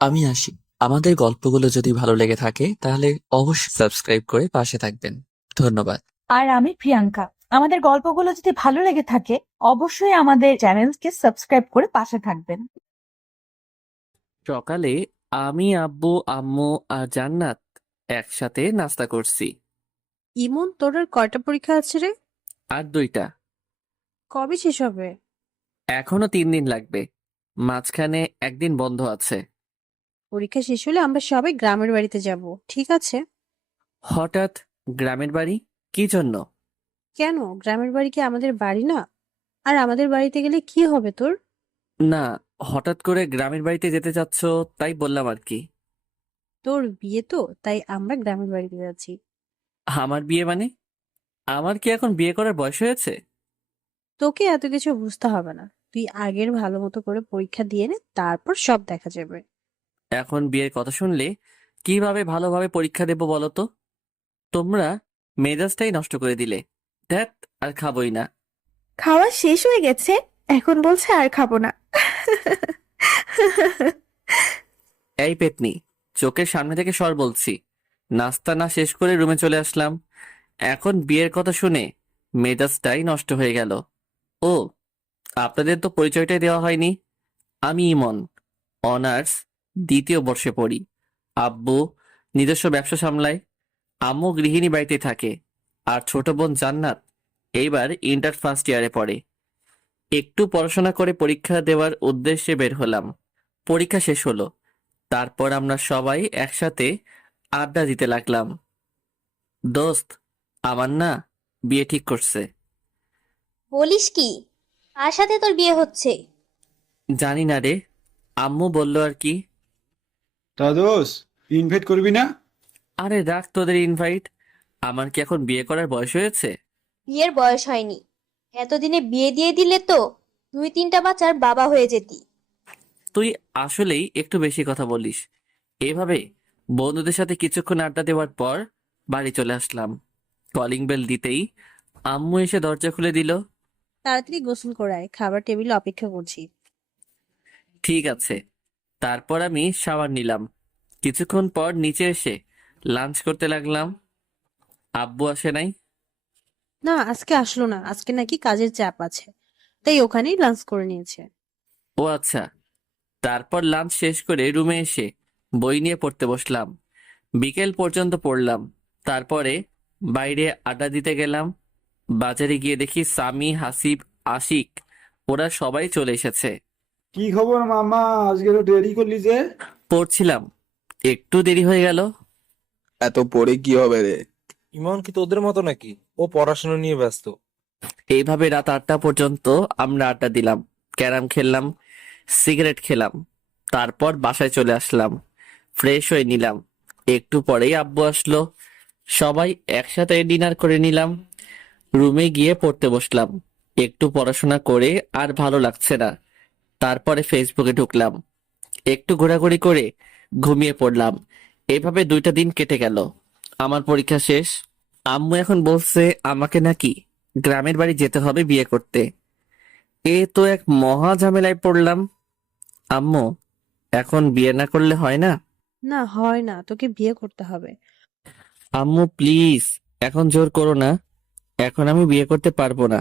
আমি আসি। আমাদের গল্পগুলো যদি ভালো লেগে থাকে তাহলে অবশ্যই সাবস্ক্রাইব করে পাশে থাকবেন। ধন্যবাদ। আর আমি প্রিয়াঙ্কা। আমাদের গল্পগুলো যদি ভালো লেগে থাকে অবশ্যই আমাদের চ্যানেলকে সাবস্ক্রাইব করে পাশে থাকবেন। সকালে আমি, আব্বু, আম্মু আর জান্নাত একসাথে নাস্তা করছি। ইমন, তোর আর কয়টা পরীক্ষা আছে রে? আর 2টা। কবে শেষ হবে? এখনো 3 দিন লাগবে, মাঝখানে একদিন বন্ধ আছে। পরীক্ষা শেষ হলে আমরা সবাই গ্রামের বাড়িতে যাব, ঠিক আছে? হঠাৎ গ্রামের বাড়ি? কি জন্য? কেন, গ্রামের বাড়ি কি আমাদের বাড়ি না? আর আমাদের বাড়িতে গেলে কি হবে তোর? না, হঠাৎ করে গ্রামের বাড়িতে যেতে চাচ্ছ তাই বললাম আর কি। তোর বিয়ে তো, তাই আমরা গ্রামের বাড়িতে যাচ্ছি। আমার বিয়ে মানে? আমার কি এখন বিয়ে করার বয়স হয়েছে? তোকে এত কিছু বুঝতে হবে না, তুই আগের ভালো মতো করে পরীক্ষা দিয়ে নে, তারপর সব দেখা যাবে। এখন বিয়ের কথা শুনলে কিভাবে ভালোভাবে পরীক্ষা দেবো বলো তো? তোমরা মেজাজটাই নষ্ট করে দিলে। ধ্যাত, আর খাবোই না। খাওয়া শেষ হয়ে গেছে, এখন বলছে আর খাবো না। এই পেতনি, চোখের সামনে থেকে সর বলছি। নাস্তা না শেষ করে রুমে চলে আসলাম, এখন বিয়ের কথা শুনে মেজাজটাই নষ্ট হয়ে গেল। ও, আপনাদের তো পরিচয়টাই দেওয়া হয়নি। আমি ইমন, অনার্স 2য় বর্ষে পড়ি। আব্বু নিজস্ব ব্যবসা সামলায়, আম্মু গৃহিণী বাড়িতে থাকে, আর ছোট বোন জান্নাত এইবার ইন্টার ফার্স্ট ইয়ারে পড়ে। একটু পড়াশোনা করে পরীক্ষা দেওয়ার উদ্দেশ্যে বের হলাম। পরীক্ষা শেষ হলো, তারপর আমরা সবাই একসাথে আড্ডা দিতে লাগলাম। দোস্ত, আমার না বিয়ে ঠিক করছে। বলিস কি? কার সাথে তোর বিয়ে হচ্ছে? জানি না রে, আম্মু বলল আর কি। তা দোষ, ইনভাইট করবি না? আরে রাখ তোদের ইনভাইট, আমার কি এখন বিয়ে করার বয়স হয়েছে? বিয়ের বয়স হয়নি, এতদিনে বিয়ে দিয়ে দিলে তো 2-3টা বাচ্চার বাবা হয়ে যেতি। তুই আসলেই একটু বেশি কথা বলিস। এভাবে বন্ধুদের সাথে কিছুক্ষণ আড্ডা দেওয়ার পর বাড়ি চলে আসলাম। কলিং বেল দিতেই আম্মু এসে দরজা খুলে দিল। তাড়াতাড়ি গোসল করায়, খাবার টেবিলে অপেক্ষা করছি। ঠিক আছে। তারপর আমি শাওয়ার নিলাম। কিছুক্ষণ পর নিচে এসে লাঞ্চ করতে লাগলাম। আব্বু আসে নাই। না, আজকে আসলো না, আজকে নাকি কাজের চাপ আছে, তাই ওখানেই লাঞ্চ করে নিয়েছে। ও আচ্ছা। তারপর লাঞ্চ শেষ করে রুমে এসে বই নিয়ে পড়তে বসলাম। বিকেল পর্যন্ত পড়লাম। তারপরে বাইরে আড্ডা দিতে গেলাম। বাজারে গিয়ে দেখি সামি, হাসিব, আশিক ওরা সবাই চলে এসেছে। কি খবর মামা, আজকে তো দেরি করলি যে? পড়ছিলাম, একটু দেরি হয়ে গেল। এত পড়ে কি হবে রে? ইমন কি তোদের মতো নাকি? ও পড়াশোনা নিয়ে ব্যস্ত। এইভাবে রাত 8টা পর্যন্ত আমরা আড্ডা দিলাম, ক্যারাম খেললাম, সিগারেট খেলাম। তারপর বাসায় চলে আসলাম, ফ্রেশ হয়ে নিলাম। একটু পরেই আব্বু আসলো, সবাই একসাথে ডিনার করে নিলাম। রুমে গিয়ে পড়তে বসলাম। একটু পড়াশোনা করে আর ভালো লাগছে না, তারপরে ফেসবুকে ঢুকলাম। একটু ঘোরাঘুরি করে ঘুমিয়ে পড়লাম। এভাবে 2টা দিন কেটে গেল। আমার পরীক্ষা শেষ। আম্মু এখন বলছে আমাকে নাকি গ্রামের বাড়ি যেতে হবে বিয়ে করতে। এ তো এক মহা ঝামেলায় পড়লাম। আম্মু, এখন বিয়ে না করলে হয় না? না, হয় না, তোকে বিয়ে করতে হবে। আম্মু প্লিজ, এখন জোর করো না, এখন আমি বিয়ে করতে পারবো না।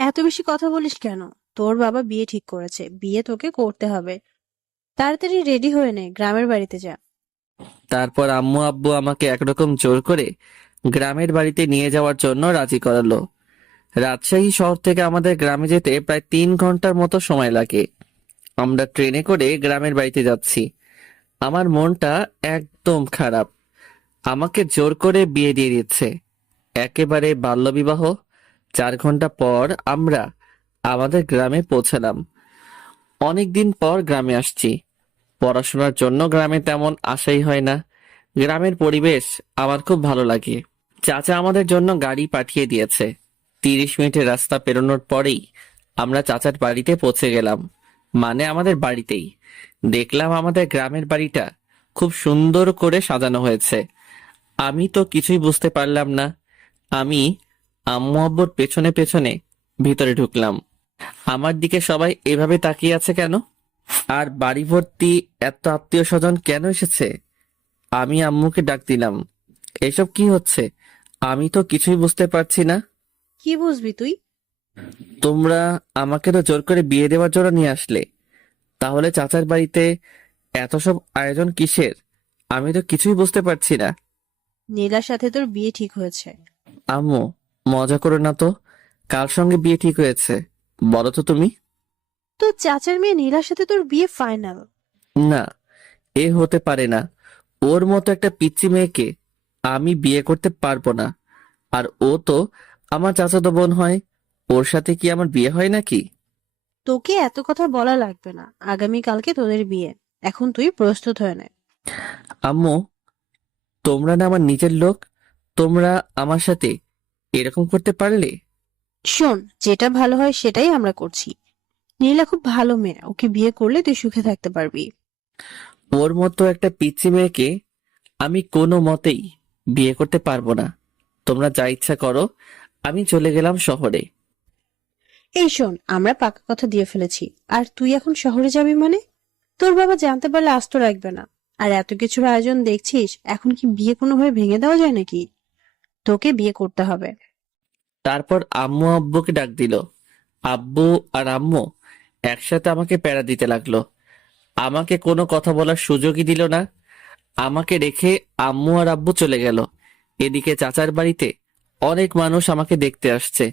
এত বেশি কথা বলিস কেন? তোর বাবা বিয়ে ঠিক করেছে, বিয়ে তোকে করতে হবে। তাড়াতাড়ি রেডি হয়ে নে, গ্রামের বাড়িতে যা। তারপর আম্মু আব্বু আমাকে একরকম জোর করে গ্রামের বাড়িতে নিয়ে যাওয়ার জন্য রাজি করালো। রাজশাহী শহর থেকে আমাদের গ্রামে যেতে প্রায় 3 ঘন্টার মতো সময় লাগে। আমরা ট্রেনে করে গ্রামের বাড়িতে যাচ্ছি। আমার মনটা একদম খারাপ। আমাকে জোর করে বিয়ে দিয়ে দিচ্ছে, একেবারে বাল্যবিবাহ। 4 ঘন্টা পর আমরা আমাদের গ্রামে পৌঁছালাম। অনেকদিন পর গ্রামে আসছি। পড়াশোনার জন্য গ্রামে তেমন আশাই হয় না। গ্রামের পরিবেশ আমার খুব ভালো লাগে। চাচা আমাদের জন্য গাড়ি পাঠিয়ে দিয়েছে। 30 মিনিটের রাস্তা পেরোনোর পরেই আমরা চাচার বাড়িতে পৌঁছে গেলাম, মানে আমাদের বাড়িতেই। দেখলাম আমাদের গ্রামের বাড়িটা খুব সুন্দর করে সাজানো হয়েছে। আমি তো কিছুই বুঝতে পারলাম না। আমি আম্মু আব্বুর পেছনে পেছনে ভিতরে ঢুকলাম। আমার দিকে সবাই এভাবে তাকিয়ে আছে কেন? আর বাড়ি ভর্তি এত আত্মীয় স্বজন কেন এসেছে? আমি আম্মুকে ডাক দিলাম। এসব কি হচ্ছে? আমি তো কিছুই বুঝতে পারছি না। কি বুঝবি তুই? তোমরা আমাকে তো জোর করে বিয়ে দেওয়ার জন্য নিয়ে আসলে, তাহলে চাচার বাড়িতে এত সব আয়োজন কিসের? আমি তো কিছুই বুঝতে পারছি না। নীলার সাথে তোর বিয়ে ঠিক হয়েছে। আম্মু, মজা করো না তো। কার সঙ্গে বিয়ে ঠিক হয়েছে বলো তো তুমি? তো চাচার মেয়ে নীলার সাথে তোর বিয়ে ফাইনাল। না, এ হতে পারে না। ওর মতো একটা পিচ্চি মেয়েকে আমি বিয়ে করতে পারবো না। আর ও তো আমার চাচাতো বোন হয়। ওর সাথে কি আমার বিয়ে হয় নাকি? তোকে এত কথা বলা লাগবে না, আগামীকালকে তোদের বিয়ে। এখন তুই প্রস্তুত হয়ে নে। আম্মু, তোমরা না আমার নিজের লোক, তোমরা আমার সাথে এরকম করতে পারলে? শোন, যেটা ভালো হয় সেটাই আমরা করছি। নীলা খুব ভালো মেয়ে, ওকে বিয়ে করলে তুই সুখে থাকতে পারবি। ওর মতো একটা পিচ্চি মেয়েকে আমি কোনো মতেই বিয়ে করতে পারবো না। তোমরা যা ইচ্ছা করো, আমি চলে গেলাম শহরে। এই শোন, আমরা পাকা কথা দিয়ে ফেলেছি। আর তুই এখন শহরে যাবি মানে? তোর বাবা জানতে পারলে আস্ত রাখবে না। আর এত কিছুর আয়োজন দেখছিস, এখন কি বিয়ে কোনোভাবে ভেঙে দেওয়া যায় নাকি? তোকে বিয়ে করতে হবে। তারপর আম্মু আব্বুকে ডাক দিল। আব্বু আর আম্মু একসাথে আমাকে প্যারা দিতে লাগলো। আমাকে কোনো কথা বলার সুযোগই দিল না। আমাকে রেখে আম্মু আর আব্বু চলে গেল। এদিকে চাচার বাড়িতে অনেক মানুষ আমাকে দেখতে আসছে,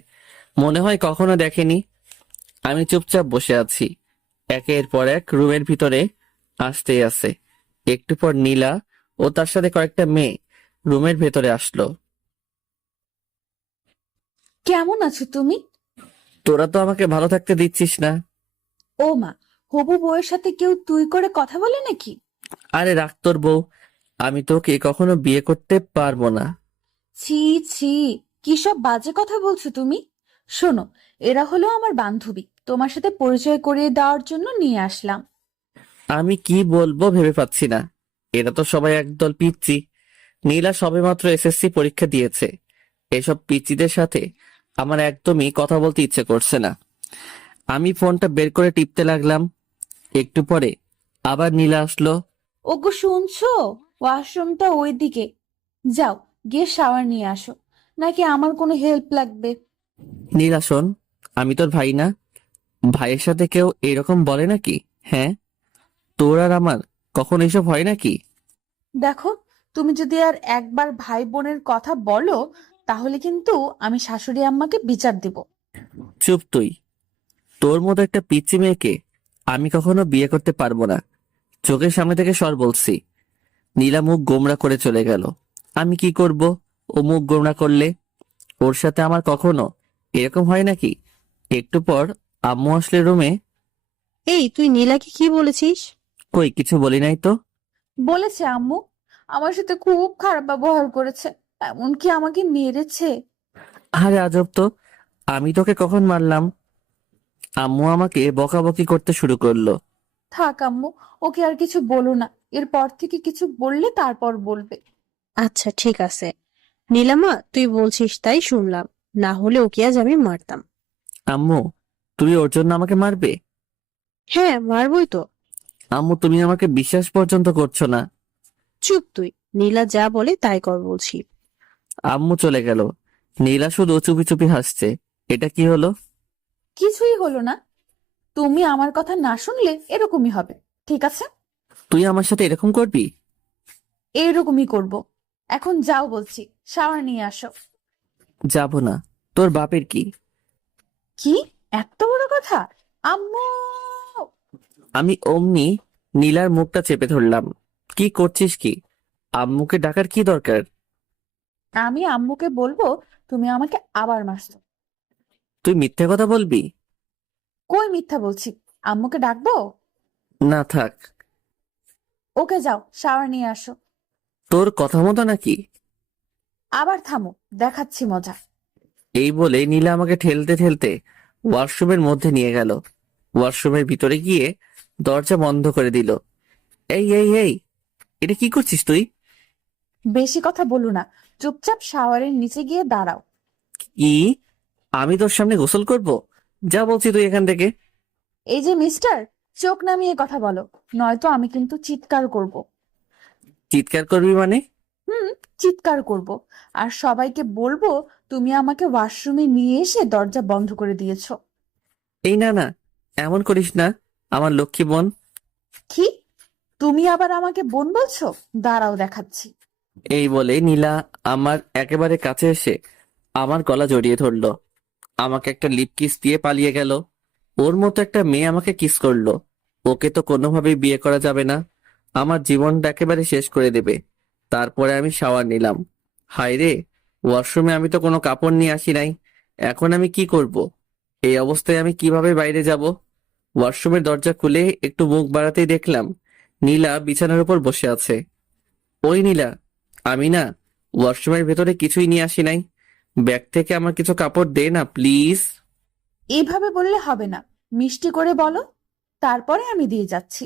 মনে হয় কখনো দেখেনি। আমি চুপচাপ বসে আছি। একের পর এক রুমের ভিতরে আসতেই আছে। একটু পর নীলা ও তার সাথে কয়েকটা মেয়ে রুমের ভেতরে আসলো। কেমন আছো তুমি? তোরা তো আমাকে ভালো থাকতে দিচ্ছিস না। ও মা, হবু বউয়ের সাথে কেউ তুই করে কথা বলে নাকি? আরে রাখ তোর বউ, আমি তোকে কখনো বিয়ে করতে পারবো না। ছি ছি, কি সব বাজে কথা বলছো তুমি? শোনো, এরা হলো আমার বান্ধবী, তোমার সাথে পরিচয় করিয়ে দেওয়ার জন্য নিয়ে আসলাম। আমি কি বলবো ভেবে পাচ্ছি না। এরা তো সবাই একদল পিচ্চি। নীলা সবেমাত্র এসএসসি পরীক্ষা দিয়েছে। এসব পিচ্চিদের সাথে আমার একদমই কথা বলতে ইচ্ছে করছে না। আমি ফোনটা বের করে টিপতে লাগলাম। একটু পরে আবার নীলা আসলো। ওগো শুনছো, ওয়াশরুমটা ওইদিকে, যাও গিয়ে শাওয়ার নিয়ে আসো। নাকি আমার কোনো হেল্প লাগবে? নীলা শোন, আমি তোর ভাই না? ভাইয়ের সাথে কেউ এরকম বলে নাকি? হ্যাঁ, তোর আর আমার কখন এসব হয় নাকি? দেখো, তুমি যদি আর একবার ভাই বোনের কথা বলো, তাহলে কিন্তু আমি শাশুড়ি আম্মাকে বিচার দিব। চুপ তুই। তোর মতো একটা পিচ্চি মেয়েকে আমি কখনো বিয়ে করতে পারবো না। চোখের সামনে থেকে সর বলছি। নীলা মুখ গোমড়া করে চলে গেল। আমি কি করব ও মুখ গোমড়া করলে? ওর সাথে আমার কখনো এরকম হয় নাকি? একটু পর আম্মু আসলে রুমে। এই, তুই নীলাকে কি বলেছিস? কই কিছু বলি নাই তো। বলেছে আম্মু, আমার সাথে খুব খারাপ ব্যবহার করেছে, এমনকি আমাকে মেরেছে। আরে আজব তো, আমি তোকে কখন মারলাম? আম্মু আমাকে বকাবকি করতে শুরু করলো। থাক আম্মু, ওকে আর কিছু বলো না, এরপর থেকে কিছু বললে তারপর বলবে। আচ্ছা ঠিক আছে। নীলামা, তুই বলছিস তাই শুনলাম, না হলে ওকে আজ আমি মারতাম। আম্মু, তুমি ওর জন্য আমাকে মারবে? হ্যাঁ, মারবই তো। আম্মু, তুমি আমাকে বিশ্বাস পর্যন্ত করছো না। চুপ তুই। নীলা যা বলে তাই কর বলছি। আম্মু চলে গেল। নীলা শুধু চুপি চুপি হাসছে। এটা কি হলো? কিছুই হলো না, তুমি আমার কথা না শুনলে এরকমই হবে, ঠিক আছে? তুই আমার সাথে এরকম করবি? এইরকমই করব। এখন যাও বলছি, শাওয়ার নিয়ে আসো। যাব না। তোর বাপের কি? কি এত বড় কথা? আম্মু! আমি অমনি নীলার মুখটা চেপে ধরলাম। কি করছিস কি? আম্মুকে ডাকার কি দরকার? আমি আম্মুকে বলবো তুমি আমাকে আবার মারছো। তুই মিথ্যে কথা বলবি? কই মিথ্যা বলছি, আম্মুকে ডাকবো? না থাক। ওকে যাও, শাওয়ার নিয়ে আসো। তোর কথা মতো নাকি? আবার থামো, দেখাচ্ছি মজা। এই বলে নীলা আমাকে ঠেলতে ঠেলতে ওয়াশরুমের মধ্যে নিয়ে গেল। ওয়াশরুমের ভিতরে গিয়ে দরজা বন্ধ করে দিল। এই এই এই, এটা কি করছিস তুই? বেশি কথা বলো না, চুপচাপ শাওয়ারের নিচে গিয়ে দাঁড়াও। কি? আমি তোর সামনে গোসল করব? যা বলছি তুই এখান থেকে। এই যে মিস্টার, চোখ নামিয়ে কথা বলো, নয়তো আমি কিন্তু চিৎকার করব। চিৎকার করবি মানে? হুম, চিৎকার করব। আর সবাইকে বলবো তুমি আমাকে ওয়াশরুমে নিয়ে এসে দরজা বন্ধ করে দিয়েছো। এই না না, এমন করিস না, আমার লক্ষ্মী বোন। কি? তুমি আবার আমাকে বোন বলছো? দাঁড়াও দেখাচ্ছি। এই বলে নীলা আমার একেবারে কাছে এসে আমার গলা জড়িয়ে ধরলো, আমাকে একটা লিপ কিস দিয়ে পালিয়ে গেল। ওর মতো একটা মেয়ে আমাকে কিস করলো। ওকে তো কোনোভাবেই বিয়ে করা যাবে না, আমার জীবনটা একেবারে শেষ করে দেবে। তারপরে আমি শাওয়ার নিলাম। হায় রে, ওয়াশরুমে আমি তো কোনো কাপড় নিয়ে আসি নাই। এখন আমি কি করব? এই অবস্থায় আমি কিভাবে বাইরে যাব? ওয়াশরুমের দরজা খুলে একটু মুখ বাড়াতেই দেখলাম নীলা বিছানার উপর বসে আছে। ওই নীলা, আমি না ওয়াশরুমের ভেতরে কিছুই নিয়ে আসি নাই। ব্যাগ থেকে আমার কিছু কাপড় দে না প্লিজ। এইভাবে বললে হবে না, মিষ্টি করে বলো, তারপরে আমি দিয়ে যাচ্ছি।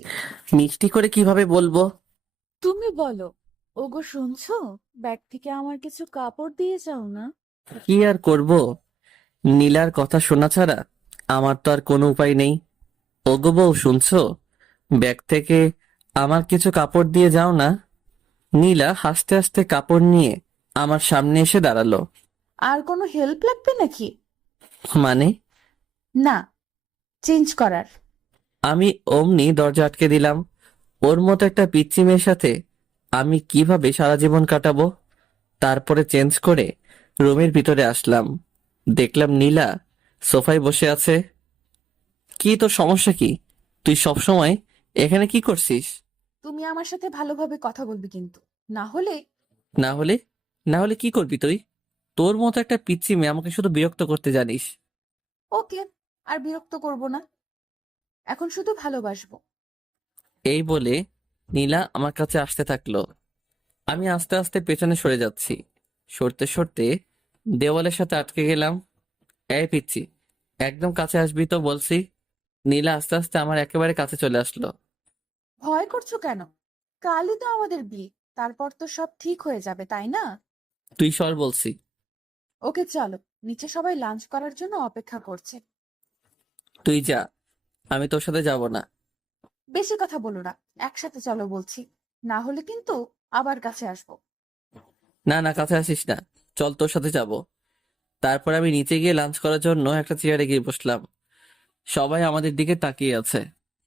মিষ্টি করে কিভাবে বলবো? তুমি বলো, ওগো শুনছো, ব্যাগ থেকে আমার কিছু কাপড় দিয়ে যাও না। কি আর করব, নীলার কথা শোনা ছাড়া আমার তো আর কোনো উপায় নেই। ওগো বউ শুনছো, ব্যাগ থেকে আমার কিছু কাপড় দিয়ে যাও না। নীলা হাসতে হাসতে কাপড় নিয়ে আমার সামনে এসে দাঁড়ালো। আর কোনো হেল্প লাগবে নাকি? মানে? না, চেঞ্জ করার। আমি অমনি দরজা আটকে দিলাম। ওর মতো একটা পিচ্চি মেয়ের সাথে আমি কিভাবে সারা জীবন কাটাবো? তারপরে চেঞ্জ করে রুমের ভিতরে আসলাম। দেখলাম নীলা সোফায় বসে আছে। কি তোর সমস্যা কি? তুই সব সময় এখানে কি করছিস? তুমি আমার সাথে ভালোভাবে কথা বলবি কিন্তু, না হলে। না হলে? না হলে কি করবি তুই? তোর মতো একটা পিচ্চি মেয়ে আমাকে শুধু বিরক্ত করতে জানিস। ওকে, আর বিরক্ত করব না, এখন শুধু ভালোবাসবো। এই বলে নীলা আমার কাছে আসতে থাকলো। আমি আস্তে আস্তে পেছনে সরে যাচ্ছি। সরতে সরতে দেওয়ালের সাথে আটকে গেলাম। এই পিচ্চি, একদম কাছে আসবি তো বলছি। নীলা আস্তে আস্তে আমার একেবারে কাছে চলে আসলো। ভয় করছো কেন? কালই তো আমাদের বিয়ে, তারপর তো সব ঠিক হয়ে যাবে, তাই না? তুই সর বলছি। ওকে চলো, নিচে সবাই লাঞ্চ করার জন্য অপেক্ষা করছে। তুই যা, আমি তোর সাথে যাব না। বেশি কথা বলো না, একসাথে চলো বলছি, না হলে কিন্তু আবার কাছে আসবো। না না, কাছে আসিস না, চল তোর সাথে যাব। তারপর আমি নিচে গিয়ে লাঞ্চ করার জন্য একটা চেয়ারে গিয়ে বসলাম। সবাই আমাদের দিকে তাকিয়ে আছে।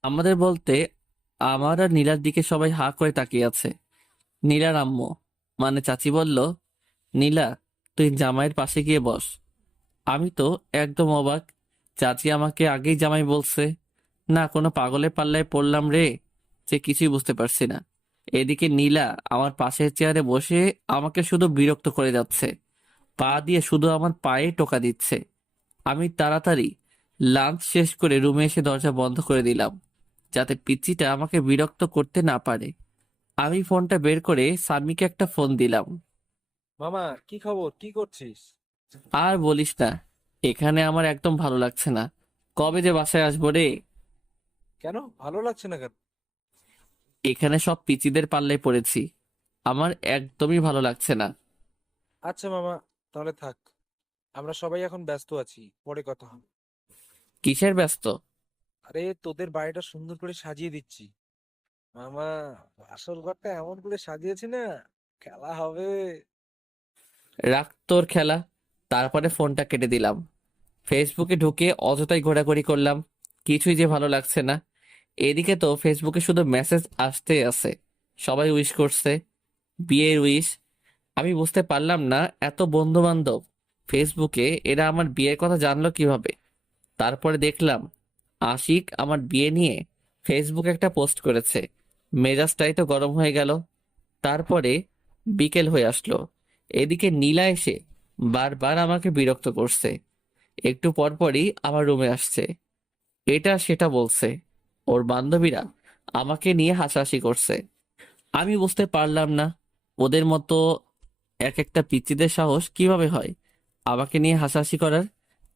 আমাদের বলতে আমার আর নীলার দিকে সবাই হাঁ করে তাকিয়ে আছে। নীলার আম্মু মানে চাচি বলল, নীলা তুই জামাইয়ের পাশে গিয়ে বস। আমি তো একদম অবাক, চাচি আমাকে আগেই জামাই বলছে। না কোনো পাগলের পাল্লায় পড়লাম রে, যে কিছুই বুঝতে পারছি না। এদিকে নীলা আমার পাশের চেয়ারে বসে আমাকে শুধু বিরক্ত করে যাচ্ছে, পা দিয়ে শুধু আমার পায়ে টোকা দিচ্ছে। আমি তাড়াতাড়ি লাঞ্চ শেষ করে রুমে এসে দরজা বন্ধ করে দিলাম, যাতে পিচ্চিটা আমাকে বিরক্ত করতে না পারে। আমি ফোনটা বের করে সামিকে একটা ফোন দিলাম। মামা, কি খবর? কি করছিস? আর বলিস না, এখানে আমার একদম ভালো লাগছে না। কবে যে বাসায় আসবো রে। কেন ভালো লাগছে না কেন? এখানে সব পিচিদের পাল্লায় পড়েছি, আমার একদমই ভালো লাগছে না। আচ্ছা মামা, তাহলে থাক। আমরা সবাই এখন ব্যস্ত আছি, পরে কথা হবে। কিসের ব্যস্ত? আরে তোদের বাড়িটা সুন্দর করে সাজিয়ে দিচ্ছি মামা। আসল ঘরটা এমন করে সাজিয়েছি না, খেলা হবে। রাখ তোর খেলা। তারপরে ফোনটা কেটে দিলাম। ফেসবুকে ঢুকে অযথাই ঘোরাঘুরি করলাম, কিছুই যে ভালো লাগছে না। এদিকে তো ফেসবুকে শুধু মেসেজ আসতে আছে, সবাই উইশ করছে, বিয়ের উইশ। আমি বুঝতে পারলাম না এত বন্ধু বান্ধব ফেসবুকে, এরা আমার বিয়ের কথা জানলো কিভাবে। তারপরে দেখলাম আশিক আমার বিয়ে নিয়ে ফেসবুকে একটা পোস্ট করেছে। মেজাজটাই তো গরম হয়ে গেল। তারপরে বিকেল হয়ে আসলো। এদিকে নীলা এসে বারবার আমাকে বিরক্ত করছে। একটু পরপরই আমার রুমে আসছে, এটা সেটা বলছে। ওর বান্ধবীরা আমাকে নিয়ে হাসাহাসি করছে। আমি বুঝতে পারলাম না ওদের মতো এক একটা পিচ্চিদের সাহস কিভাবে হয় আমাকে নিয়ে হাসাহাসি করার।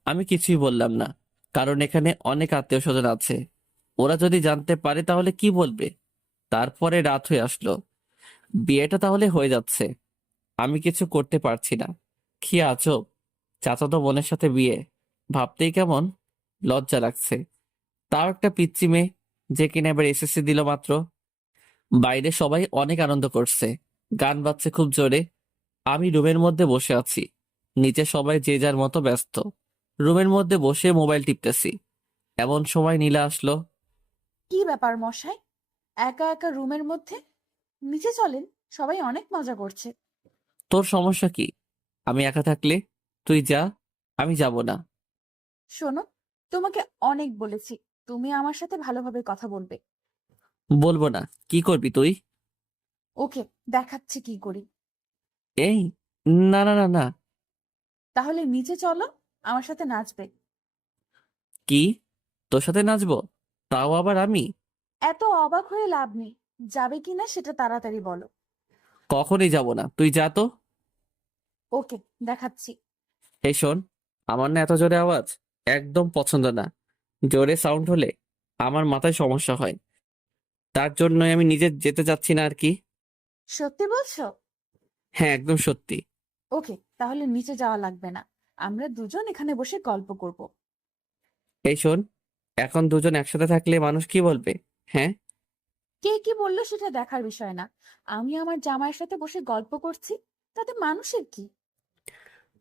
আমি কিছুই বললাম না, কারণ এখানে অনেক আত্মীয় স্বজন আছে। ওরা যদি জানতে পারে তাহলে কি বলবে। তারপরে রাত হয়ে আসলো, বিয়েটা তাহলে হয়ে যাচ্ছে, আমি কিছু করতে পারছি না। কি আজব, চাচাতো বোনের সাথে বিয়ে, ভাবতেই কেমন লজ্জা লাগছে। তাও একটা পিচ্চি মেয়ে, যে কিনা এবার এসএসসি দিল মাত্র। বাইরে সবাই অনেক আনন্দ করছে, গান বাজছে খুব জোরে। আমি রুমের মধ্যে বসে আছি, নিচে সবাই যে যার মতো ব্যস্ত। রুমের মধ্যে বসে মোবাইল টিপতেছি, এমন সময় নীলা আসলো। কি ব্যাপার মশাই, একা একা রুমের মধ্যে? নিচে চলেন, সবাই অনেক মজা করছে। তোর সমস্যা কি? আমি একা থাকলে? তুই যা, আমি যাব না। শোনো, তোমাকে অনেক বলেছি তুমি আমার সাথে ভালোভাবে কথা বলবে। বলবো না, কি করবি তুই? ওকে, দেখাচ্ছি কি করি। এই, না না না না। তাহলে নিচে চলো, আমার সাথে নাচবে। কি? তোর সাথে নাচবো? তাও আবার আমি? এত অবাক হয়ে লাভ নেই, যাবে কিনা সেটা তাড়াতাড়ি বলো। কখনই যাব না, তুই যা তো। ওকে, দেখাচ্ছি। এই শোন, আমার না এত জোরে আওয়াজ একদম পছন্দ না। জোরে সাউন্ড হলে আমার মাথায় সমস্যা হয়, তার জন্যই আমি নিজে যেতে চাচ্ছি না আর কি। সত্যি বলছো? হ্যাঁ, একদম সত্যি। ওকে, তাহলে নিচে যাওয়া লাগবে না, আমরা দুজন এখানে বসে গল্প করব। এই শোন, এখন দুজন একসাথে থাকলে মানুষ কি বলবে? হ্যাঁ। কে কি বললো সেটা দেখার বিষয় না, আমি আমার জামাইয়ের সাথে বসে গল্প করছি, তাতে মানুষের কি?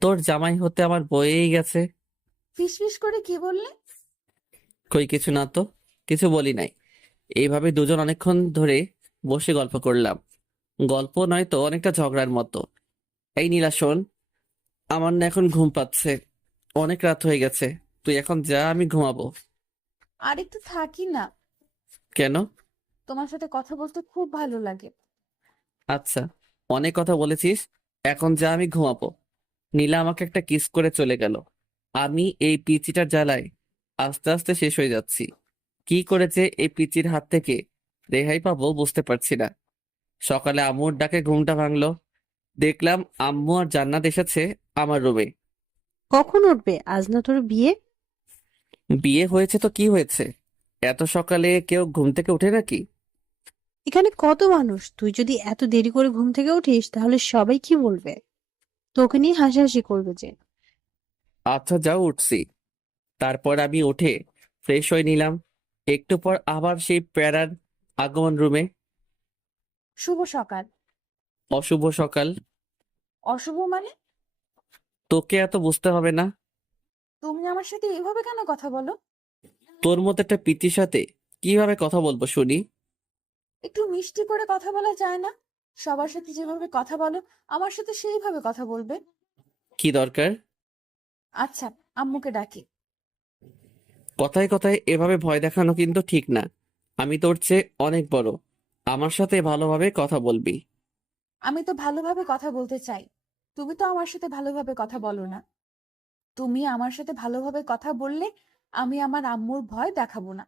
তোর জামাই হতে আমার বয়েই গেছে। ফিসফিস করে কি বললে? কই কিছু না তো, কিছু বলি নাই। এইভাবে দুজন অনেকক্ষণ ধরে বসে গল্প করলাম। গল্প নয় তো, অনেকটা ঝগড়ার মতো। এই নীলা শোন, আমার না এখন ঘুম পাচ্ছে, অনেক রাত হয়ে গেছে। তুই এখন যা, আমি ঘুমাবো। আর একটু থাকি না, কেন? তোমার সাথে কথা বলতে খুব ভালো লাগে। আচ্ছা, অনেক কথা বলেছিস, এখন যা, আমি ঘুমাবো। নীলা আমাকে একটা কিস করে চলে গেল। আমি এই পিচিটার জ্বালায় আস্তে আস্তে শেষ হয়ে যাচ্ছি। কি করেছে এই পিচির হাত থেকে রেহাই পাবো বুঝতে পারছি না। সকালে আম্মুর ডাকে ঘুমটা ভাঙলো, দেখলাম আম্মু আর জান্নাত এসেছে আমার রুমে। কখন উঠবে? আজ না তোর বিয়ে? বিয়ে হয়েছে তো কি হয়েছে, এত সকালে কেউ ঘুম থেকে ওঠে নাকি? এখানে কত মানুষ, তুই যদি এত দেরি করে ঘুম থেকে উঠিস তাহলে সবাই কি বলবে? তোকে নিয়ে হাসাহাসি করবে যে। আচ্ছা যাও, উঠছি। তারপর আমি উঠে ফ্রেশ হয়ে নিলাম। একটু পর আবার সেই প্যারার আগমন রুমে। শুভ সকাল। অশুভ সকাল? অশুভ মানে? তোকে এত বুঝতে হবে না। তুমি আমার সাথে এভাবে কেন কথা বলো? তোর মতো একটা পিচির সাথে কিভাবে কথা বলবো শুনি? একটু মিষ্টি করে কথা বলা যায় না? সবার সাথে যেভাবে কথা বলো আমার সাথে সেইভাবে কথা বলবে। কি দরকার? আচ্ছা, আম্মুকে ডাকি। কথায় কথায় এভাবে ভয় দেখানো কিন্তু ঠিক না। আমি তোর চেয়ে অনেক বড়, আমার সাথে ভালোভাবে কথা বলবি। আমি তো ভালোভাবে কথা বলতে চাই, তুমি তো আমার সাথে ভালোভাবে কথা বলো না। তুমি আমার সাথে ভালোভাবে কথা বললে আমি আমার আম্মুর ভয় দেখাবো না।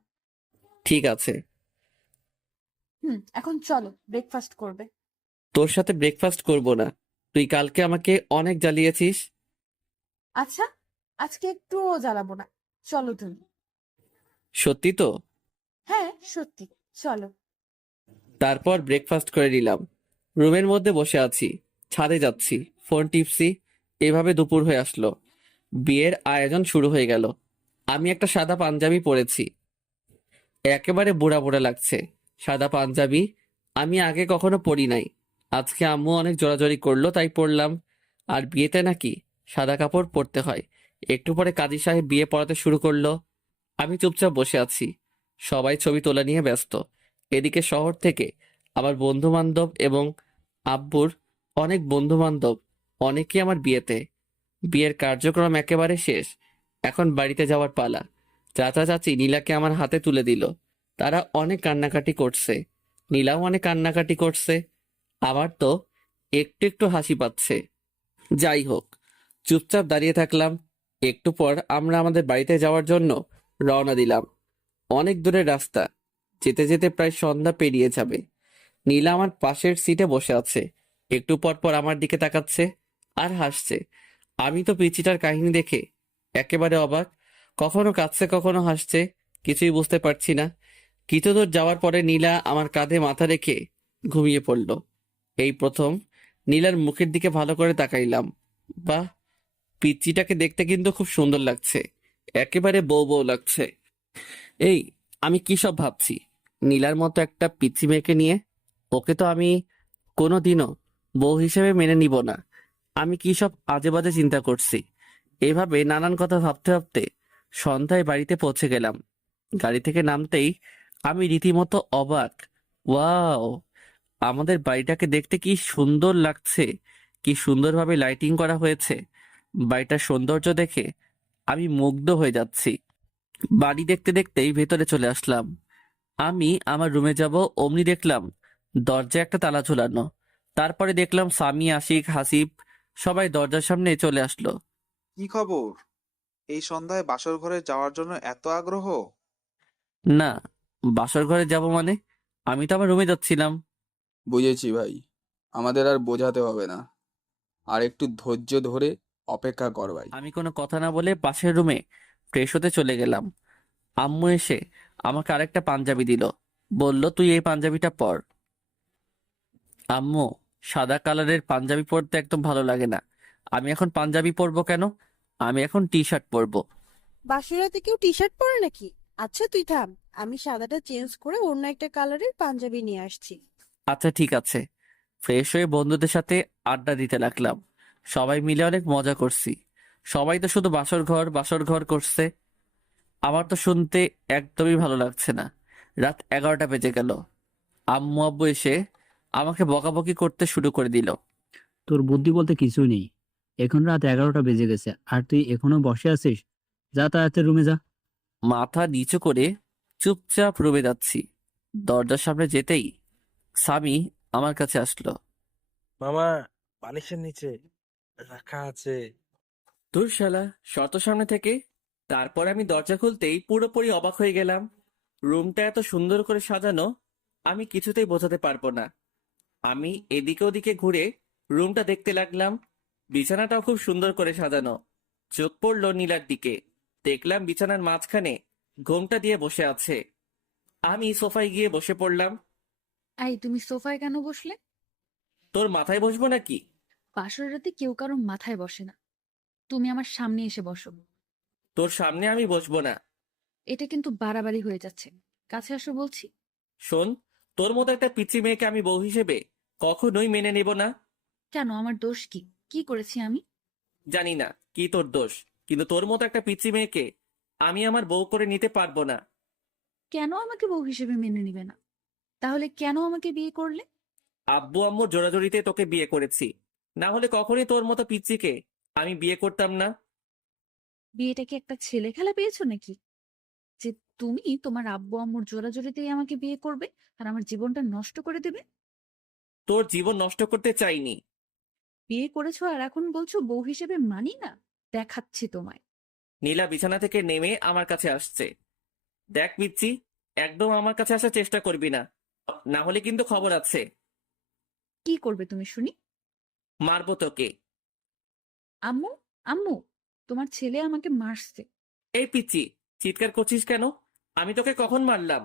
ঠিক আছে। এখন চলো, ব্রেকফাস্ট করবে। তোর সাথে ব্রেকফাস্ট করব না, তুই কালকে আমাকে অনেক জ্বালিয়েছিস। আচ্ছা, আজকে একটুও জ্বালাবো না, চলো তুমি। সত্যি তো? হ্যাঁ সত্যি, চলো। তারপর ব্রেকফাস্ট করে নিলাম, রুমের মধ্যে বসে আছি। ছাদে যাচ্ছি, ফোন টিপছি, এভাবে দুপুর হয়ে আসলো। বিয়ের আয়োজন শুরু হয়ে গেল। আমি একটা সাদা পাঞ্জাবি পরেছি, একেবারে বুড়া বুড়া লাগছে। সাদা পাঞ্জাবি আমি আগে কখনো পরি নাই, আজকে আম্মু অনেক জোরাজোরি করলো তাই পরলাম। আর বিয়েতে নাকি সাদা কাপড় পরতে হয়। একটু পরে কাজী সাহেব বিয়ে পড়াতে শুরু করলো। আমি চুপচাপ বসে আছি, সবাই ছবি তোলা নিয়ে ব্যস্ত। এদিকে শহর থেকে আমার বন্ধু বান্ধব এবং আব্বুর অনেক বন্ধু বান্ধব, অনেকে আমার বিয়েতে। বিয়ের কার্যক্রম একেবারে শেষ, এখন বাড়িতে যাওয়ার পালা। চাচা চাচি নীলাকে আমার হাতে তুলে দিল। তারা অনেক কান্নাকাটি করছে, নীলাও অনেক কান্নাকাটি করছে। আমার তো একটু একটু হাসি পাচ্ছে। যাই হোক, চুপচাপ দাঁড়িয়ে থাকলাম। একটু পর আমরা আমাদের বাড়িতে যাওয়ার জন্য রওনা দিলাম। অনেক দূরের রাস্তা, যেতে যেতে প্রায় সন্ধ্যা পেরিয়ে যাবে। নীলা আমার পাশের সিটে বসে আছে, একটু পর পর আমার দিকে তাকাচ্ছে আর হাসছে। আমি তো পিচিটার কাহিনী দেখে একেবারে অবাক, কখনো কাঁদছে কখনো হাসছে, কিছুই বুঝতে পারছি না। কিছু দূর যাওয়ার পরে নীলা আমার কাঁধে মাথা রেখে ঘুমিয়ে পড়ল। এই প্রথম নীলার মুখের দিকে ভালো করে তাকাইলাম। বাহ, পিচ্চিটাকে দেখতে কিন্তু খুব সুন্দর লাগছে, একেবারে বউ বউ লাগছে। এই, আমি কি সব ভাবছি? নীলার মতো একটা পিচ্চি মেয়েকে নিয়ে? ওকে তো আমি কোনোদিনও বউ হিসেবে মেনে নিব না। আমি কি সব আজে বাজে চিন্তা করছি? এভাবে নানান কথা ভাবতে ভাবতে সন্ধ্যায় বাড়িতে পৌঁছে গেলাম। গাড়ি থেকে নামতেই আমি রীতিমতো অবাক। ওয়াও, আমাদের বাড়িটাকে দেখতে কি সুন্দর লাগছে! কি সুন্দরভাবে লাইটিং করা হয়েছে! বাড়িটার সৌন্দর্য দেখে আমি মুগ্ধ হয়ে যাচ্ছি। বাড়ি দেখতে দেখতেই ভেতরে চলে আসলাম। আমি আমার রুমে যাব অমনি দেখলাম দরজায় একটা তালা ঝুলানো। তারপরে দেখলাম সামি, আশিক, হাসিব সবাই দরজার সামনে চলে আসলো। কি খবর? এই সন্ধ্যায় বাসর ঘরে যাওয়ার জন্য এত আগ্রহ? না, বাসর ঘরে যাব মানে? আমি তো আমার রুমে যাচ্ছিলাম। বুঝেছি ভাই, আমাদের আর বোঝাতে হবে না। আর একটু ধৈর্য ধরে অপেক্ষা কর ভাই। আমি কোনো কথা না বলে পাশের রুমে ফ্রেশ হতে চলে গেলাম। আম্মু এসে আমাকে আরেকটা পাঞ্জাবি দিল, বলল তুই এই পাঞ্জাবিটা পর। আম্মু, সাদা কালারের পাঞ্জাবি পরতে একদম ভালো লাগে না। আমি এখন পাঞ্জাবি পরবো কেন? আমি এখন টি শার্ট পরবো। বাসুরাতে কেউ টি শার্ট পরে নাকি? আচ্ছা তুই থাম, আমি সাদাটা চেঞ্জ করে অন্য একটা কালারের পাঞ্জাবি নিয়ে আসছি। আচ্ছা ঠিক আছে। ফ্রেশ হয়ে বন্ধুদের সাথে আড্ডা দিতে লাগলাম। সবাই মিলে অনেক মজা করছি। সবাই তো শুধু বাসর ঘর করছে। আমার তো শুনতে একদমই ভালো লাগছে না। রাত 11টা বেজে গেল। আম্মু আব্বু এসে আমাকে বকাবকি করতে শুরু করে দিল। তোর বুদ্ধি বলতে কিছুই নেই। এখন রাত 11টা বেজে গেছে আর তুই এখনো বসে আছিস? যা তাড়াতাড়ি রুমে যা। মাথা নিচু করে চুপচাপ রুমে যাচ্ছি। দরজার সামনে যেতেই সামি আমার কাছে আসলো। মামা, বালিশের নিচে রাখা আছে। তোর শালা, শত সামনে থেকে। তারপর আমি দরজা খুলতেই পুরোপুরি অবাক হয়ে গেলাম। রুমটা এত সুন্দর করে সাজানো আমি কিছুতেই বোঝাতে পারবো না। আমি এদিকে ওদিকে ঘুরে রুমটা দেখতে লাগলাম। বিছানাটাও খুব সুন্দর করে সাজানো। চোখ পড়লো নীলার দিকে। দেখলাম বিছানার মাঝখানে ঘোমটা দিয়ে বসে আছে। আমি সোফায় গিয়ে বসে পড়লাম। এই তুমি সোফায় কেন বসলে? তোর মাথায় বসবো নাকি? বাসর রাতে কেউ কারো মাথায় বসে না। তুমি আমার সামনে এসে বসো। তোর সামনে আমি বসবো না। এটা কিন্তু বাড়াবাড়ি হয়ে যাচ্ছে। কাছে আসো বলছি। শোন, তোর মতো একটা পিচ্চি মেয়েকে আমি বউ হিসেবে কখনোই মেনে নেব না। কেন, আমার দোষ কি? কি করেছি আমি? জানি না কি তোর দোষ, কিন্তু তোর মতো একটা পিচ্চি মেয়েকে আমি আমার বউ করে নিতে পারবো না। কেন আমাকে বউ হিসেবে মেনে নিবে না? তাহলে কেন আমাকে বিয়ে করলে? আব্বু আম্মুর জোরাজোরিতে তোকে বিয়ে করেছি, না হলে কখনই তোর মতো পিচ্চিকে আমি বিয়ে করতাম না। বিয়েটা কি একটা ছেলে খেলা পেয়েছো নাকি, যে তুমি তোমার আব্বু আম্মুর জোরাজোরিতেই আমাকে বিয়ে করবে আর আমার জীবনটা নষ্ট করে দেবে? তোর জীবন নষ্ট করতে চাইনি। বিয়ে করেছো আর এখন বলছো বউ হিসেবে মানি না? দেখাচ্ছি তোমায়। নীলা বিছানা থেকে নেমে আমার কাছে আসছে। দেখ পিচ্চি, একদম আমার কাছে আসার চেষ্টা করবি না, না হলে কিন্তু খবর আছে। কি করবে তুমি শুনি? মারবো তোকে। আম্মু, আম্মু, তোমার ছেলে আমাকে মারছে। এই পিচ্চি, চিৎকার করছিস কেন? আমি তোকে কখন মারলাম?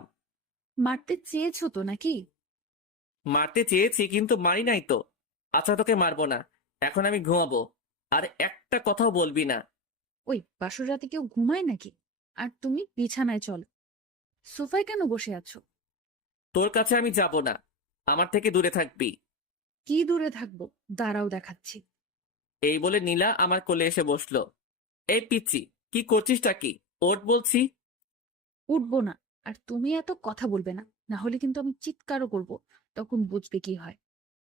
মারতে চেয়েছো তো নাকি? মারতে চেয়েছি কিন্তু মারি নাই তো। আচ্ছা তোকে মারবো না, এখন আমি ঘুমাবো। আর একটা কথাও বলবি না। ওই বাসর রাতে কেউ ঘুমায় নাকি? আর তুমি বিছানায় চলো। সোফায় কেন বসে আছো? তোর কাছে আমি যাব না, আমার থেকে দূরে থাকবি। কি দূরে থাকবো? দাঁড়াও দেখাচ্ছি। এই বলে নীলা আমার কোলে এসে বসলো। এই পিচ্চি, কি করছিসটা কি? ওঠ বলছি। উঠবো না। আর তুমি এত কথা বলবে না, না হলে কিন্তু আমি চিৎকারও করব। তখন বুঝবে কি হয়।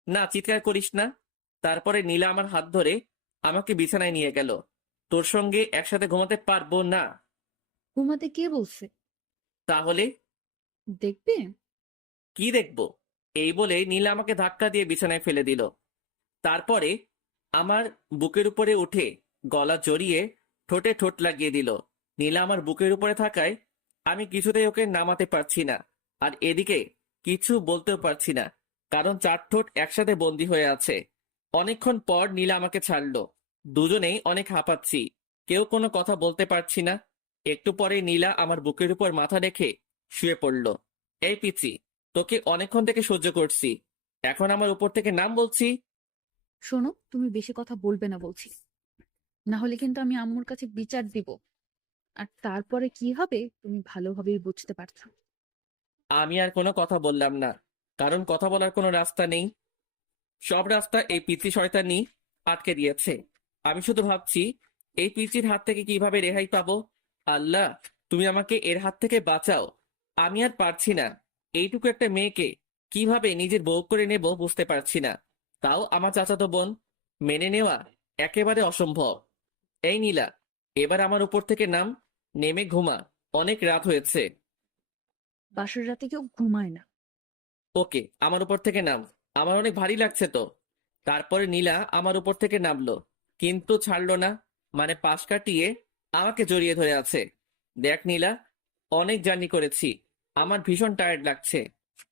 না, চিৎকার করিস না। তারপরে নীলা আমার হাত ধরে আমাকে বিছানায় নিয়ে গেল। তোর সঙ্গে একসাথে ঘুমাতে পারবো না। ঘুমাতে কে বলছে? তাহলে দেখবে। কি দেখবো? এই বলে নীলা আমাকে ধাক্কা দিয়ে বিছানায় ফেলে দিল। তারপরে আমার বুকের উপরে উঠে গলা জড়িয়ে ঠোঁটে ঠোঁট লাগিয়ে দিল। নীলা আমার বুকের উপরে থাকায় আমি কিছুতেই ওকে নামাতে পারছি না, আর এদিকে কিছু বলতেও পারছি না, কারণ চার ঠোঁট একসাথে বন্দি হয়ে আছে। অনেকক্ষণ পর নীলা আমাকে ছাড়লো। দুজনেই অনেক হাঁপাচ্ছি, কেউ কোনো কথা বলতে পারছি না। একটু পরে নীলা আমার বুকের উপর মাথা রেখে শুয়ে পড়ল। এই পিচি, তোকে অনেকক্ষণ থেকে সহ্য করছি, এখন আমার উপর থেকে নাম বলছি। শোনো, তুমি বেশি কথা বলবে না বলছি, না হলে কিন্তু আমি আম্মুর কাছে বিচার দিব। আর তারপরে কি হবে তুমি ভালোভাবেই বুঝতে পারছো। আমি আর কোনো কথা বললাম না, কারণ কথা বলার কোনো রাস্তা নেই। সব রাস্তা এই পিচ্চি শয়তানি আটকে দিয়েছে। আমি শুধু ভাবছি এই পিচ্চির হাত থেকে কিভাবে রেহাই পাবো। আল্লাহ, তুমি আমাকে এর হাত থেকে বাঁচাও। আমি আর পারছি না। এইটুকু একটা মেয়েকে কিভাবে নিজের বউ করে নেব বুঝতে পারছি না। তাও আমার চাচাতো বোন, মেনে নেওয়া একেবারে অসম্ভব। এই নীলা, এবার আমার উপর থেকে নাম, নেমে ঘুমা। অনেক রাত হয়েছে। বাসর রাতে কেউ ঘুমায় না। ওকে, আমার উপর থেকে নাম। আমার অনেক ভারী লাগছে তো। তারপরে নীলা আমার উপর থেকে নামলো, কিন্তু ছাড়লো না। মানে পাশ কাটিয়ে আমাকে জড়িয়ে ধরে আছে। দেখ নীলা, অনেক জার্নি করেছি, আমার ভীষণ টায়ার্ড লাগছে।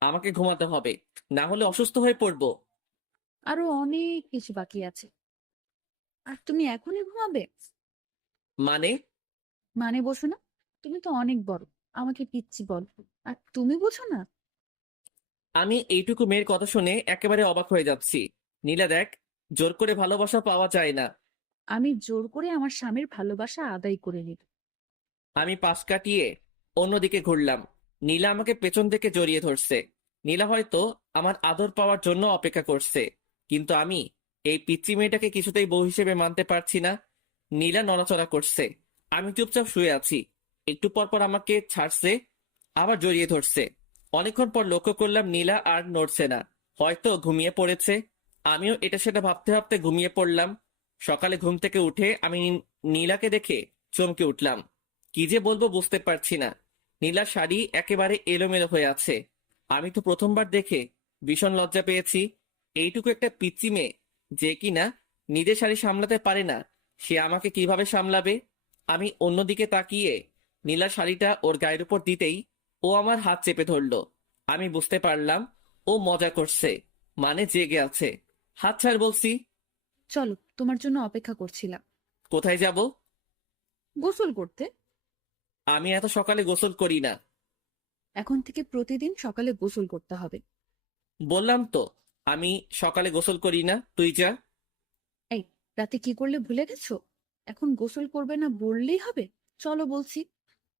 আমাকে ঘুমাতে হবে, না হলে অসুস্থ হয়ে পড়বো। আরো অনেক কিছু বাকি আছে। আর তুমি এখনই ঘুমাবে? মানে? মানে বোঝো না? তুমি তো অনেক বড়, আমাকে পিচ্চি বল, আর তুমি বোঝো না? আমি এইটুকু মেয়ের কথা শুনে একেবারে অবাক হয়ে যাচ্ছি। নীলা দেখ, জোর করে ভালোবাসা পাওয়া যায় না। আমি জোর করে আমার স্বামীর ভালোবাসা আদায় করে নিব। আমি পাশ কাটিয়ে অন্যদিকে ঘুরলাম। নীলা আমাকে পেছন থেকে জড়িয়ে ধরছে। নীলা হয়তো আমার আদর পাওয়ার জন্য অপেক্ষা করছে, কিন্তু আমি এই পিচ্চি মেয়েটাকে কিছুতেই বউ হিসেবে মানতে পারছি না। নীলা নড়াচড়া করছে, আমি চুপচাপ শুয়ে আছি। একটু পর পর আমাকে ছাড়ছে, আবার জড়িয়ে ধরছে। অনেকক্ষণ পর লক্ষ্য করলাম নীলা আর নড়ছে না, হয়তো ঘুমিয়ে পড়েছে। আমিও এটা সেটা ভাবতে ভাবতে ঘুমিয়ে পড়লাম। সকালে ঘুম থেকে উঠে আমি নীলাকে দেখে চমকে উঠলাম। কি যে বলবো বুঝতে পারছি না। নীলার শাড়ি একেবারে এলোমেলো হয়ে আছে। আমি তো প্রথমবার দেখে ভীষণ লজ্জা পেয়েছি। এইটুকু একটা পিচ্চি মেয়ে, যে কিনা নিজের শাড়ি সামলাতে পারে না, সে আমাকে কিভাবে সামলাবে? আমি অন্যদিকে তাকিয়ে নীলার শাড়িটা ওর গায়ের উপর দিতেই ও আমার হাত চেপে ধরলো। আমি বুঝতে পারলাম ও মজা করছে, মানে জেগে আছে। হাত ছাড় বলছি। চলো, তোমার জন্য অপেক্ষা করছিলাম। কোথায় যাব? গোসল করতে। আমি এত সকালে গোসল করি না। এখন থেকে প্রতিদিন সকালে গোসল করতে হবে। বললাম তো আমি সকালে গোসল করি না, তুই যা। এই, রাতে কি করলে ভুলে গেছো? এখন গোসল করবে না বললেই হবে? চলো বলছি।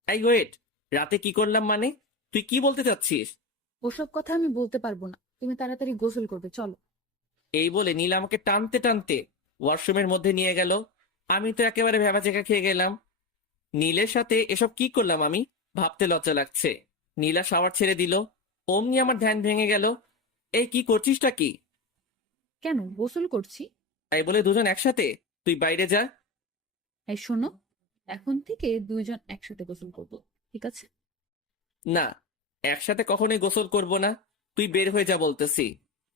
এই ওয়েট, রাতে কি করলাম মানে? তুই কি বলতে চাচ্ছিস? ওসব কথা আমি বলতে পারবো না, তুমি তাড়াতাড়ি গোসল করবে, চলো। এই বলে নীলা আমাকে টানতে টানতে ওয়াশরুমের মধ্যে নিয়ে গেল। আমি তো একেবারে ভ্যাবাচেকা খেয়ে গেলাম। নীলের সাথে এসব কি করলাম আমি, ভাবতে লজ্জা লাগছে। নীলা শাওয়ার ছেড়ে দিল, অমনি আমার ধ্যান ভেঙে গেল। এই কি করছিসটা কি? কেন গোসল করছি? তাই বলে দুজন একসাথে? তুই বাইরে যা। এই শোনো, এখন থেকে দুইজন একসাথে গোসল করবো, ঠিক আছে? না, একসাথে কখনোই গোসল করব না। তুই বের হয়ে যা বলতেছি।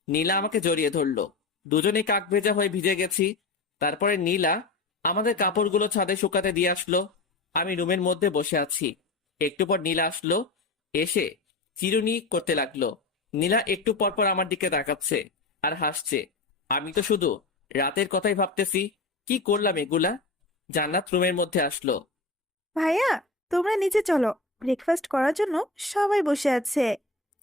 নীলা আমাকে জড়িয়ে ধরলো, দুজনে কাক ভেজা হয়ে ভিজে গেছি। তারপরে নীলা আমাদের কাপড়গুলো ছাদে শুকাতে দিয়ে আসলো। আমি রুমের মধ্যে বসে আছি। একটু পর নীলা আসলো, এসে চিরুনি করতে লাগলো। নীলা একটু পর পর আমার দিকে তাকাচ্ছে আর হাসছে। আমি তো শুধু রাতের কথাই ভাবতেছি, কি করলাম এগুলা। জান্নাত রুমের মধ্যে আসলো। ভাইয়া, তোমরা নিচে চলো, ব্রেকফাস্ট করার জন্য সবাই বসে আছে।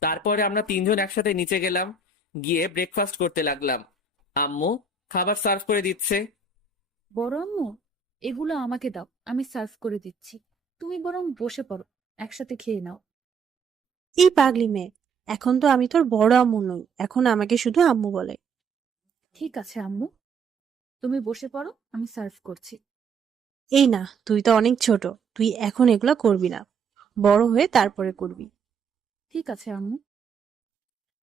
তারপরে আমরা তিনজন একসাথে নিচে গেলাম, গিয়ে ব্রেকফাস্ট করতে লাগলাম। আম্মু খাবার সার্ভ করে দিচ্ছে। বড় আম্মু, এগুলো আমাকে দাও, আমি সার্ভ করে দিচ্ছি। তুমি বরং বসে পড়ো, একসাথে খেয়ে নাও। এই পাগলি মেয়ে, এখন তো আমি তোর বড় আম্মু নই, এখন আমাকে শুধু আম্মু বলে। ঠিক আছে আম্মু, তুমি বসে পড়ো, আমি সার্ভ করছি। এই না, তুই তো অনেক ছোট, তুই এখন এগুলা করবি না, বড় হয়ে তারপরে করবি। ঠিক আছে আম্মু।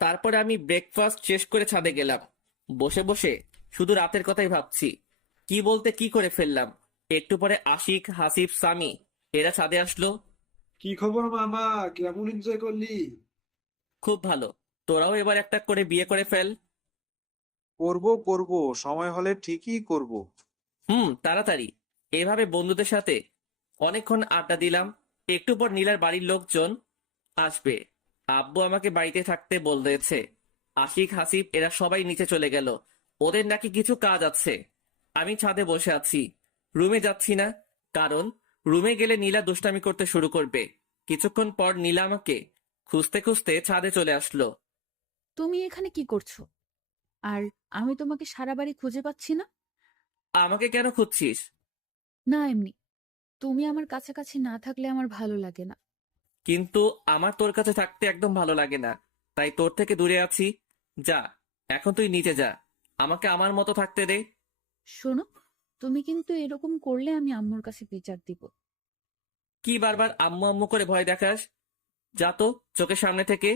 তারপরে আমি ব্রেকফাস্ট শেষ করে ছাদে গেলাম। বসে বসে শুধু রাতের কথাই ভাবছি, কি বলতে কি করে ফেললাম। একটু পরে আশিক, হাসিব, সামি এরা ছাদে আসলো। কি খবর মামা, কেমন এনজয় করলি? খুব ভালো, তোরাও এবার একটা করে বিয়ে করে ফেল। করবো করবো, সময় হলে ঠিকই করব। তাড়াতাড়ি। এভাবে বন্ধুদের সাথে অনেকক্ষণ আড্ডা দিলাম। একটু পর নীলার বাড়ির লোকজন আসবে। আব্বু আমাকে বাড়িতে থাকতে বলেছে। আশিক, হাসিব এরা সবাই নিচে চলে গেল, ওদের নাকি কিছু কাজ আছে। আমি ছাদে বসে আছি, রুমে যাচ্ছি না, কারণ রুমে গেলে নীলা দুষ্টামি করতে শুরু করবে। কিছুক্ষণ পর নীলা আমাকে খুঁজতে খুঁজতে ছাদে চলে আসলো। তুমি এখানে কি করছো? আর আমি তোমাকে সারা বাড়ি খুঁজে পাচ্ছি না। আমাকে কেন খুঁজছিস? না, এমনি। তুমি আমার কাছাকাছি না থাকলে আমার ভালো লাগে না। কিন্তু আমার তোর কাছে থাকতে একদম ভালো লাগে না, তাই তোর থেকে দূরে আছি। যা, এখন তুই নিচে যা, আমাকে আমার মতো থাকতে দে। শোনো, তুমি কিন্তু এরকম করলে আমি আম্মুর কাছে বিচার দিব। কি বারবার আম্মু আম্মু করে ভয় দেখাস? যা তো চোখের সামনে থেকে।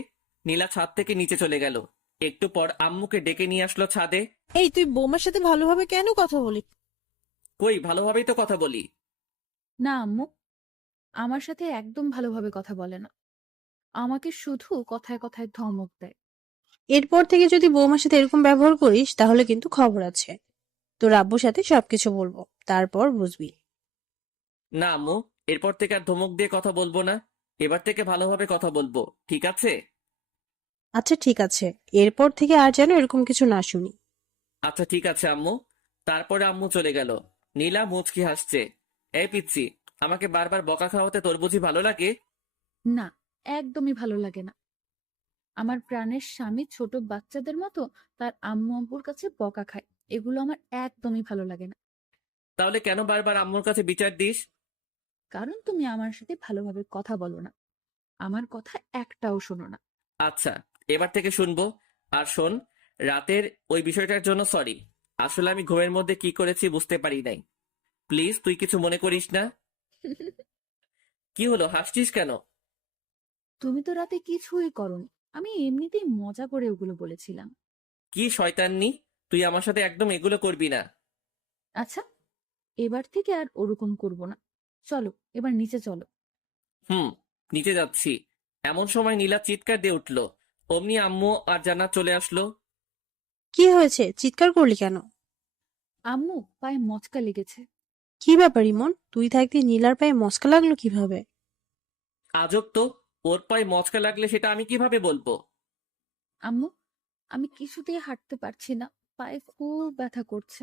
নীলা ছাদ থেকে নিচে চলে গেল। একটু পর আম্মুকে ডেকে নিয়ে আসলো ছাদে। এই তুই বৌমার সাথে ভালোভাবে কেন কথা বলিস? কই, ভালোভাবেই তো কথা বলি। না আম্মু, আমার সাথে একদম ভালোভাবে কথা বলে না, আমাকে শুধু কথায় কথায় ধমক দেয়। এরপর থেকে যদি বৌমার সাথে এরকম ব্যবহার করিস তাহলে কিন্তু খবর আছে। তোর আব্বুর সাথে সবকিছু বলবো, তারপর বুঝবি। না আম্মু, এরপর থেকে আর ধমক দিয়ে কথা বলবো না। এবার থেকে ভালোভাবে কথা বলবো, ঠিক আছে? আচ্ছা ঠিক আছে, এরপর থেকে আর যেন এরকম কিছু না শুনি। আচ্ছা ঠিক আছে আম্মু। তারপরে আম্মু চলে গেল। নীলা মুচকি হাসছে। এই পিচ্ছি, আমাকে বারবার বকা খাওয়াতে তোর বুঝি ভালো লাগে? না, একদমই ভালো লাগে না। আমার প্রাণের স্বামী ছোট বাচ্চাদের মতো তার আম্মু আব্বুর কাছে বকা খায়, এগুলো আমার একদমই ভালো লাগে না। তাহলে কেন বারবার আম্মুর কাছে বিচার দিস? কারণ তুমি আমার সাথে ভালোভাবে কথা বলো না, আমার কথা একটাও শোনো না। আচ্ছা, এবার থেকে শুনবো। আর শোন, রাতের ওই বিষয়টার জন্য সরি। আসলে আমি ঘুমের মধ্যে কি করেছি বুঝতে পারি নাই। প্লিজ তুই কিছু মনে করিস না। কি হলো, হাসছিস কেন? তুমি তো রাতে কিছুই করোনি, আমি এমনিতেই মজা করে ওগুলো বলেছিলাম। কি শয়তাননি, তুই আমার সাথে একদম এগুলো করবি না। আচ্ছা, এবার থেকে আর ওরকম করব না। চলো এবার নিচে চলো। হুম, নিচে যাচ্ছি। এমন সময় নীলা চিৎকার দিয়ে উঠলো। অমনি আম্মু আর জান্নাত চলে আসলো। কি হয়েছে, চিৎকার করলি কেন? আম্মু পায়ে মচকা লেগেছে। কি ব্যাপার ইমন, তুই থাকতে নীলার পায়ে মস্কা লাগলো কিভাবে? আজব তো, ওর পায়ে মচকা লাগলে সেটা আমি কিভাবে বলবো? আম্মু, আমি কিছুতেই হাঁটতে পারছি না, পায়ে খুব ব্যথা করছে।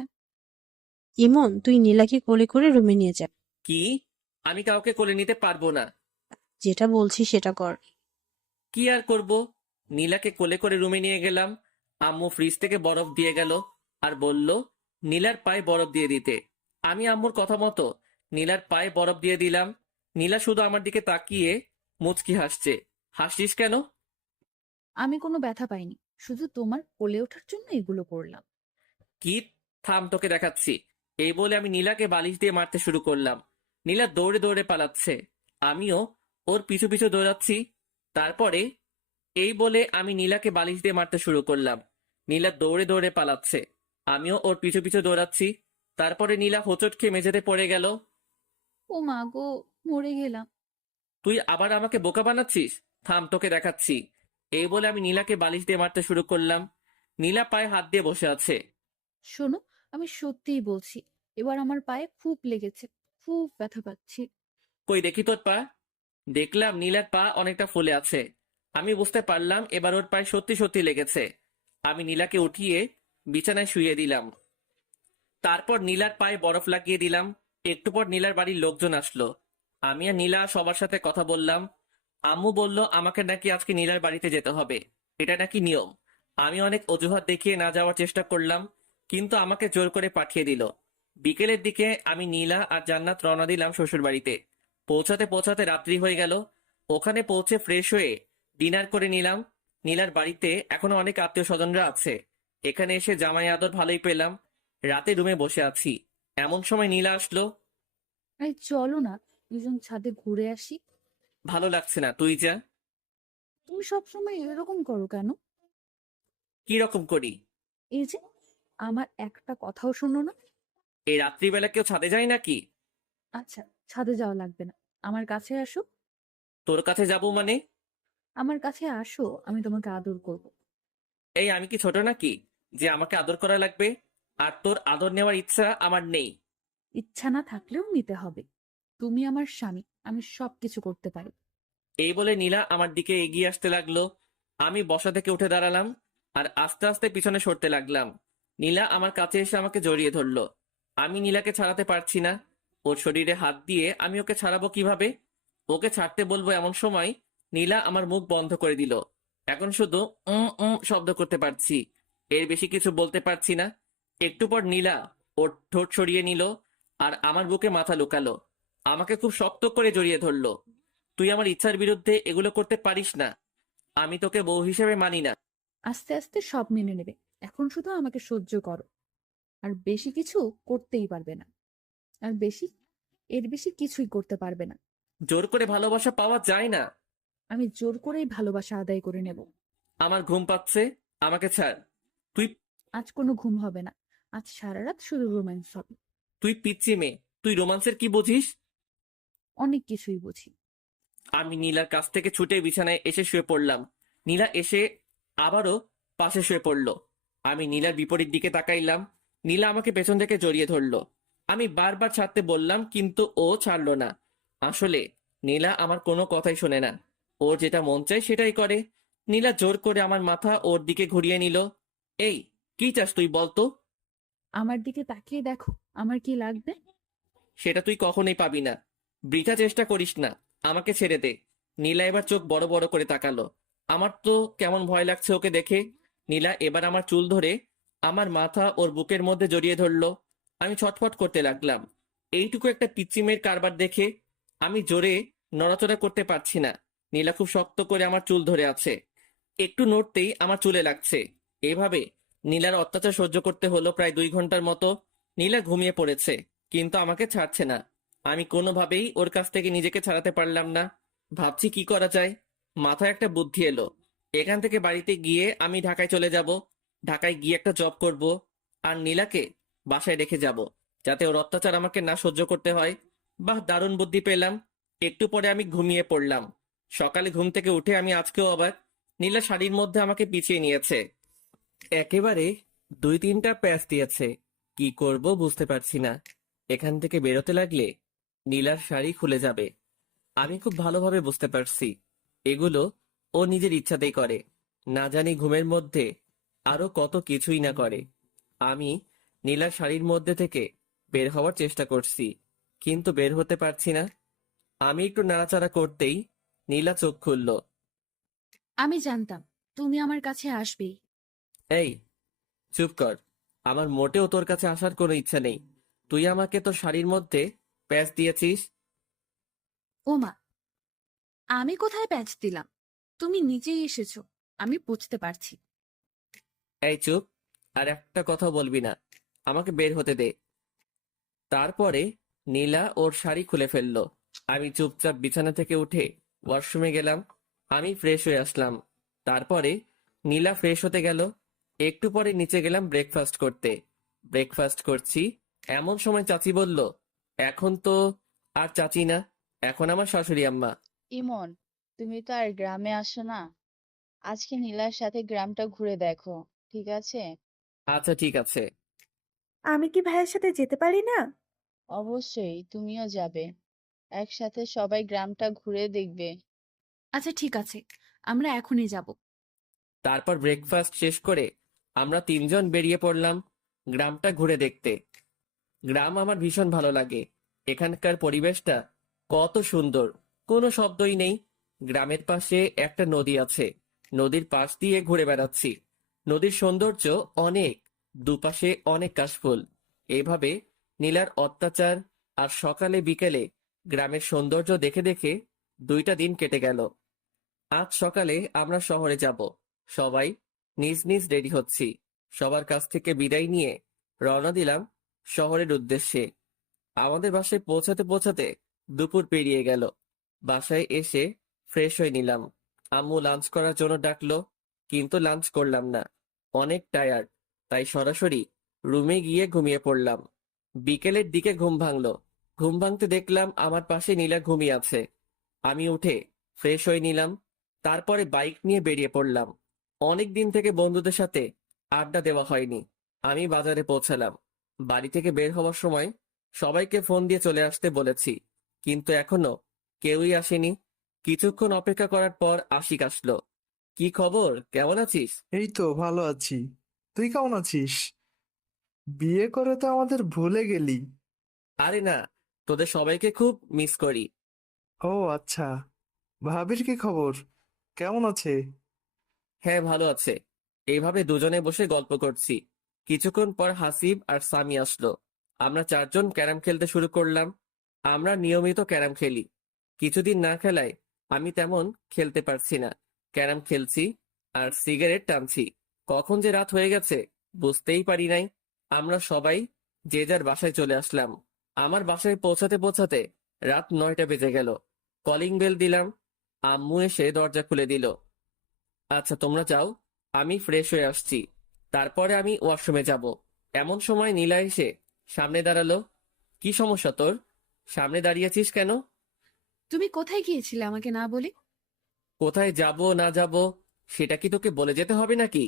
ইমন, তুই নীলাকে কোলে করে রুমে নিয়ে যা। কি? আমি কাউকে কোলে নিতে পারবো না। যেটা বলছি সেটা কর। কি আর করব? নীলাকে কোলে করে রুমে নিয়ে গেলাম। আম্মু ফ্রিজ থেকে বরফ দিয়ে গেল আর বলল নীলার পায়ে বরফ দিয়ে দিতে। আমি আম্মুর কথা মতো নীলার পায়ে বরফ দিয়ে দিলাম। নীলা শুধু আমার দিকে তাকিয়ে মুচকি হাসছে। হাসছিস কেন? আমি কোনো ব্যথা পাইনি, শুধু তোমার কোলে ওঠার জন্য এগুলো করলাম। কি? থাম, তোকে দেখাচ্ছি। এই বলে আমি নীলাকে বালিশ দিয়ে মারতে শুরু করলাম। নীলা দৌড়ে দৌড়ে পালাচ্ছে। আমিও ওর পিছু পিছু দৌড়াচ্ছি। তারপরে এই বলে আমি নীলাকে বালিশ দিয়ে মারতে শুরু করলাম। নীলা দৌড়ে দৌড়ে পালাচ্ছে। আমিও ওর পিছু পিছু দৌড়াচ্ছি। তারপরে নীলা হোঁচট খেয়ে মেঝেতে পড়ে গেল। ও মা গো, মরে গেলাম। তুই আবার আমাকে বোকা বানাচ্ছিস? থাম, তোকে দেখাচ্ছি। এই বলে আমি নীলাকে বালিশ দিয়ে মারতে শুরু করলাম। নীলা পায়ে হাত দিয়ে বসে আছে। শোনো, আমি সত্যিই বলছি, এবার আমার পায়ে খুব লেগেছে, খুব ব্যথা পাচ্ছি। কই দেখি তোর পা। দেখলাম নীলার পা অনেকটা ফুলে আছে। আমি বুঝতে পারলাম এবার ওর পায়ে সত্যি সত্যি লেগেছে। আমি নীলাকে উঠিয়ে বিছানায় শুইয়ে দিলাম। তারপর নীলার পায়ে বরফ লাগিয়ে দিলাম। একটু পর নীলার বাড়ির লোকজন আসলো। আমি আর নীলা সবার সাথে কথা বললাম। আম্মু বলল আমাকে নাকি আজকে নীলার বাড়িতে যেতে হবে, এটা নাকি নিয়ম। আমি অনেক অজুহাত দেখিয়ে না যাওয়ার চেষ্টা করলাম, কিন্তু আমাকে জোর করে পাঠিয়ে দিল। বিকেলের দিকে আমি নীলা আর জান্নাত রওনা দিলাম শ্বশুর বাড়িতে। পৌঁছাতে পৌঁছাতে রাত্রি হয়ে গেল। ওখানে পৌঁছে ফ্রেশ হয়ে ডিনার করে নিলাম। নীলার বাড়িতে এখনো অনেক আত্মীয় স্বজনরা আছে। এখানে এসে জামাই আদর ভালোই পেলাম। রাতে রুমে বসে আছি, এমন সময় নীলা আসলো। এই চলো না, দুজন ছাদে ঘুরে আসি। ভালো লাগছে না, তুই যা। তুমি সবসময় এরকম করো কেন? কি রকম করি? এই যে, আমার একটা কথাও শোনো না। এই রাত্রিবেলা কেউ ছাদে যায় নাকি? আচ্ছা, ছাদে যাওয়া লাগবে না, আমার কাছে আসো। তোর কাছে যাবো মানে? আমার কাছে আসো, আমি তোমাকে আদর করব। এই আমি কি ছোট নাকি যে আমাকে আদর করা লাগবে? আর তোর আদর নেওয়ার ইচ্ছা আমার নেই। ইচ্ছা না থাকলেও নিতে হবে, তুমি আমার স্বামী, আমি সবকিছু করতে পারি। এই বলে নীলা আমার দিকে এগিয়ে আসতে লাগলো। আমি বসা থেকে উঠে দাঁড়ালাম আর আস্তে আস্তে পিছনে সরতে লাগলাম। নীলা আমার কাছে এসে আমাকে জড়িয়ে ধরলো। আমি নীলাকে ছাড়াতে পারছি না। ওর শরীরে হাত দিয়ে আমি ওকে ছাড়াবো কিভাবে? ওকে ছাড়তে বলবো এমন সময় নীলা আমার মুখ বন্ধ করে দিল। এখন শুধু শব্দ করতে পারছি, এর বেশি কিছু বলতে পারছি না। একটু পর নীলা ওর ঠোঁট সরিয়ে নিল আর আমার বুকে মাথা লুকালো। আমাকে খুব শক্ত করে জড়িয়ে ধরলো। তুই আমার ইচ্ছার বিরুদ্ধে এগুলো করতে পারিস না। আমি তোকে বউ হিসেবে মানি না। আস্তে আস্তে সব মেনে নেবে। এখন শুধু আমাকে সহ্য করো। আর বেশি কিছু করতেই পারবে না। আর এর বেশি কিছুই করতে পারবে না। জোর করে ভালোবাসা পাওয়া যায় না। আমি জোর করেই ভালোবাসা আদায় করে নেব। আমার ঘুম পাচ্ছে, আমাকে ছাড়। তুই আজ কোনো ঘুম হবে না। আজ সারা রাত শুধু রোম্যান্স হবে। তুই পিচ্চি মেয়ে, তুই রোমান্সের কি বুঝিস? অনেক কিছুই বুঝি। আমি নীলার কাছ থেকে ছুটে বিছানায় এসে শুয়ে পড়লাম। নীলা এসে আবারও পাশে শুয়ে পড়লো। আমি নীলার বিপরীত দিকে তাকাইলাম। নীলা আমাকে পেছন থেকে জড়িয়ে ধরলো। আমি বারবার ছাড়তে বললাম, কিন্তু ও ছাড়লো না। আসলে নীলা আমার কোনো কথাই শোনে না। ওর যেটা মন চায় সেটাই করে। নীলা জোর করে আমার মাথা ওর দিকে ঘুরিয়ে নিল। এই, কি চাস তুই বলতো? আমার দিকে তাকিয়ে দেখো, আমার কি লাগবে। সেটা তুই কখনোই পাবি না। বৃথা চেষ্টা করিস না, আমাকে ছেড়ে দে। নীলা এবার চোখ বড় বড় করে তাকালো। আমার তো কেমন ভয় লাগছে ওকে দেখে। নীলা এবার আমার চুল ধরে আমার মাথা ওর বুকের মধ্যে জড়িয়ে ধরলো। আমি ছটফট করতে লাগলাম। এইটুকু একটা পিচ্চি মেয়ের কারবার দেখে আমি জোরে নড়াচড়া করতে পারছি না। নীলা খুব শক্ত করে আমার চুল ধরে আছে। একটু নড়তেই আমার চুলে লাগছে। এভাবে নীলার অত্যাচার সহ্য করতে হলো প্রায় 2 ঘন্টার মতো। নীলা ঘুমিয়ে পড়েছে, কিন্তু আমাকে ছাড়ছে না। আমি কোনোভাবেই ওর কাছ থেকে নিজেকে ছাড়াতে পারলাম না। ভাবছি কি করা যায়। মাথায় একটা বুদ্ধি এলো। এখান থেকে বাড়িতে গিয়ে আমি ঢাকায় চলে যাব। ঢাকায় গিয়ে একটা জব করব, আর নীলাকে বাসায় রেখে যাব, যাতে ওর অত্যাচার আমাকে না সহ্য করতে হয়। বাহ, দারুণ বুদ্ধি পেলাম। একটু পরে আমি ঘুমিয়ে পড়লাম। সকালে ঘুম থেকে উঠে আমি আজকেও অবাক। নীলা শাড়ির মধ্যে আমাকে পিছিয়ে নিয়েছে। একেবারে 2-3টা প্যাচ দিয়েছে। কি করব বুঝতে পারছি না। এখান থেকে বেরোতে লাগলে নীলার শাড়ি খুলে যাবে। আমি খুব ভালোভাবে বুঝতে পারছি এগুলো ও নিজের ইচ্ছাতেই করে। না জানি ঘুমের মধ্যে আরো কত কিছুই না করে। আমি নীলার শাড়ির মধ্যে থেকে বের হওয়ার চেষ্টা করছি, কিন্তু বের হতে পারছি না। আমি একটু নাড়াচাড়া করতেই নীলা চোখ খুলল। আমি জানতাম তুমি আমার কাছে আসবেই। এই, চুপ কর। আমার মোটেও তোর কাছে আসার কোনো ইচ্ছা নেই। তুই আমাকে তোর শাড়ির মধ্যে প্যাচ দিয়েছিস। ওমা, আমি কোথায় প্যাচ দিলাম? তুমি নিজেই এসেছো, আমি বুঝতে পারছি। এই চুপ, আর একটা কথা বলবি না। আমাকে বের হতে দে। তারপরে নীলা ওর শাড়ি খুলে ফেললো। আমি চুপচাপ বিছানা থেকে উঠে ওয়াশরুমে গেলাম। আমি ফ্রেশ হয়ে আসলাম। তারপরে নীলা ফ্রেশ হতে গেল। একটু পরে নিচে গেলাম ব্রেকফাস্ট করতে। ব্রেকফাস্ট করছি, এমন সময় চাচি বলল, এখন তো আর চাচি না, এখন আমার শাশুড়ি আম্মা। ইমন, তুমি তো আর গ্রামে আসো না। আজকে নীলার সাথে গ্রামটা ঘুরে দেখো, ঠিক আছে? আচ্ছা, ঠিক আছে। আমি কি ভাইয়ের সাথে যেতে পারি না? অবশ্যই তুমিও যাবে। একসাথে সবাই গ্রামটা ঘুরে দেখবে। আচ্ছা ঠিক আছে, আমরা এখনই যাব। তারপর ব্রেকফাস্ট শেষ করে আমরা 3জন বেরিয়ে পড়লাম গ্রামটা ঘুরে দেখতে। গ্রাম আমার ভীষণ ভালো লাগে। এখানকার পরিবেশটা কত সুন্দর, কোনো শব্দই নেই। গ্রামের পাশে একটা নদী আছে। নদীর পাশ দিয়ে ঘুরে বেড়াচ্ছি। নদীর সৌন্দর্য অনেক, দুপাশে অনেক কাশফুল। এইভাবে নীলার অত্যাচার আর সকালে বিকেলে গ্রামের সৌন্দর্য দেখে দেখে 2টা দিন কেটে গেল। আজ সকালে আমরা শহরে যাব। সবাই নিজ নিজ রেডি হচ্ছি। সবার কাছ থেকে বিদায় নিয়ে রওনা দিলাম শহরের উদ্দেশ্যে। আমাদের বাসায় পৌঁছাতে পৌঁছাতে দুপুর পেরিয়ে গেল। বাসায় এসে ফ্রেশ হয়ে নিলাম। আম্মু লাঞ্চ করার জন্য ডাকলো, কিন্তু লাঞ্চ করলাম না। অনেক টায়ার্ড, তাই সরাসরি রুমে গিয়ে ঘুমিয়ে পড়লাম। বিকেলের দিকে ঘুম ভাঙলো। ঘুম ভাঙতে দেখলাম আমার পাশে নীলা ঘুমিয়ে আছে। আমি উঠে ফ্রেশ হয়ে নিলাম। তারপরে বাইক নিয়ে বেরিয়ে পড়লাম। অনেক দিন থেকে বন্ধুদের সাথে আড্ডা দেওয়া হয়নি। আমি বাজারে পৌঁছালাম। বাড়ি থেকে বের হওয়ার সময় সবাইকে ফোন দিয়ে চলে আসতে বলেছি, কিন্তু এখনো কেউই আসেনি। কিছুক্ষণ অপেক্ষা করার পর আশিক আসলো। কি খবর, কেমন আছিস? এই তো ভালো আছি। তুই কেমন আছিস? বিয়ে করে তো আমাদের ভুলে গেলি। আরে না, তোদের সবাইকে খুব মিস করি। ও আচ্ছা, ভাবির কি খবর? কেমন আছে? হ্যাঁ, ভালো আছে। এইভাবে দুজনে বসে গল্প করছি। কিছুক্ষণ পর হাসিব আর সামি আসলো। আমরা 4জন ক্যারাম খেলতে শুরু করলাম। আমরা নিয়মিত ক্যারাম খেলি। কিছুদিন না খেলায় আমি তেমন খেলতে পারছি না। ক্যারাম খেলছি আর সিগারেট টানছি, কখন যে রাত হয়ে গেছে বুঝতেই পারি নাই। আমরা সবাই যে যার বাসায় চলে আসলাম। আমার বাসায় পৌঁছাতে পৌঁছাতে রাত 9টা বেজে গেল। কলিং বেল দিলাম, আম্মু এসে দরজা খুলে দিল। আচ্ছা তোমরা যাও, আমি ফ্রেশ হয়ে আসছি, তারপরে আমি ওয়াশরুমে যাব। এমন সময় নীলা এসে সামনে দাঁড়ালো। কি সমস্যা তোর? সামনে দাঁড়িয়েছিস কেন? তুমি কোথায় গিয়েছিলে আমাকে না বলে? কোথায় যাব না যাব সেটা কি তোকে বলে যেতে হবে নাকি?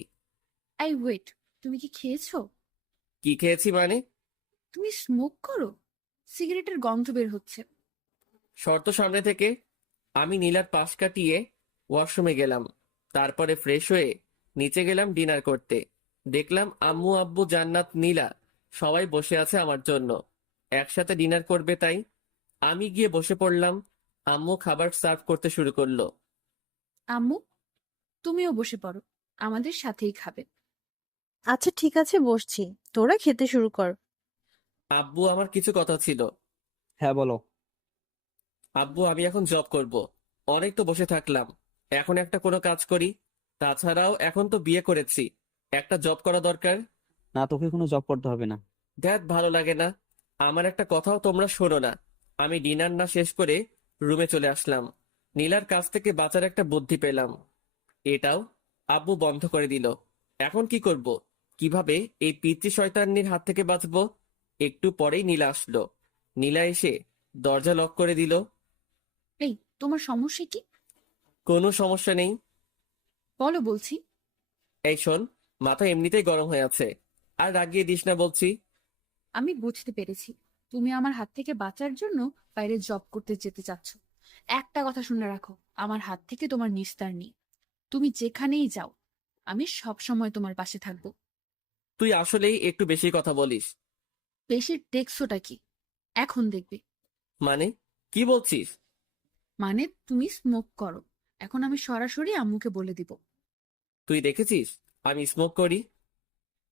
আই ওয়েট, তুমি কি খেয়েছো? কি খেয়েছি মানে? তুমি স্মোক করো? সিগারেটের গন্ধ বের হচ্ছে। শর্ত সামনে থেকে। আমি নীলার পাশ কাটিয়ে ওয়াশরুমে গেলাম, তারপরে ফ্রেশ হয়ে নিচে গেলাম ডিনার করতে। দেখলাম আম্মু আব্বু জান্নাত নীলা সবাই বসে আছে আমার জন্য, একসাথে ডিনার করবে তাই। আমি গিয়ে বসে পড়লাম। আম্মু খাবার সার্ভ করতে শুরু করলো। আম্মু, তুমিও বসে পড়ো, আমাদের সাথেই খাবে। আচ্ছা ঠিক আছে, বসছি, তোরা খেতে শুরু কর। আব্বু আমার কিছু কথা ছিল। হ্যাঁ বলো। আব্বু আমি এখন জব করব, অনেক তো বসে থাকলাম, এখন একটা কোনো কাজ করি। তাছাড়াও এখন তো বিয়ে করেছি, একটা জব করা দরকার। না, তোকে কোনো জব করতে হবে না। ধ্যাত ভালো লাগে না। আমার একটা কথাও তোমরা শোনো না। আমি ডিনার না শেষ করে রুমে চলে আসলাম। নীলার কাছ থেকে বাঁচার একটা বুদ্ধি পেলাম, এটাও আব্বু বন্ধ করে দিল। এখন কি করব? কিভাবে এই পিচ্চি শয়তানির হাত থেকে বাঁচবো? একটু পরেই নীলা আসলো। নীলা এসে দরজা লক করে দিল। এই, তোমার সমস্যা কি? কোনো সমস্যা নেই। বলো বলছি। এই শোন, মাথা এমনিতেই গরম হয়ে আছে, আর রাগিয়ে দিস না বলছি। আমি বুঝতে পেরেছি, তুমি আমার হাত থেকে বাঁচার জন্য বাইরে জব করতে যেতে চাচ্ছ। একটা কথা শুনে রাখো, আমার হাত থেকে তোমার নিস্তার নেই। তুমি যেখানেই যাও, আমি সব সময় তোমার পাশে থাকবো। তুই আসলেই একটু বেশি কথা বলিস। বেশি দেখছোটা কি? এখন দেখবে। মানে কি বলছিস? মানে তুমি স্মোক করো, এখন আমি সরাসরি আম্মুকে বলে দিব। তুই দেখেছিস আমি স্মোক করি?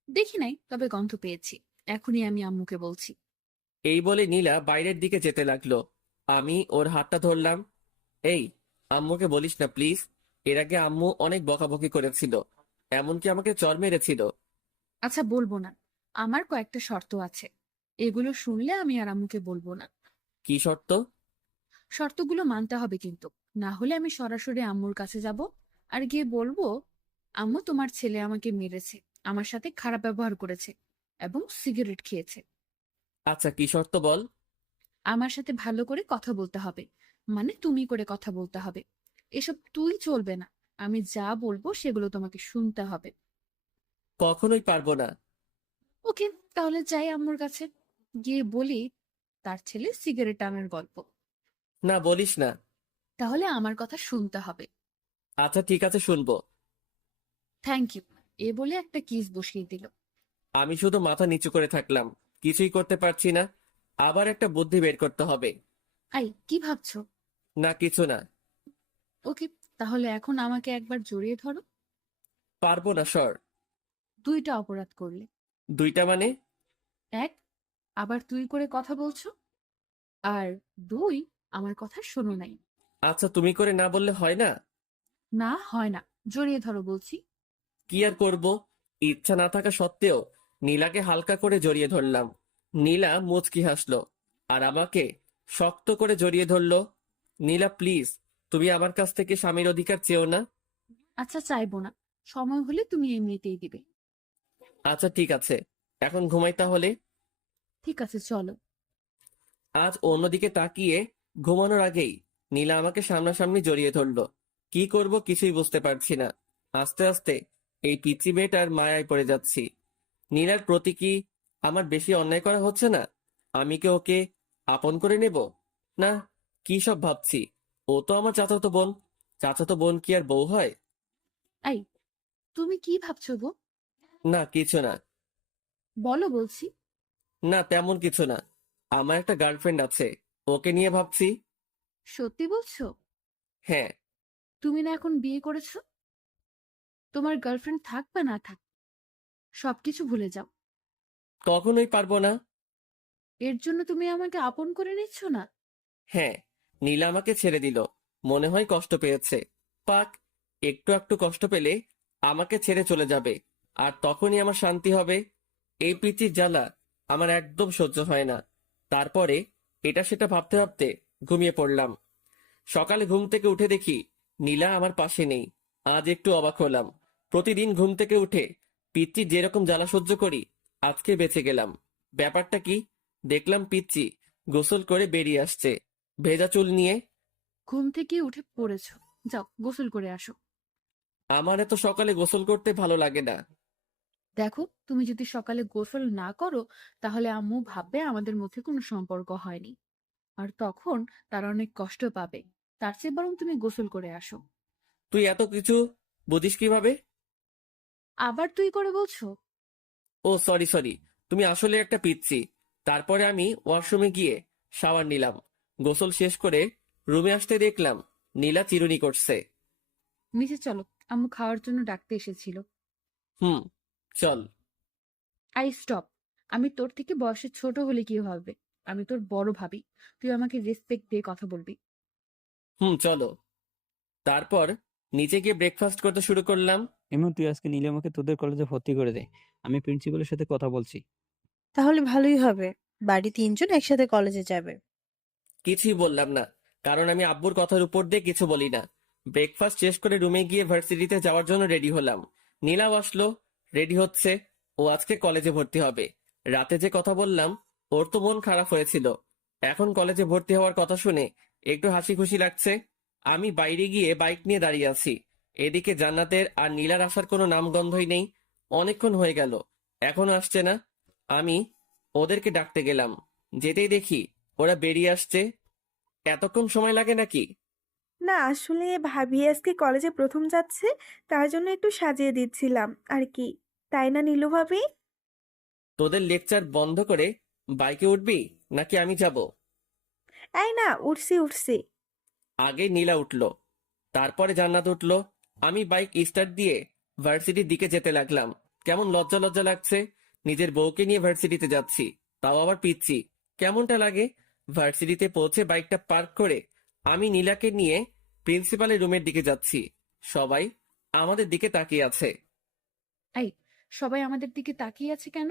দেখি নাই, তবে গন্ধ পেয়েছি। এখনই আমি আম্মুকে বলছি। এই বলে নীলা বাইরের দিকে যেতে লাগলো। আমি ওর হাতটা ধরলাম। এই, আম্মুকে বলিস না প্লিজ। এর আগে আম্মু অনেক বকাবকি করেছিল, এমনকি আমাকে চড় মেরেছিল। আচ্ছা বলবো না, আমার কয়েকটা শর্ত আছে, এগুলো শুনলে আমি আর আম্মুকে বলবো না। কি শর্ত? শর্তগুলো মানতে হবে কিন্তু, না হলে আমি সরাসরি আম্মুর কাছে যাব আর গিয়ে বলবো, আম্মু তোমার ছেলে আমাকে মেরেছে, আমার সাথে খারাপ ব্যবহার করেছে এবং সিগারেট খেয়েছে। আচ্ছা কি শর্ত বল। আমার সাথে ভালো করে কথা বলতে হবে, মানে তুমি করে কথা বলতে হবে। এসব তুই চলবে না, আমি যা বলবো সেগুলো তোমাকে শুনতে হবে। কখনোই পারবো না। ওকে, তাহলে যাই আম্মুর কাছে, গিয়ে বলি তার ছেলে সিগারেট টানার গল্প। না বলিস না। তাহলে আমার কথা শুনতে হবে। আচ্ছা ঠিক আছে, শুনবো। থ্যাংক ইউ, এ বলে একটা কিস বসিয়ে দিল। আমি শুধু মাথা নিচু করে থাকলাম, কিছুই করতে পারছি না। আবার একটা বুদ্ধি বের করতে হবে। আই, কি ভাবছো? না কিছু না। ওকে, তাহলে এখন আমাকে একবার জড়িয়ে ধরো। পারবো না সর। দুইটা অপরাধ করলে। দুইটা মানে? এক, আবার তুই করে কথা বলছো, আর দুই, আমার কথা শোনো নাই। আচ্ছা তুমি করে না বললে হয় না? না হয় না, জড়িয়ে ধরো বলছি। কি আর করব, ইচ্ছা না থাকা সত্ত্বেও নীলাকে হালকা করে জড়িয়ে ধরলাম। নীলা মুচকি হাসলো আর আমাকে শক্ত করে জড়িয়ে ধরলো। নীলা প্লিজ, তুমি আমার কাছ থেকে স্বামীর অধিকার চেও না। আচ্ছা চাইবো না, সময় হলে তুমি এমনিতেই দিবে। আচ্ছা ঠিক আছে, এখন ঘুমাই তাহলে। ঠিক আছে চলো। আজ অন্যদিকে তাকিয়ে ঘুমানোর আগেই নীলা আমাকে সামনাসামনি জড়িয়ে ধরলো। কি করব কিছুই বুঝতে পারছি না। আস্তে আস্তে এই পিচ্চি মেয়েটার মায়ায় পড়ে যাচ্ছি। নীলার প্রতি কি আমার বেশি অন্যায় করা হচ্ছে না? আমি কি ওকে আপন করে নেব? না, কি সব ভাবছি। ও তো আমার চাচাতো বোন, চাচাতো বোন কি আর বউ হয়? আই, তুমি কি ভাবছো গো? না কিছু না। বলো বলছি। না তেমন কিছু না, আমার একটা গার্লফ্রেন্ড আছে, ওকে নিয়ে ভাবছি। সত্যি বলছো? হ্যাঁ। তুমি না এখন বিয়ে করেছো, তোমার গার্লফ্রেন্ড থাক বা না থাক, সবকিছু ভুলে যাও। কখনোই পারবো না। এর জন্য তুমি আমাকে আপন করে নিচ্ছ না? হ্যাঁ, নীলা আমাকে ছেড়ে দিল, মনে হয় কষ্ট পেয়েছে। পাক, একটু একটু কষ্ট পেলে আমাকে ছেড়ে চলে যাবে, আর তখনই আমার শান্তি হবে। এই প্রীতির জ্বালা আমার একদম সহ্য হয় না। তারপরে এটা সেটা ভাবতে ভাবতে ঘুমিয়ে পড়লাম। সকালে ঘুম থেকে উঠে দেখি নীলা আমার পাশে নেই। আজ একটু অবাক হলাম। প্রতিদিন ঘুম থেকে উঠে পিচ্চি যেরকম জ্বালা সহ্য করি, আজকে বেঁচে গেলাম। ব্যাপারটা কি? দেখলাম পিচ্চি গোসল করে বেরিয়ে আসছে, ভেজা চুল নিয়ে। ঘুম থেকে উঠে পড়েছো, যাও গোসল করে আসো। আমার এত সকালে গোসল করতে ভালো লাগে না। দেখো, তুমি যদি সকালে গোসল না করো তাহলে আম্মু ভাববে আমাদের মধ্যে কোনো সম্পর্ক হয়নি, আর তখন তারা অনেক কষ্ট পাবে। তার চেয়ে বরং তুমি গোসল করে আসো। তুই এত কিছু বুঝিস কিভাবে? আবার তুই করে বলছো? ও সরি সরি, তুমি আসলে একটা পিচ্চি। তারপরে আমি ওয়াশরুমে গিয়ে শাওয়ার নিলাম। গোসল শেষ করে রুমে আসতে দেখলাম নীলা চিরুনি করছে। নিচে চলো, আম্মু খাওয়ার জন্য ডাকতে এসেছিল। হুম, চল। I stop. আমি তোর থেকে বয়সে ছোট হলে কি হবে? আমি তোর বড় ভাবি, তুই আমাকে রেসপেক্ট দিয়ে কথা বলবি। হুম, চলো। তারপর নিচে গিয়ে ব্রেকফাস্ট করতে শুরু করলাম। এমন তুই আজকে নীলিমাকে তোদের কলেজে ভর্তি করে দে, আমি প্রিন্সিপালের সাথে কথা বলছি। তাহলে ভালোই হবে, বাড়ি 3 জন একসাথে কলেজে যাবে। কিছুই বললাম না, কারণ আমি আব্বুর কথার উপর দিয়ে কিছু বলি না। ব্রেকফাস্ট শেষ করে রুমে গিয়ে ভার্সিটিতে যাওয়ার জন্য রেডি হলাম। নীলাও আসলো, রেডি হচ্ছে। ও আজকে কলেজে ভর্তি হবে। রাতে যে কথা বললাম, ওর তো মন খারাপ হয়েছিল। এখন কলেজে ভর্তি হওয়ার কথা শুনে একটু হাসি খুশি লাগছে। আমি বাইরে গিয়ে বাইক নিয়ে দাঁড়িয়ে আছি। এদিকে জান্নাতের আর নীলার আসার কোনো নামগন্ধই নেই। অনেকক্ষণ হয়ে গেল, এখনো আসছে না। আমি ওদেরকে ডাকতে গেলাম, যেতেই দেখি ওরা বেরিয়ে আসছে। এতক্ষণ সময় লাগে নাকি? না, আসলে ভাবি আজকে কলেজে প্রথম যাচ্ছে, তার জন্য একটু সাজিয়ে দিচ্ছিলাম আর কি। তাই না নীলু ভাবি? তোদের লেকচার বন্ধ করে বাইকে উঠবি নাকি আমি যাব? এই না, উঠছি উঠছি। আগে নীলা উঠলো, তারপরে জান্নাত উঠলো। আমি বাইক স্টার্ট দিয়ে ভার্সিটির দিকে যেতে লাগলাম। কেমন লজ্জা লজ্জা লাগছে, নিজের বউকে নিয়ে ভার্সিটিতে যাচ্ছি, তাও আবার পিচ্ছি। কেমনটা লাগে? ভার্সিটিতে পৌঁছে বাইকটা পার্ক করে আমি নীলাকে নিয়ে প্রিন্সিপালের রুমের দিকে যাচ্ছি। সবাই আমাদের দিকে তাকিয়ে আছে। এই, সবাই আমাদের দিকে তাকিয়ে আছে কেন?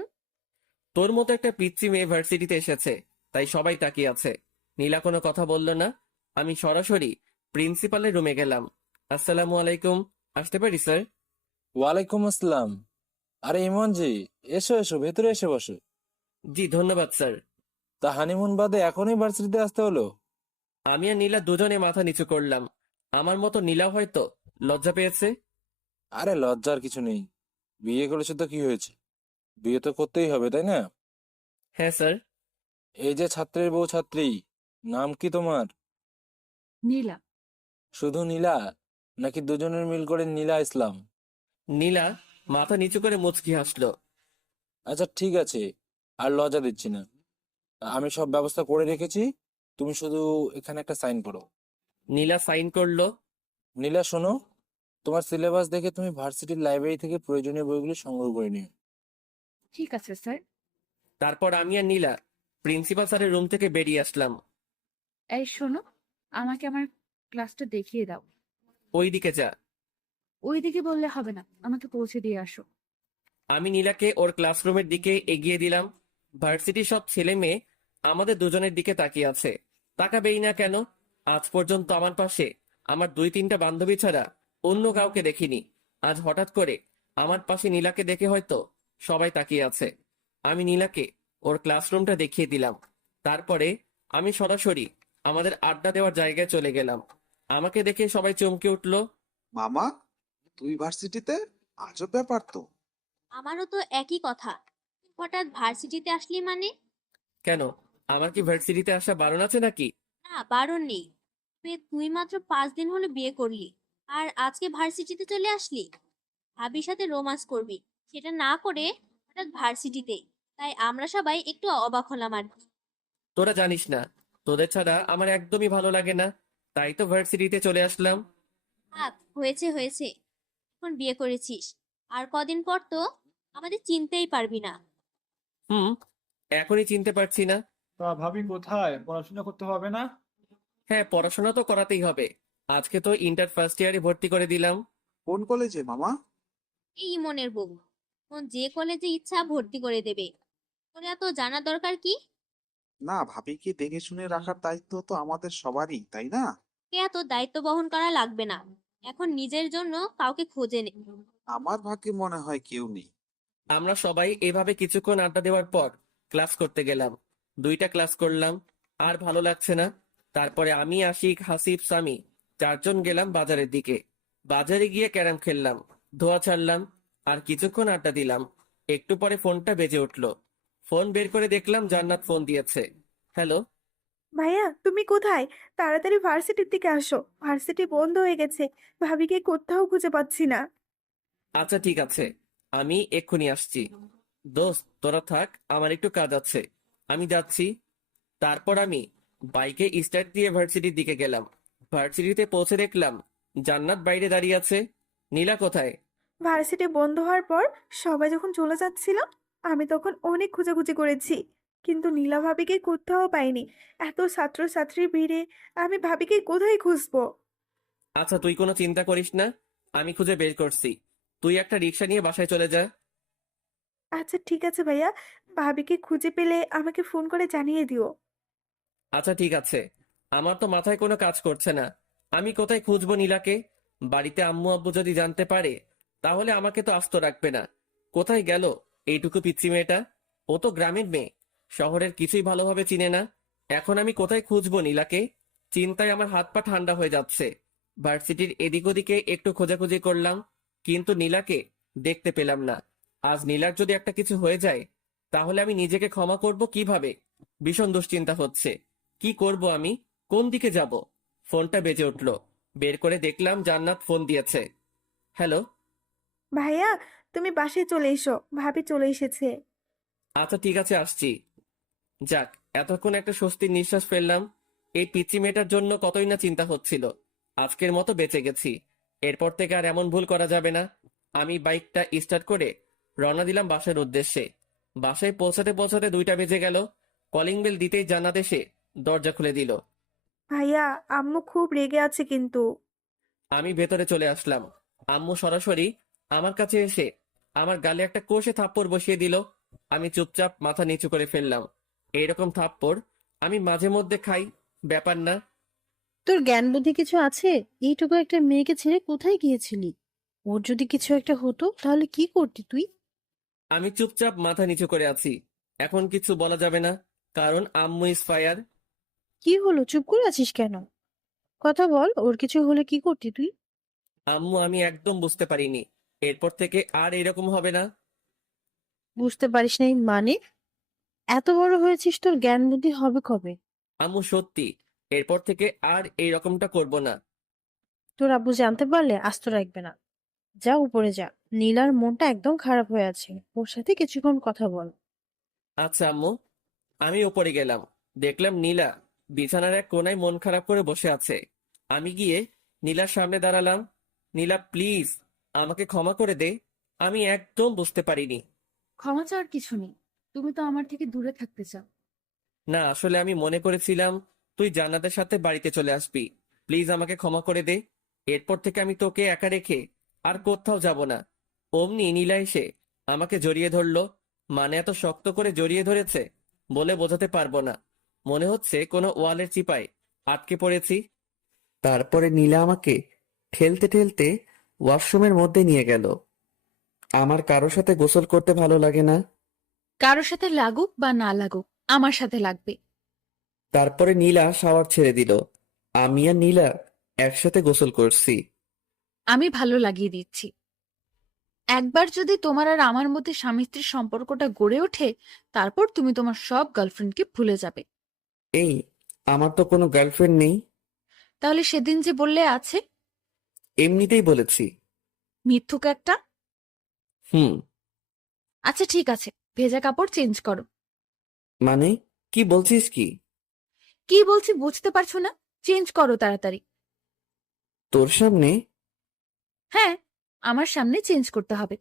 তোর মতো একটা পিচ্চি মেয়ে ভার্সিটিতে এসেছে, তাই সবাই তাকিয়ে আছে। নীলা কোনো কথা বলল না। আমি সরাসরি প্রিন্সিপালের রুমে গেলাম। আসসালামু আলাইকুম, আসতে পারি স্যার? ওয়ালাইকুম আসসালাম। আরে ইমন জি, এসো এসো, ভেতরে এসে বসো। জি ধন্যবাদ স্যার। তা হানিমুন বাদে এখনই ভার্সিটিতে আসতে হলো? আমি আর নীলা দুজনে মাথা নিচু করলাম। আমার মতো নীলা হয়তো লজ্জা পেয়েছে। আরে লজ্জার কিছু নেই, বিয়ে করেছে তো কি হয়েছে, বিয়ে তো করতেই হবে তাই না? হ্যাঁ স্যার। এই যে ছাত্রের বউ ছাত্রী, নাম কি তোমার? নীলা। শুধু নীলা নাকি দুজনের মিল করে নীলা ইসলাম? নীলা মাথা নিচু করে মুচকি হাসলো। আচ্ছা ঠিক আছে, আর লজ্জা দিচ্ছি না, আমি সব ব্যবস্থা করে রেখেছি, তুমি শুধু এখানে একটা সাইন করো। নীলা সাইন করলো। নীলা শোনো, তোমার সিলেবাস দেখে তুমি ভার্সিটির লাইব্রেরি থেকে প্রয়োজনীয় বইগুলো সংগ্রহ করে নিও। ঠিক আছে স্যার। তারপর আমি আর নীলা প্রিন্সিপাল স্যারের রুম থেকে বেরিয়ে আসলাম। এই শোনো, আমাকে আমার ক্লাসটা দেখিয়ে দাও। ওই দিকে যা। ওই দিকে বললে হবে না, আমাকে পৌঁছে দিয়ে আসো। আমি নীলাকে ওর ক্লাসরুমের দিকে এগিয়ে দিলাম। ভার্সিটির সব ছেলে মেয়ে আমাদের দুজনের দিকে তাকিয়ে আছে। তাকাবেই না কেন? আজ পর্যন্ত আমার পাশে আমার 2-3টা বান্ধবী ছাড়া অন্য কাউকে দেখিনি। আজ হঠাৎ করে আমার পাশে নীলাকে দেখে হয়তো সবাই তাকিয়ে আছে। আমি নীলাকে ওর ক্লাসরুমটা দেখিয়ে দিলাম। তারপরে আমি সরাসরি আমাদের আড্ডা দেওয়ার জায়গায় চলে গেলাম। আমাকে দেখে সবাই চমকে উঠলো। মামা, তুই ভার্সিটিতে? আজব ব্যাপার তো। আমারও তো একই কথা। হঠাৎ ভার্সিটিতে আসলি মানে? কেন, আমার কি ভার্সিটিতে আসা বারণ আছে নাকি? না, বারণ নেই। তুই মাত্র 5 দিন হলো বিয়ে করলি, আর আজকে ভার্সিটিতে চলে আসলি। ভাবির সাথে রোমান্স করবি, সেটা না করে হঠাৎ ভার্সিটিতে। তাই আমরা সবাই একটু অবাক হলাম আর কি। তোরা জানিস না, তোদের ছাড়া আমার একদমই ভালো লাগে না, তাই তো ভার্সিটিতে চলে আসলাম। হয়েছে হয়েছে, এখন বিয়ে করেছিস, আর কদিন পর তো আমাদের চিনতেই পারবি না। হুম, এখনই চিনতে পারছি না, তা ভাবি কোথায়? পড়াশোনা করতে হবে না? হ্যাঁ, পড়াশোনা তো করাতেই হবে। আজকে তো ইন্টার ফার্স্ট ইয়ারে ভর্তি করে দিলাম। কোন কলেজে মামা? এই ইমনের বউ, ওর যে কলেজে ইচ্ছা ভর্তি করে দেবে। তোর এত জানার দরকার কি? না, ভাবিকে দেখে শুনে রাখার দায়িত্ব তো আমাদের সবারই, তাই না? কে এত দায়িত্ব বহন করা লাগবে না। এখন নিজের জন্য কাউকে খোঁজে নে। আমার ভাগ্যে মনে হয় কেউ নেই। আমরা সবাই এভাবে কিছুক্ষণ আড্ডা দেওয়ার পর ক্লাস করতে গেলাম। 2টা ক্লাস করলাম, আর ভালো লাগছে না। তারপরে আমি, আশিক, হাসিব, সামি 4জন গেলাম বাজারের দিকে। বাজারে গিয়ে ক্যারাম খেললাম, ধোয়া ছাড়লাম, আর কিছুক্ষণ আড্ডা দিলাম। একটু পরে ফোনটা বেজে উঠলো। ফোন বের করে দেখলাম জান্নাত ফোন দিয়েছে। হ্যালো। ভাইয়া, তুমি কোথায়? তাড়াতাড়ি ভার্সিটির দিকে আসো, ভার্সিটি বন্ধ হয়ে গেছে। ভাবিকে কোথাও খুঁজে পাচ্ছি না। আচ্ছা ঠিক আছে, আমি এক্ষুনি আসছি। দোস্ত তোরা থাক, আমার একটু কাজ আছে, আমি যাচ্ছি। তারপর আমি বাইকে স্টার্ট দিয়ে ভার্সিটির দিকে গেলাম। ভার্সিটিতে পৌঁছে দেখলাম জান্নাত বাইরে দাঁড়িয়ে আছে। নীলা কোথায়? ভার্সিটি বন্ধ হওয়ার পর সবাই যখন চলে যাচ্ছিল, আমি তখন অনেক খোঁজাখুঁজি করেছি, কিন্তু নীলা ভাবিকে কোথাও পাইনি। এত ছাত্রছাত্রীর ভিড়ে আমি ভাবিকে কোথায় খুঁজবো? আচ্ছা তুই কোনো চিন্তা করিস না, আমি খুঁজে বের করছি। তুই একটা রিক্সা নিয়ে বাসায় চলে যা। আচ্ছা ঠিক আছে ভাইয়া, ভাবিকে খুঁজে পেলে আমাকে ফোন করে জানিয়ে দিও। আচ্ছা ঠিক আছে। আমার তো মাথায় কোনো কাজ করছে না, আমি কোথায় খুঁজবো নীলাকে? বাড়িতে আম্মু আব্বু যদি জানতে পারে তাহলে আমাকে তো আস্ত রাখবে না। কোথায় গেল এইটুকু পিচ্চি মেয়েটা? ও তো গ্রামের মেয়ে, শহরের কিছুই ভালোভাবে চিনে না। এখন আমি কোথায় খুঁজবো নীলাকে? চিন্তায় আমার হাত পা ঠান্ডা হয়ে যাচ্ছে। ভার্সিটির এদিক ওদিকে একটু খোঁজাখুঁজি করলাম, কিন্তু নীলাকে দেখতে পেলাম না। আজ নীলার যদি একটা কিছু হয়ে যায় তাহলে আমি নিজেকে ক্ষমা করব কিভাবে? ভীষণ দুশ্চিন্তা হচ্ছে। কি করব আমি? কোন দিকে যাব? ফোনটা বেজে উঠলো, বের করে দেখলাম জান্নাত ফোন দিয়েছে। হ্যালো। ভাইয়া, তুমি বাসায় চলে এসো, ভাবি চলে এসেছে। আচ্ছা ঠিক আছে, আসছি। যাক, এতক্ষণ একটা স্বস্তির নিঃশ্বাস ফেললাম। এই পিচ্চি মেয়েটার জন্য কতই না চিন্তা হচ্ছিল। আজকের মতো বেঁচে গেছি, এরপর থেকে আর এমন ভুল করা যাবে না। আমি বাইকটা স্টার্ট করে রওনা দিলাম বাসার উদ্দেশ্যে। বাসায় পৌঁছাতে পৌঁছাতে 2টা বেজে গেল। কলিং বেল দিতেই জান্নাত এসে দরজা খুলে দিল। ভাইয়া, আম্মু খুব রেগে আছে কিন্তু। আমি ভেতরে চলে আসলাম। আম্মু সরাসরি আমার কাছে এসে আমার গালে একটা কষে থাপ্পড় বসিয়ে দিল। আমি চুপচাপ মাথা নিচু করে ফেললাম। এইরকম থাপ্পড় আমি মাঝে মধ্যে খাই, ব্যাপার না। তোর জ্ঞান বুদ্ধি কিছু আছে? এইটুকু একটা মেয়েকে ছেড়ে কোথায় গিয়েছিলি? ওর যদি কিছু একটা হতো তাহলে কি করতি তুই? আমি চুপচাপ মাথা নিচু করে আছি। এখন কিছু বলা যাবে না, কারণ আম্মু ইজ ফায়ার। কি হলো, চুপ করে আছিস কেন? কথা বল, ওর কিছু হলে কি করতি তুই? আম্মু, আমি একদম বুঝতে পারিনি। এরপর থেকে আর এরকম হবে না। বুঝতে পারিস নাই মানে? এত বড় হয়েছিস, তোর জ্ঞান বুদ্ধি হবে কবে? আম্মু সত্যি, এরপর থেকে আর এই রকমটা করব না। তোর আব্বু জানতে পারলে আস্ত রাখবে না। যা উপরে যা, নীলার মনটা একদম খারাপ হয়ে আছে, ওর সাথে কিছুক্ষণ কথা বল। আচ্ছা আম্মু। আমি উপরে গেলাম, দেখলাম নীলা বিছানার এক কোনায় মন খারাপ করে বসে আছে। আমি গিয়ে নীলার সামনে দাঁড়ালাম। নীলা প্লিজ, আমাকে ক্ষমা করে দে, আমি একদম বুঝতে পারিনি। ক্ষমা চাওয়ার কিছু নেই, তুমি তো আমার থেকে দূরে থাকতে চাও। না, আসলে আমি মনে করেছিলাম তুই জান্নাতের সাথে বাড়িতে চলে আসবি। প্লিজ আমাকে ক্ষমা করে দে। এরপর থেকে আমি তোকে একা রেখে আর কোথাও যাব না। অমনি নীলা এসে আমাকে জড়িয়ে ধরলো। মানে এত শক্ত করে জড়িয়ে ধরেছে বলে বোঝাতে পারবো না। মনে হচ্ছে কোনো ওয়ালের চিপায় আটকে পড়েছি। তারপরে নীলা আমাকে ঠেলতে ঠেলতে ওয়াশরুমের মধ্যে নিয়ে গেল। আমার কারো সাথে গোসল করতে ভালো লাগে না। কারোর সাথে লাগুক বা না লাগুক, আমার সাথে লাগবে। তারপরে নীলা শাওয়ার ছেড়ে দিল। আমি আর নীলা একসাথে গোসল করছি। আমি ভালো লাগিয়ে দিচ্ছি। একবার যদি তোমার আর আমার মধ্যে স্বামী স্ত্রীর সম্পর্কটা গড়ে ওঠে, তারপর তুমি তোমার সব গার্লফ্রেন্ডকে ভুলে যাবে। এই, আমার তো কোনো গার্লফ্রেন্ড নেই। তাহলে সেদিন যে বললে আছে? এমনিতেই বলেছি। মিথ্যুক একটা। হুম। আচ্ছা ঠিক আছে, ভেজা কাপড় চেঞ্জ করো। মানে কি বলছিস কি? কি বলছি বুঝতে পারছো না? চেঞ্জ করো তাড়াতাড়ি। তোর সামনে? হ্যাঁ, আমার সামনে চেঞ্জ করতে হবে।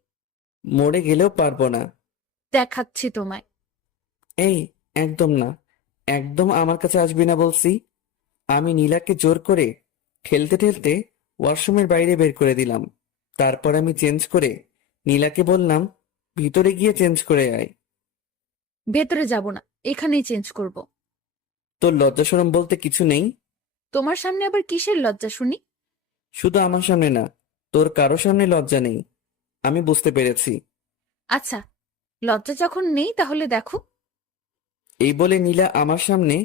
মরে গেলেও পারবো না। দেখাচ্ছি তোমায়। এই, একদম না, একদম আমার কাছে আসবি না বলছি। আমি নীলাকে জোর করে ঠেলতে ঠেলতে ওয়াশরুমের বাইরে বের করে দিলাম। তারপর আমি চেঞ্জ করে নীলাকে বললাম, ভিতরে গিয়ে চেঞ্জ করে আয়। ভেতরে যাব না, এখানেই চেঞ্জ করব। তোর লজ্জা শরম বলতে কিছু নেই? তোমার সামনে আবার কিসের লজ্জা শুনি? শুধু আমার সামনে না, তোর কারো সামনে লজ্জা নেই। আমি বুঝতে পেরেছি। আচ্ছা, লজ্জা যখন নেই তাহলে দেখো। এই বলে নীলা আমার সামনে,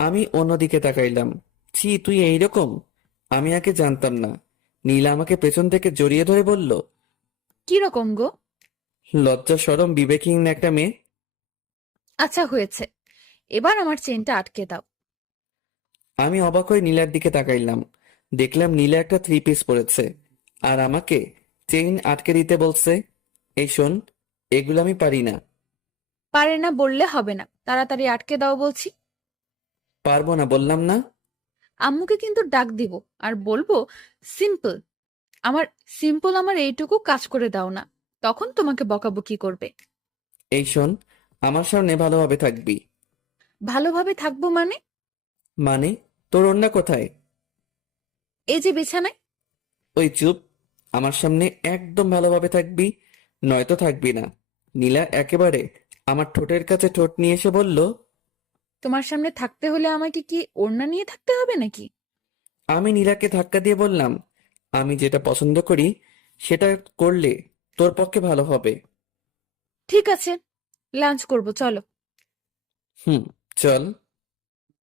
আমি অন্যদিকে তাকাইলাম। ছি, তুই এইরকম? আমি আগে জানতাম না। নীলা আমাকে পেছন থেকে জড়িয়ে ধরে বলল, কি রকম গো? লজ্জা শরম বিবেকহীন একটা মেয়ে। আচ্ছা হয়েছে, এবার আমার চেনটা আটকে দাও। আমি অবাক হয়ে নীলার দিকে তাকাইলাম। দেখলাম নীলা একটা 3 পিস পরেছে আর আমাকে চেইন আটকে দিতে বলছে। এই শোন, এগুলো আমি পারি না। পারে না বললে হবে না, তাড়াতাড়ি আটকে দাও বলছি। পারবো না বললাম না? আম্মুকে কিন্তু ডাক দিব আর বলবো সিম্পল আমার এইটুকু কাজ করে দাও না, তখন তোমাকে বকাবকি করবে। এই শোন, আমার সামনে ভালোভাবে থাকবি। ভালোভাবে থাকবো মানে? মানে? তোর ওড়না কোথায়? এই যে বিছানায়। ওই চুপ, আমার সামনে একদম ভালোভাবে থাকবি, নয়তো থাকবি না। নীলা একেবারে আমার ঠোঁটের কাছে ঠোঁট নিয়ে এসে বলল, তোমার সামনে থাকতে হলে আমাকে কি ওড়না নিয়ে থাকতে হবে নাকি? আমি নীলাকে ধাক্কা দিয়ে বললাম, আমি যেটা পছন্দ করি সেটা করলে তোর পক্ষে ভালো হবে। ঠিক আছে, লাঞ্চ করব, চলো। হুম, চল।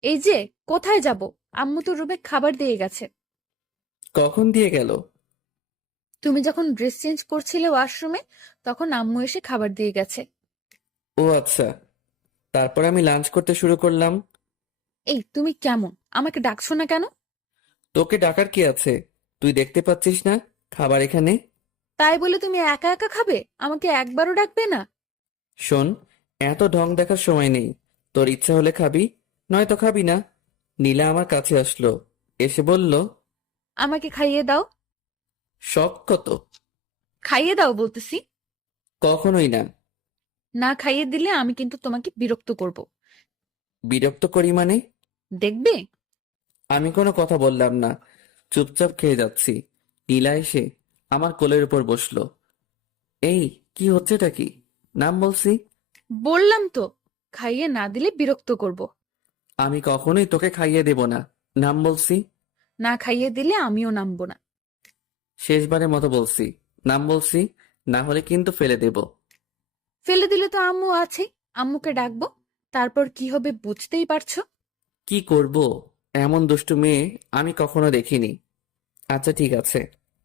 এই যে, কোথায় যাব? আম্মু তো রুমে খাবার দিয়ে গেছে। কখন দিয়ে গেল? তুমি যখন ড্রেস চেঞ্জ করছিলে ওয়াশরুমে, তখন আম্মু এসে খাবার দিয়ে গেছে। ও আচ্ছা। তারপর আমি লাঞ্চ করতে শুরু করলাম। এই তুমি কেমন, আমাকে ডাকছো না কেন? তোকে ডাকার কি আছে? তুই দেখতে পাচ্ছিস না খাবার এখানে? তাই বলে তুমি একা একা খাবে, আমাকে একবারও ডাকবে না? শোন, এত ঢং দেখার সময় নেই। তোর ইচ্ছা হলে খাবি, নয়তো খাবি না। নীলা আমার কাছে আসলো, এসে বলল, আমাকে খাইয়ে দাও। শখ কত? খাইয়ে দাও বলতেছি। কখনোই না। না খাইয়ে দিলে আমি কিন্তু তোমাকে বিরক্ত করব। বিরক্ত করি মানে? দেখবে। আমি কোনো কথা বললাম না, চুপচাপ খেয়ে যাচ্ছি। নীলা এসে আমার কোলের উপর বসলো। এই, কি হচ্ছেটা কি? নাম বলছি। বললাম তো, খাইয়ে না দিলে বিরক্ত করব। আমি কখনোই তোকে খাইয়ে দেব না। নাম বলছি। না খাইয়ে দিলে আমিও নামবো না। শেষবারের মতো বলছি, নাম বলছি, না হলে কিন্তু ফেলে দেব। ফেলে দিলে তো আম্মু আছে, আম্মুকে ডাকবো, তারপর কি হবে বুঝতেই পারছো। কি করব? এমন দুষ্টু মেয়ে আমি কখনো দেখিনি। আচ্ছা ঠিক আছে,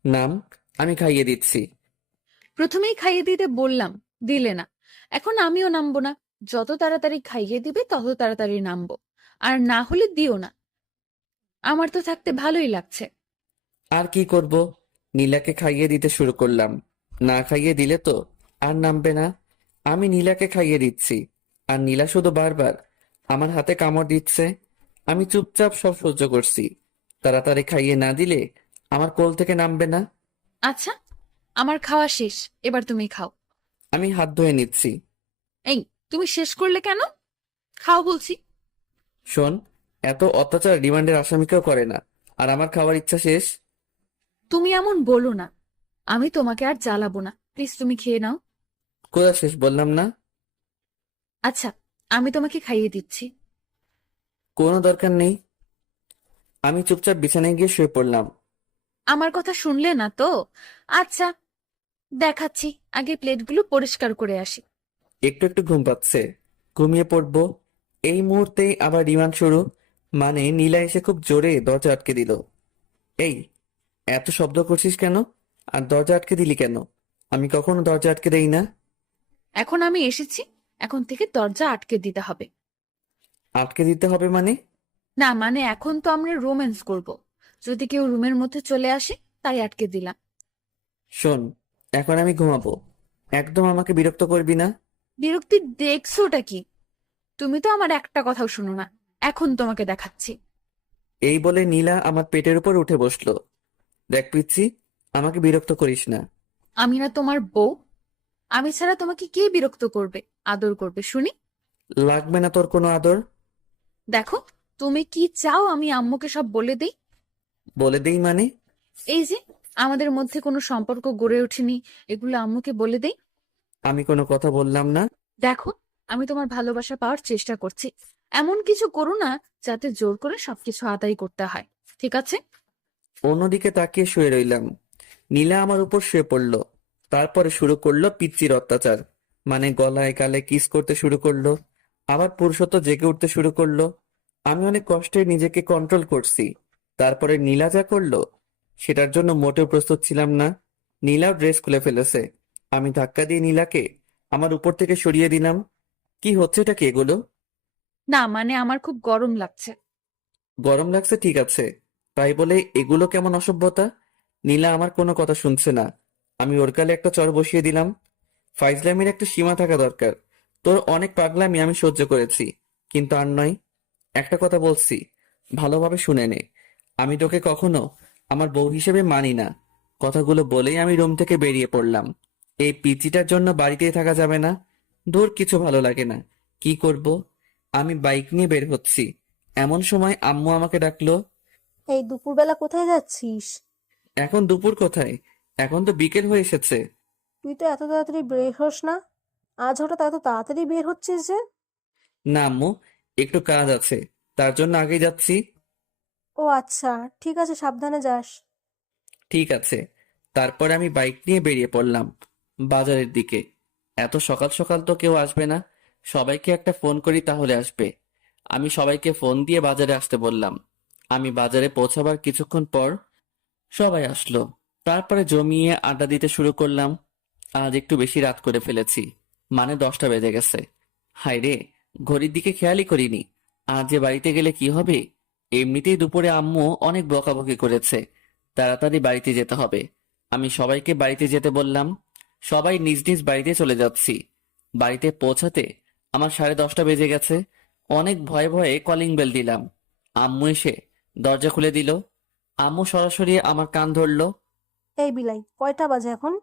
নাম, আমি খাইয়ে দিচ্ছি। প্রথমেই খাইয়ে দিতে বললাম, দিলে না। এখন আমিও নামবো না। যত তাড়াতাড়ি খাইয়ে দিবে তত তাড়াতাড়ি নামবো, আর না হলে দিও না। আমার তো থাকতে ভালোই লাগছে। আর কি করব? নীলাকে খাইয়ে দিতে শুরু করলাম। না খাইয়ে দিলে তো আর নামবে না। আমি নীলাকে খাইয়ে দিচ্ছি, আর নীলা শুধু বারবার আমার হাতে কামড় দিচ্ছে। আমি চুপচাপ সব সহ্য করছি। তাড়াতাড়ি খাইয়ে না দিলে আমার কোল থেকে নামবে না। আচ্ছা, আমার খাওয়া শেষ, এবার তুমি খাও। আমি হাত ধুয়ে নিচ্ছি। এই, তুমি শেষ করলে কেন? খাও বলছি। শোন, এত অত্যাচার রিমান্ডের আসামিকেও করে না, আর আমার খাওয়ার ইচ্ছা শেষ। তুমি এমন বলো না, আমি তোমাকে আর জ্বালাবো না, প্লিজ তুমি খেয়ে নাও। কোথা শেষ বললাম না? আচ্ছা, আমি তোমাকে খাইয়ে দিচ্ছি। কোনো দরকার নেই। আমি চুপচাপ বিছানায় গিয়ে শুয়ে পড়লাম। আমার কথা শুনলে না তো? আচ্ছা, দেখাচ্ছি, আগে প্লেটগুলো পরিষ্কার করে আসি। একটু একটু ঘুম পাচ্ছে, ঘুমিয়ে পড়বো। এই মুহূর্তেই আবার রিমান্ড শুরু। মানে নীলা এসে খুব জোরে দরজা আটকে দিল। এই, এত শব্দ করছিস কেন? আর দরজা আটকে দিলি কেন? আমি কখনো দরজা আটকে দেই না। এখন আমি এসেছি, এখন থেকে দরজা আটকে দিতে হবে। আটকে দিতে হবে মানে? না মানে, এখন তো আমরা রোম্যান্স করব, যদি কেউ রুমের মধ্যে চলে আসে তাই আটকে দিলাম। শোন, এখন আমি ঘুমাবো, একদম আমাকে বিরক্ত করবি না। বিরক্তি দেখছোটা কি? তুমি তো আমার একটা কথাও শুনো না, এখন তোমাকে দেখাচ্ছি। এই বলে নীলা আমার পেটের উপর উঠে বসলো। দেখ পিচ্ছি, আমাকে বিরক্ত করিস না। আমি না তোমার বউ? আমি ছাড়া তোমাকে কে বিরক্ত করবে, আদর করবে শুনি? লাগবে না তোর কোনো আদর। দেখো, তুমি কি চাও আমি আম্মুকে সব বলে দেই? বলে দেই মানে? এই যে আমাদের মধ্যে কোনো সম্পর্ক গড়ে ওঠেনি, এগুলো আম্মুকে বলে দেই। আমি কোনো কথা বললাম না। দেখো, আমি তোমার ভালোবাসা পাওয়ার চেষ্টা করছি, এমন কিছু করো না যাতে জোর করে সবকিছু আদায় করতে হয়, ঠিক আছে? অন্যদিকে তাকিয়ে শুয়ে রইলাম। নীলা আমার উপর শুয়ে পড়ল। তারপরে শুরু করলো পিচ্চির অত্যাচার। মানে গলায় গালে কিস করতে শুরু করলো। আবার পুরুষত্ব জেগে উঠতে শুরু করলো। আমি অনেক কষ্টে নিজেকে কন্ট্রোল করছি। তারপরে নীলা যা করলো সেটার জন্য মোটেও প্রস্তুত ছিলাম না। নীলাও ড্রেস খুলে ফেলেছে। আমি ধাক্কা দিয়ে নীলাকে আমার উপর থেকে সরিয়ে দিলাম। কি হচ্ছে এটা কি এগুলো? না মানে আমার খুব গরম লাগছে। গরম লাগছে ঠিক আছে, তাই বলে এগুলো কেমন অসভ্যতা? নীলা আমার কোনো কথা শুনছে না। আমি ওর গালে একটা চড় বসিয়ে দিলাম। ফাইজলামির একটা সীমা থাকা দরকার। তোর অনেক পাগলামি আমি সহ্য করেছি, কিন্তু আর নয়। একটা কথা বলছি, ভালোভাবে শুনে নে। আমি তোকে কখনো আমার বউ হিসেবে মানি না। কথাগুলো বলেই আমি রুম থেকে বেরিয়ে পড়লাম। এই পিচিটার জন্য বাড়িতেই থাকা যাবে না। দূর কিছু ভালো লাগে না। কি করব? আমি বাইক নিয়ে বের হচ্ছি, এমন সময় আম্মু আমাকে ডাকলো। এই দুপুরবেলা কোথায় যাচ্ছিস? এখন দুপুর কোথায়? এখন তো বিকেল হয়ে এসেছে। তুই তো এত তাড়াতাড়ি বের হোস না। আজ হঠাৎ এত তাড়াতাড়ি বের হচ্ছিস যে? না আম্মু, একটু কাজ আছে, তার জন্য আগে যাচ্ছি। ও আচ্ছা, ঠিক আছে, সাবধানে যাস। ঠিক আছে। তারপর আমি বাইক নিয়ে বেরিয়ে পড়লাম বাজারের দিকে। এত সকাল সকাল তো কেউ আসবে না। সবাইকে একটা ফোন করি তাহলে আসবে। আমি সবাইকে ফোন দিয়ে বাজারে আসতে বললাম। আমি বাজারে পৌঁছাবার কিছুক্ষণ পর সবাই আসলো। তারপরে জমিয়ে আড্ডা দিতে শুরু করলাম। আজ একটু বেশি রাত করে ফেলেছি, মানে 10টা বেজে গেছে। হায় রে, ঘড়ির দিকে খেয়ালই করিনি। আজ যে বাড়িতে গেলে কি হবে? এমনিতেই দুপুরে আম্মু অনেক বকাবকি করেছে। তাড়াতাড়ি বাড়িতে যেতে হবে। আমি সবাইকে বাড়িতে যেতে বললাম। সবাই নিজ নিজ বাড়িতে চলে যাচ্ছি। বাড়িতে পৌঁছাতে আমার 10:30 বেজে গেছে। অনেক ভয়ে ভয়ে কলিং বেল দিলাম। আম্মু এসে দরজা খুলে দিল। আম্মু সরাসরি আমার কান ধরলো। এই বিলাই, কয়টা বাজে এখন?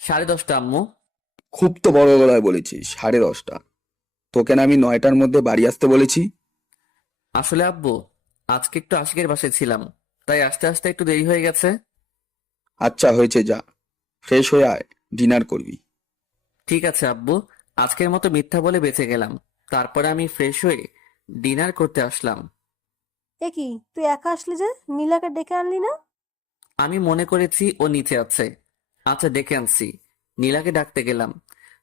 10:30 আম্মু। খুব তো বড় গলায় বলেছিস 10:30। তোকে না আমি 9টার মধ্যে বাড়ি আসতে বলেছি? আসলে আব্বু, আজকে একটু আশিকের বাসায় ছিলাম, তাই আসতে আসতে একটু দেরি হয়ে গেছে। আচ্ছা হয়েছে, যা ফ্রেশ হয়ে আয়, ডিনার করবি। ঠিক আছে আব্বু, আজকের মতো মিথ্যা বলে বেঁচে গেলাম। তারপরে আমি ফ্রেশ হয়ে ডিনার করতে আসলাম। এ কি, তুই একা আসলি যে? নীলাকে ডেকে আনলি না? আমি মনে করেছি ও নিচে আছে। আচ্ছা ডেকে আনছি। নীলাকে ডাকতে গেলাম।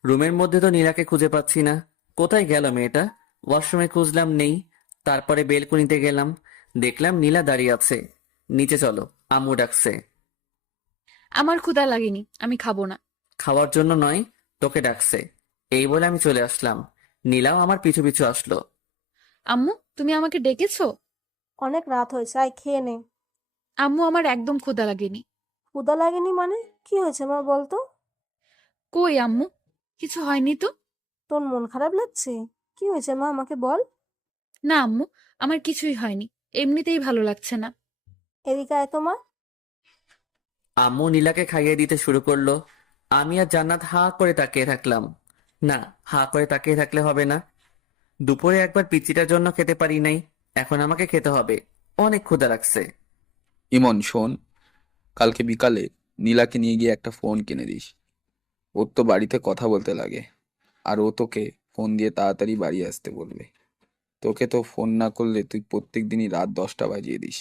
রুমের মধ্যে তো নীলাকে খুঁজে পাচ্ছি না। কোথায় গেল মেয়েটা? ওয়াশরুমে খুঁজলাম, নেই। তারপরে বেলকনিতে গেলাম, দেখলাম নীলা দাঁড়িয়ে আছে। নিচে চলো, আম্মু ডাকছে। আমার ক্ষুধা লাগেনি, আমি খাবো না। খাওয়ার জন্য নয়, তোকে ডাকছে। এই বলে আমি চলে আসলাম। নীলাও আমার পিছু পিছু আসলো। আম্মু, তুমি আমাকে ডেকেছো? অনেক রাত হয়েছে, আয় খেয়ে নে। আম্মু, আমার একদম ক্ষুধা লাগেনি। ক্ষুধা লাগেনি মানে? কি হয়েছে মা, বলতো? কই আম্মু, কিছু হয়নি তো। তোর মন খারাপ লাগছে? কি হয়েছে মা, আমাকে বল। না আম্মু, আমার কিছুই হয়নি, এমনিতেই ভালো লাগছে না। এদিকে আয় তো মা। আম্মু নীলাকে খাইয়ে দিতে শুরু করলো। আমি আর জান্নাত হা করে তাকিয়ে থাকলাম। না, হা করে তাকিয়ে থাকলে হবে না। দুপুরে একবার পিচিটার জন্য খেতে পারি নাই, এখন আমাকে খেতে হবে। অনেক ক্ষুধা লাগছে। ইমন শোন, কালকে বিকালে নীলাকে নিয়ে গিয়ে একটা ফোন কিনে দিস। ওর তো বাড়িতে কথা বলতে লাগে, আর ও তোকে ফোন দিয়ে তাড়াতাড়ি বাড়ি আসতে বলবে। তোকে তো ফোন না করলে তুই প্রত্যেক দিনই রাত 10টা বাজিয়ে দিস।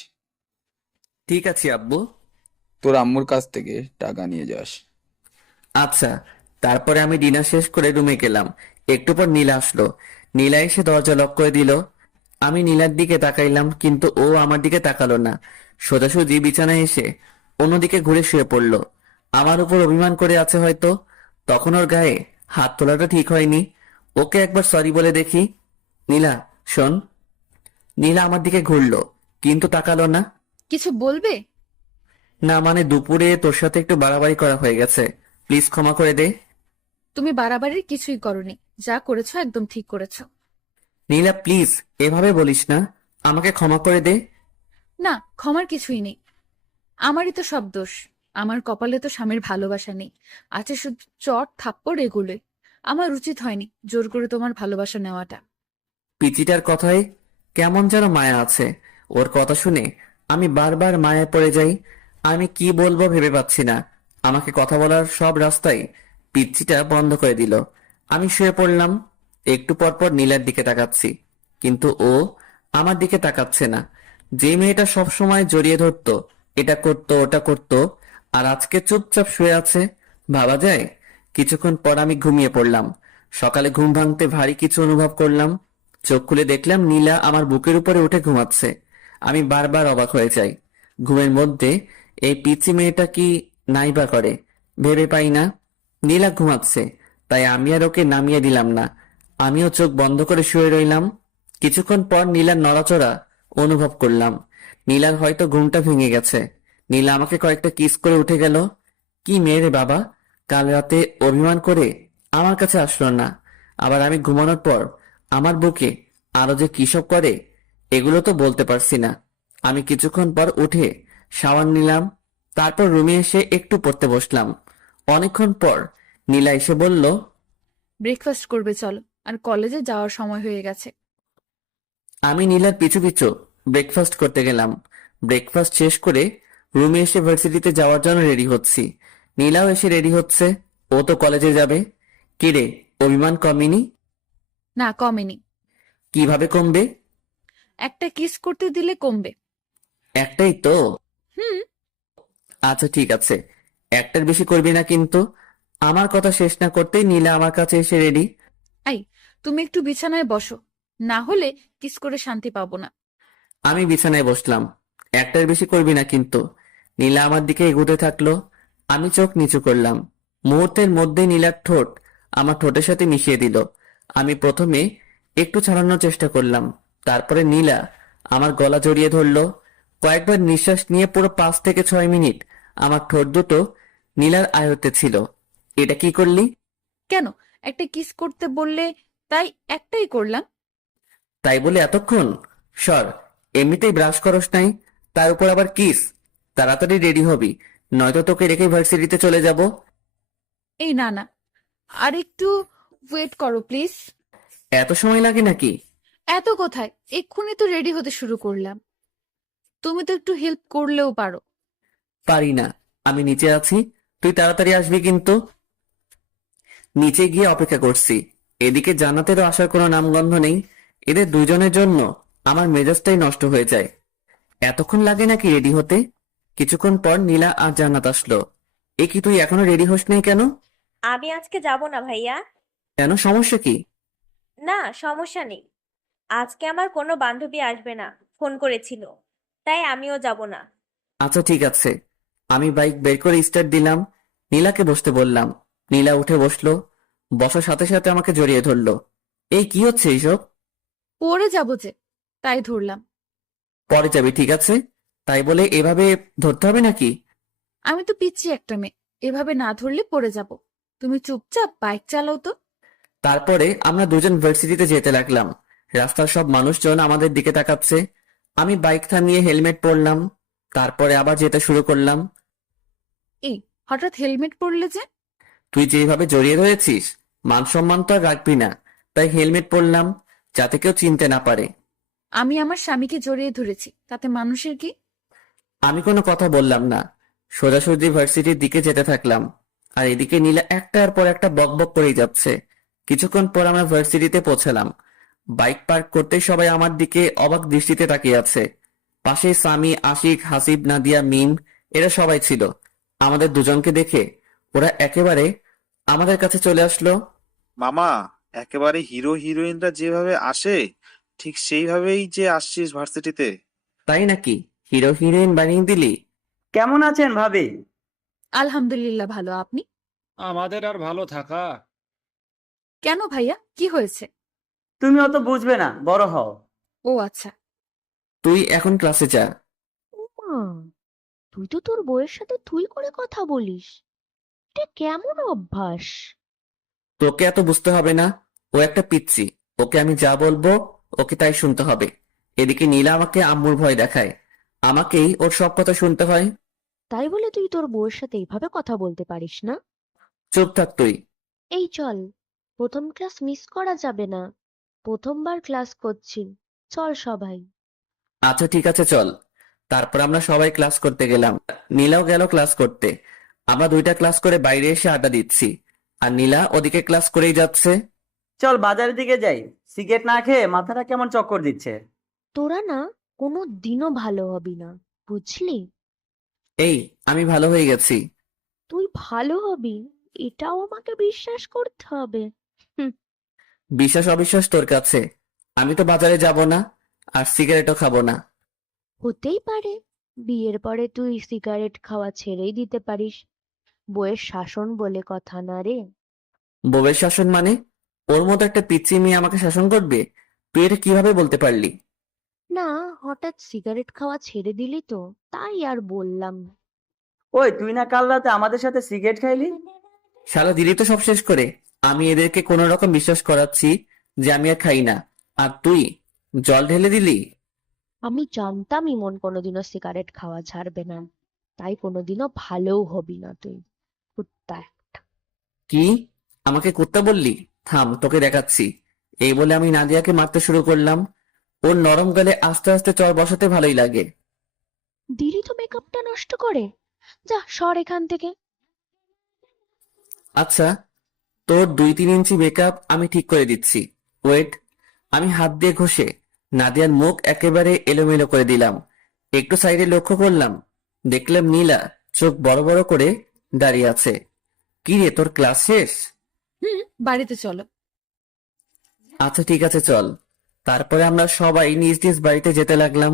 ঠিক আছে আব্বু। তোর আম্মুর কাছ থেকে টাকা নিয়ে যাস। আচ্ছা। তারপরে আমি ডিনার শেষ করে রুমে গেলাম। একটু পর নীলা আসলো। নীলা এসে দরজা লক করে দিল। আমি নীলার দিকে তাকাইলাম, কিন্তু ও আমার দিকে তাকালো না। সোজাসুজি বিছানায় এসে অন্যদিকে ঘুরে শুয়ে পড়লো। আমার উপর অভিমান করে আছে হয়তো। তখন ওর গায়ে হাত তোলাটা ঠিক হয়নি। ওকে একবার সরি বলে দেখি। নীলা শোন। নীলা আমার দিকে ঘুরলো, কিন্তু তাকালো না। কিছু বলবে? না মানে দুপুরে তোর সাথে একটু বাড়াবাড়ি করা হয়ে গেছে, প্লিজ ক্ষমা করে দে। তুমি বাড়াবাড়ির কিছুই করনি, যা করেছো একদম ঠিক করেছো। নীলা প্লিজ এভাবে বলিস না, আমাকে ক্ষমা করে দে। না, ক্ষমার কিছুই নেই। আমারই তো সব দোষ। আমার কপালে তো স্বামীর ভালোবাসা নেই, আছে শুধু চট থাপ্পড় এগুলোই। আমার উচিত হয়নি জোর করে তোমার ভালোবাসা নেওয়াটা। পিচিটার কথায় কেমন যেন মায়া আছে। ওর কথা শুনে আমি বারবার মায়ায় পড়ে যাই। আমি কি বলবো ভেবে পাচ্ছি না। আমাকে কথা বলার সব রাস্তাই পিচ্চিটা বন্ধ করে দিল। আমি শুয়ে পড়লাম। একটু পর পর নীলার দিকে তাকাচ্ছি, কিন্তু ও আমার দিকে তাকাচ্ছে না। যে মেয়েটা সব সময় জড়িয়ে ধরতো, এটা করতো ওটা করতো, আর আজকে চুপচাপ শুয়ে আছে, ভাবা যায়। কিছুক্ষণ পর আমি ঘুমিয়ে পড়লাম। সকালে ঘুম ভাঙতে ভারী কিছু অনুভব করলাম। চোখ খুলে দেখলাম নীলা আমার বুকের উপরে উঠে ঘুমাচ্ছে। আমি বারবার অবাক হয়ে যাই। ঘুমের মধ্যে এই পিচ্চি মেয়েটা কি নাইবা করে ভেবে পাই না। নীলা ঘুমাচ্ছে, তাই আমি আর ওকে নামিয়ে দিলাম না। আমিও চোখ বন্ধ করে শুয়ে রইলাম। কিছুক্ষণ পর নীলার নড়াচড়া অনুভব করলাম। নীলার হয়তো ঘুমটা ভেঙে গেছে। নীলা আমাকে কয়েকটা কিস করে উঠে গেল। কি মেয়ে রে বাবা, কাল রাতে অভিমান করে আমার কাছে আসলো না, আবার আমি ঘুমানোর পর আমার বুকে আরো যে কিসব করে এগুলো তো বলতে পারছি না। আমি কিছুক্ষণ পর উঠে শাওয়ার নিলাম, তারপর রুমে এসে একটু পড়তে বসলাম। অনেকক্ষণ পর নীলা এসে বলল, ব্রেকফাস্ট করবে চলো, আর কলেজে যাওয়ার সময় হয়ে গেছে। আমি নীলার পিছু পিছু ব্রেকফাস্ট করতে গেলাম। ব্রেকফাস্ট শেষ করে রুমে এসে ভার্সিটিতে যাওয়ার জন্য রেডি হচ্ছি। নীলাও এসে রেডি হচ্ছে, ও তো কলেজে যাবে। কিরে, অভিমান কমেনি? না, কমেনি। কিভাবে কমবে? একটা কিস করতে দিলে কমবে। একটাই তো। হুম। আচ্ছা ঠিক আছে, একটার বেশি করবি না কিন্তু। আমার কথা শেষ না করতেই নীলা আমার কাছে এসে রেডি। আই, তুমি একটু বিছানায় বসো, না হলে কিস করে শান্তি পাবো না। আমি বিছানায় বসলাম। একটার বেশি করবি না কিন্তু। নীলা আমার দিকে এগোতে থাকলো। আমি চোখ নিচু করলাম। মুহূর্তের মধ্যে নীলার ঠোঁট আমার ঠোঁটের সাথে মিশিয়ে দিল। আমি প্রথমে একটু ছাড়ানোর চেষ্টা করলাম, তারপরে নীলা আমার গলা জড়িয়ে ধরলো। কয়েকবার নিঃশ্বাস নিয়ে পুরো 5 থেকে 6 মিনিট আমার ঠোঁট দুটো নীলার আয়ত্তে ছিল। এটা কি করলি? কেন, একটা কিস করতে বললে তাই একটাই করলাম। তাই বলে এতক্ষণ? সর, এমনিতেই ব্রাশ করস নাই, তার উপর আবার কিস। তাড়াতাড়ি রেডি হবি, নয়তো তোকে রেখে ভার্সিটিতে চলে যাব। এই না না, আর একটু ওয়েট করো প্লিজ। এত সময় লাগে নাকি? এত কোথায়, এক্ষুনি তো রেডি হতে শুরু করলাম। তুমি তো একটু হেল্প করলেও পারো। পারি না, আমি নিচে আছি, তুই তাড়াতাড়ি আসবি কিন্তু। নিচে গিয়ে অপেক্ষা করছি। এদিকে জান্নাতেরও আসার কোনো নামগন্ধ নেই। এদের দুজনের জন্য আমার মেজাজটাই নষ্ট হয়ে যায়। এতক্ষণ লাগে নাকি রেডি হতে? কিছুক্ষণ পর নীলা আর জান্নাত আসলো। এ কি, তুই এখনো রেডি হস নাই কেন? আমি আজকে যাব না ভাইয়া। কেন, সমস্যা কি? না, সমস্যা নেই। আজকে আমার কোনো বান্ধবী আসবে না, ফোন করেছিল, তাই আমিও যাব না। আচ্ছা ঠিক আছে। আমি বাইক বের করে স্টার্ট দিলাম। নীলাকে বসতে বললাম। নীলা উঠে বসলো। বসার সাথে সাথে আমাকে জড়িয়ে ধরলো। এই কি হচ্ছে এইসব? পরে যাবো যে, তাই ধরলাম। পরে যাবি ঠিক আছে, তাই বলে এভাবে ধরতে হবে নাকি? আমি তো পিচ্ছি একটা মেয়ে, এভাবে না ধরলে পড়ে যাব। তুমি চুপচাপ বাইক চালাও তো। তারপরে আমরা দুজন ভার্সিটিতে যেতে লাগলাম। রাস্তার সব মানুষজন আমাদের দিকে তাকাচ্ছে। আমি বাইক থামিয়ে হেলমেট পরলাম, তারপরে আবার যেতে শুরু করলাম। এই, হঠাৎ হেলমেট পরলে যে? তুই যেভাবে জড়িয়ে ধরেছিস, মান সম্মান তো আর রাখবি না, তাই হেলমেট পরলাম, যাতে কেউ চিনতে না পারে। আমি আমার স্বামীকে জড়িয়ে ধরেছি, তাতে মানুষের কি? আমি কোনো কথা বললাম না, সোজাসুজি ভার্সিটির দিকে যেতে থাকলাম। আর এদিকে নীলা একটার পর একটা বকবক করেই যাচ্ছে। কিছুক্ষণ পর আমরা ভার্সিটিতে পৌঁছালাম। বাইক পার্ক করতে সবাই আমার দিকে অবাক দৃষ্টিতে তাকিয়ে আছে। পাশে সামি, আশিক, হাসিব, নাদিয়া, মিম, এরা সবাই ছিল। আমাদের দুজনকে দেখে ওরা একেবারে আমাদের কাছে চলে আসলো। মামা, একেবারে হিরো হিরোইনরা যেভাবে আসে ঠিক সেইভাবেই যে আসছিস ভার্সিটিতে। তাই নাকি? হিরো হিরোইন বানিয়ে দিলি? কেমন আছেন ভাবি? আলহামদুলিল্লাহ, ভালো। আপনি? আমাদের আর ভালো থাকা। কেন ভাইয়া, কি হয়েছে? তুমি অত বুঝবে না, বড় হও। ও আচ্ছা। তুই এখন ক্লাসে যা। মা, তুই তো তোর বউয়ের সাথে তুই করে কথা বলিস, এটা কেমন অভ্যাস? তোকে এত বুঝতে হবে না, ও একটা পিচ্চি। ওকে আমি যা বলবো ওকে তাই শুনতে হবে। এদিকে নীলা আমাকে আম্মুর ভয় দেখায়, আমাকেই ওর সব কথা শুনতে হয়। তাই বলে তুই তোর বউয়ের সাথে এইভাবে কথা বলতে পারিস না? চুপ থাক তুই। এই চল, প্রথম ক্লাস মিস করা যাবে না। প্রথমবার ক্লাস করছি, চল সবাই। আচ্ছা ঠিক আছে চল। তারপর আমরা সবাই ক্লাস করতে গেলাম। নীলাও গেল ক্লাস করতে। আমরা দুইটা ক্লাস করে বাইরে এসে আড্ডা দিচ্ছি, আর নীলা ওদিকে ক্লাস করেই যাচ্ছে। চল বাজারের দিকে যাই, সিগারেট না খেয়ে মাথাটা কেমন চক্কর দিচ্ছে। তোরা না কোনো দিনও ভালো হবি না, বুঝলি? এই আমি ভালো হয়ে গেছি। তুই ভালো হবি এটাও আমাকে বিশ্বাস করতে হবে। হুম। বিশ্বাস অবিশ্বাস তোর কাছে। আমি তো বাজারে যাব না, আর সিগারেটও খাবো না। হতেই পারে বিয়ের পরে তুই সিগারেট খাওয়া ছেড়েই দিতে পারিস। বউয়ের শাসন বলে কথা না রে। বউয়ের শাসন মানে? ওর মতো একটা পিচ্চি মেয়ে আমাকে শাসন করবে? তুই এটা কিভাবে বলতে পারলি? না, হঠাৎ সিগারেট খাওয়া ছেড়ে দিলি তো, তাই আর বললাম। ওই তুই না কাল রাতে আমাদের সাথে সিগারেট খাইলি? শালা দিলি তো সব শেষ করে। আমি এদেরকে কোনো রকম বিশ্বাস করাচ্ছি যে আমি আর খাই না, আর তুই জল ঢেলে দিলি। আমি জানতাম ইমন কোনোদিনও সিগারেট খাওয়া ছাড়বে না, তাই কোনোদিনও ভালোও হবি না তুই, কুত্তা একটা। কি? আমাকে কুত্তা বললি? থাম, তোকে দেখাচ্ছি। এই বলে আমি নাদিয়াকে মারতে শুরু করলাম। ওর নরম গালে আস্তে আস্তে চড় বসাতে ভালোই লাগে। দিলি তো মেকআপটা নষ্ট করে। যা সর এখান থেকে। আচ্ছা, তোর 2-3 ইঞ্চি মেকআপ আমি ঠিক করে দিচ্ছি। ওয়েট। আমি হাত দিয়ে ঘষে নাদিয়ার মুখ একেবারে এলোমেলো করে দিলাম। একটু সাইডে লক্ষ্য করলাম, দেখলাম নীলা চোখ বড় বড় করে দাঁড়িয়ে আছে। কি রে, তোর ক্লাস শেষ? বাড়িতে চলো। আচ্ছা ঠিক আছে চল। তারপরে আমরা সবাই নিজ নিজ বাড়িতে যেতে লাগলাম।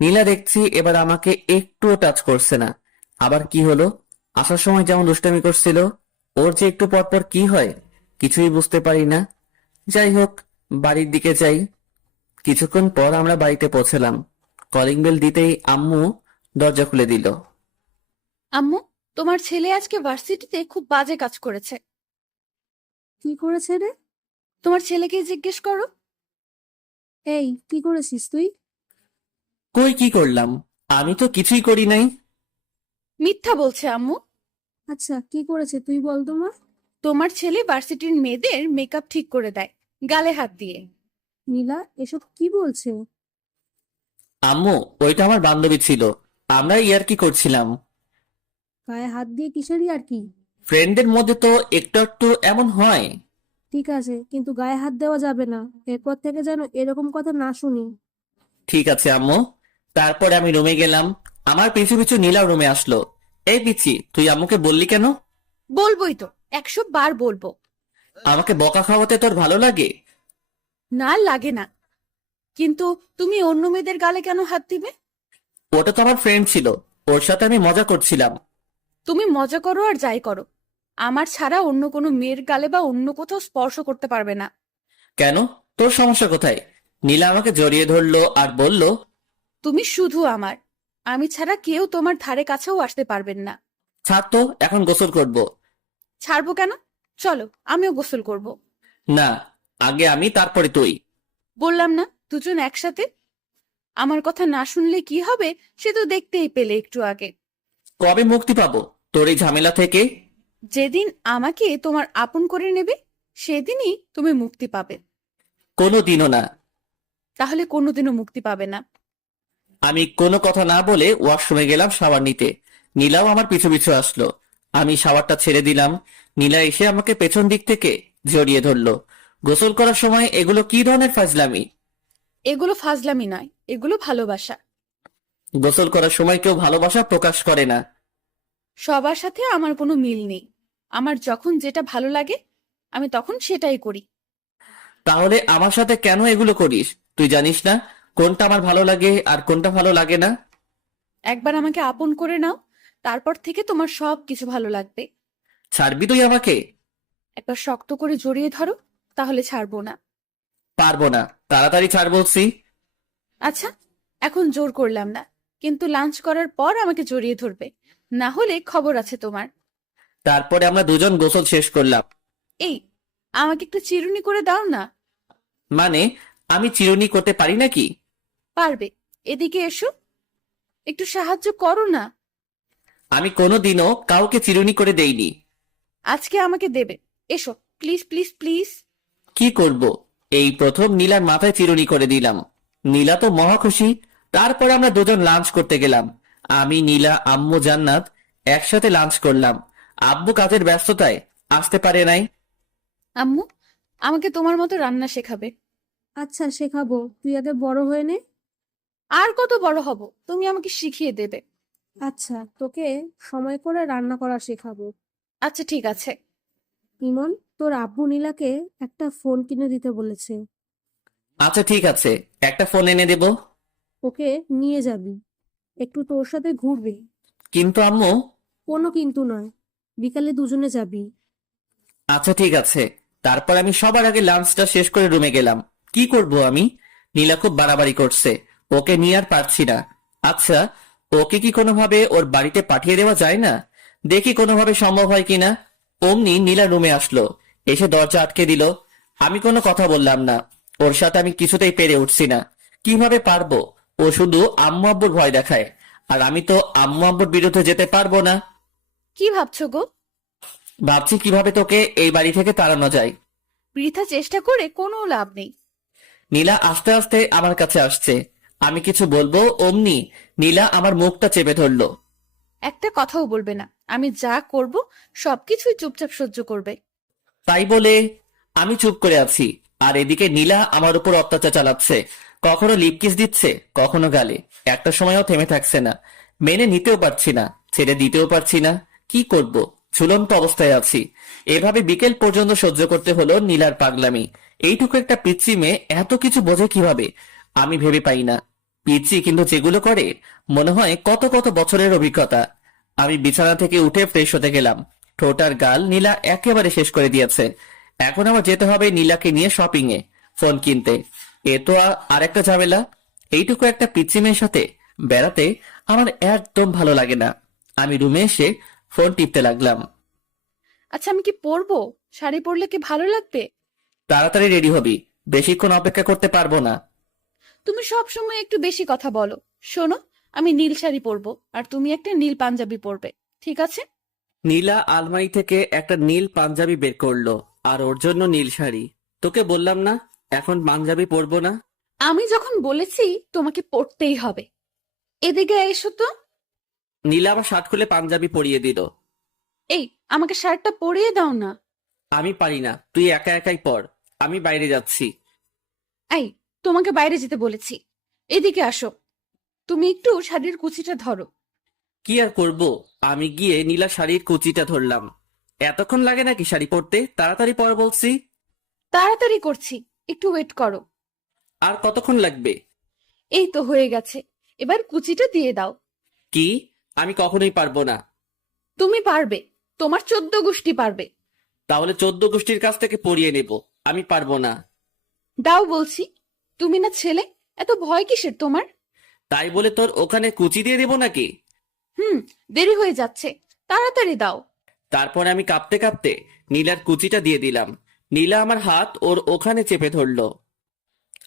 নীলা দেখছি এবার আমাকে একটুও টাচ করছে না। আবার কি হলো? আসার সময় যেমন দুষ্টামি করছিল, ওর যে একটু পর পর কি হয় কিছুই বুঝতে পারি না। যাই হোক, বাড়ির দিকে যাই। কিছুক্ষণ পর আমরা বাড়িতে পৌঁছলাম। কলিং বেল দিতেই আম্মু দরজা খুলে দিল। আম্মু, তোমার ছেলে আজকে ভার্সিটিতে খুব বাজে কাজ করেছে। কি করেছে রে? তোমার ছেলেকে জিজ্ঞেস করো। এই কি করেছিস তুই? কই কি করলাম? আমি তো কিছুই করি নাই। মিথ্যা বলছে আম্মু। আচ্ছা কি করেছে তুই বল তোমার। তোমার ছেলে ভার্সিটির মেয়েদের মেকআপ ঠিক করে দেয় গালে হাত দিয়ে। নীলা এসব কি বলছে? আম্মু, ওইটা আমার বান্ধবী ছিল, আমরা ইয়ার্কি করছিলাম। গায়ে হাত দিয়ে কিসেরই আর কি? ফ্রেন্ডদের মধ্যে তো একটু একটু এমন হয়। ঠিক আছে, কিন্তু গায়ে হাত দেওয়া যাবে না। এরপর থেকে যেন এরকম কথা না শুনি। ঠিক আছে আম্মু। তারপরে আমি রুমে গেলাম। আমার পিছু পিছু নীলাও রুমে আসলো। এই পিচ্ছি, তুই আম্মুকে বললি কেন? বলবোই তো, 100 বার বলবো। আমাকে বকা খাওয়াতে তোর ভালো লাগে? না লাগে না, কিন্তু তুমি অন্য মেয়েদের গালে কেন হাত দিবে? ওটা তো আমার ফ্রেন্ড ছিল, ওর সাথে আমি মজা করছিলাম। তুমি মজা করো আর যাই করো, আমার ছাড়া অন্য কোনো মেয়ের গালে বা অন্য কোথাও স্পর্শ করতে পারবে না। কেন? তোর সমস্যা কোথায়? নীলা আমাকে জড়িয়ে ধরলো আর বলল, তুমি শুধু আমার, আমি ছাড়া কেউ তোমার ধারে কাছেও আসতে পারবেন না। ছাড় তো, এখন গোসল করব। ছাড়বো কেন? চলো আমিও গোসল করব। না, আগে আমি তারপরে তুই। বললাম না দুজন একসাথে। আমার কথা না শুনলে কি হবে সে তো দেখতেই পেলে একটু আগে। কবে মুক্তি পাবো তোর এই ঝামেলা থেকে? যেদিন আমাকে তোমার আপন করে নেবে সেদিনই তুমি মুক্তি পাবে। কোনো দিনও না। তাহলে কোনোদিনও মুক্তি পাবে না। আমি কোনো কথা না বলে ওয়াশরুমে গেলাম শাওয়ার নিতে। নীলাও আমার পিছু পিছু আসলো। আমি শাওয়ারটা ছেড়ে দিলাম। নীলা এসে আমাকে পেছন দিক থেকে জড়িয়ে ধরলো। গোসল করার সময় এগুলো কি ধরনের ফাজলামি? এগুলো ফাজলামি নয়, এগুলো ভালোবাসা। গোসল করার সময় কেউ ভালোবাসা প্রকাশ করে না। সবার সাথে আমার কোনো মিল নেই। আমার যখন যেটা ভালো লাগে আমি তখন সেটাই করি। তাহলে আমার সাথে কেন এগুলো করিস? তুই জানিস না কোনটা আমার ভালো লাগে আর কোনটা ভালো লাগে না? একবার আমাকে আপন করে নাও, তারপর থেকে তোমার সব কিছু ভালো লাগবে। ছাড়বি তুই আমাকে? একবার শক্ত করে জড়িয়ে ধরো, তাহলে ছাড়বো না। পারবো না, তাড়াতাড়ি ছাড় বলছি। আচ্ছা, এখন জোর করলাম না, কিন্তু লাঞ্চ করার পর আমাকে জড়িয়ে ধরবে, না হলে খবর আছে তোমার। তারপরে আমরা দুজন গোসল শেষ করলাম। এই, আমাকে একটু চিরুনি করে দাও না। মানে, আমি চিরুনি করতে পারি নাকি? পারবে, এদিকে এসো, একটু সাহায্য করো না। আমি কোনোদিনও কাউকে চিরুনি করে দেইনি। আজকে আমাকে দেবে, এসো প্লিজ প্লিজ প্লিজ। কি করব? এই প্রথম নীলার মাথায় চিরুনি করে দিলাম। নীলা তো মহা খুশি। তারপরে আমরা দুজন লাঞ্চ করতে গেলাম। আমি, নীলা, আম্মু, জান্নাত একসাথে লাঞ্চ করলাম। আব্বু কাজের ব্যস্ততায় আসতে পারে নাই। আম্মু আমাকে তোমার মতো রান্না শেখাবে। আচ্ছা শেখাবো, তুই আগে বড় হয়ে নে। আর কত বড় হব, তুমি আমাকে শিখিয়ে দেবে। আচ্ছা, তোকে সময় করে রান্না করা শেখাবো। আচ্ছা ঠিক আছে। ইমন, তোর আব্বু নীলাকে একটা ফোন কিনে দিতে বলেছে। আচ্ছা ঠিক আছে, একটা ফোন এনে দেব। ওকে নিয়ে যাবি, একটু তোর সাথে ঘুরবে। কিন্তু আম্মু। কোনো কিন্তু নয়, বিকালে দুজনে যাবি। আচ্ছা ঠিক আছে। তারপর আমি সবার আগে লাঞ্চটা শেষ করে রুমে গেলাম। কি করব আমি? নীলা খুব বাড়াবাড়ি করছে, ওকে নিয়ে আর পারছি না। আচ্ছা, ওকে কি কোনোভাবে ওর বাড়িতে পাঠিয়ে দেওয়া যায় না? দেখি কোনোভাবে সম্ভব হয় কিনা। অমনি নীলা রুমে আসলো, এসে দরজা আটকে দিল। আমি কোনো কথা বললাম না। ওর সাথে আমি কিছুতেই পেরে উঠছি না। কিভাবে পারবো? ও শুধু আম্মু আব্বুর ভয় দেখায়, আর আমি তো আম্মু আব্বুর বিরুদ্ধে যেতে পারবো না। কি ভাবছো গো? ভাবছি কিভাবে তোকে এই বাড়ি থেকে তাড়ানো যায়। বৃথা চেষ্টা করে কোনো লাভ নেই। নীলা আস্তে আস্তে আমার কাছে আসছে। আমি কিছু বলবো, অমনি নীলা আমার মুখটা চেপে ধরলো। একটা কথাও বলবে না, আমি যা করব সবকিছুই চুপচাপ সহ্য করবে। তাই বলে আমি চুপ করে আছি, আর এদিকে নীলা আমার উপর অত্যাচার চালাচ্ছে। কখনো লিপ কিস দিচ্ছে, কখনো গালে। একটা সময়ও থেমে থাকছে না। মেনে নিতেও পারছি না, ছেড়ে দিতেও পারছি না। কি করব? ঝুলন্ত অবস্থায় আছি। এভাবে বিকেল পর্যন্ত সহ্য করতে হলো নীলার পাগলামি। এইটুকু একটা পিচ্চি মেয়ে এত কিছু বোঝে কিভাবে, আমি ভেবে পাই না। পিচ্চি কিন্তু যেগুলো করে মনে হয় কত কত বছরের অভিজ্ঞতা। আমি বিছানা থেকে উঠে ফ্রেশ হতে গেলাম। ঠোঁট আর গাল নীলা একেবারে শেষ করে দিয়েছে। এখন আবার যেতে হবে নীলাকে নিয়ে শপিং এ, ফোন কিনতে। এ তো আর একটা ঝামেলা। এইটুকু একটা পিচ্চি মেয়ের সাথে বেড়াতে আমার একদম ভালো লাগে না। আমি রুমে এসে ফোন টিপতে লাগলাম। আচ্ছা আমি কি পরবো? শাড়ি পরলে কি ভালো লাগবে? তাড়াতাড়ি রেডি হবি, বেশিক্ষণ অপেক্ষা করতে পারবো না। তুমি সব সময় একটু বেশি কথা বলো। শোনো, আমি নীল শাড়ি পরবো আর তুমি একটা নীল পাঞ্জাবি পরবে, ঠিক আছে? নীলা আলমারি থেকে একটা নীল পাঞ্জাবি বের করলো, আর ওর জন্য নীল শাড়ি। তোকে বললাম না এখন পাঞ্জাবি পরবো না? আমি যখন বলেছি তোমাকে পরতেই হবে। এদিকে এসো তো। নীলা আবার শার্ট খুলে পাঞ্জাবি পরিয়ে দিল। এই, আমাকে শার্টটা পরিয়ে দাও না। আমি পারি না, তুই একা একাই পর। আমি বাইরে যাচ্ছি। এই, তোমাকে বাইরে যেতে বলেছি। এদিকে আসো। তুমি একটু শাড়ির কুচিটা ধরো। কি আর করব? আমি গিয়ে নীলা শাড়ির কুচিটা ধরলাম। এতক্ষণ লাগে নাকি শাড়ি পরতে? তাড়াতাড়ি পর বলছি। তাড়াতাড়ি করছি, একটু ওয়েট করো। আর কতক্ষণ লাগবে? এই তো হয়ে গেছে, এবার কুচিটা দিয়ে দাও। কি? আমি কখনোই পারবো না। তুমি পারবে, তোমার 14 গোষ্ঠী পারবে। তাহলে 14 গোষ্ঠীর কাছ থেকে পরিয়ে নেব। আমি পারবো না। দাও বলছি। তুমি না ছেলে, এত ভয় কিসের তোমার? তাই বলে তোর ওখানে কুচি দিয়ে দেবো নাকি? দেরি হয়ে যাচ্ছে, তাড়াতাড়ি দাও। তারপরে আমি কাঁপতে কাঁপতে নীলার কুচিটা দিয়ে দিলাম। নীলা আমার হাত ওর ওখানে চেপে ধরলো।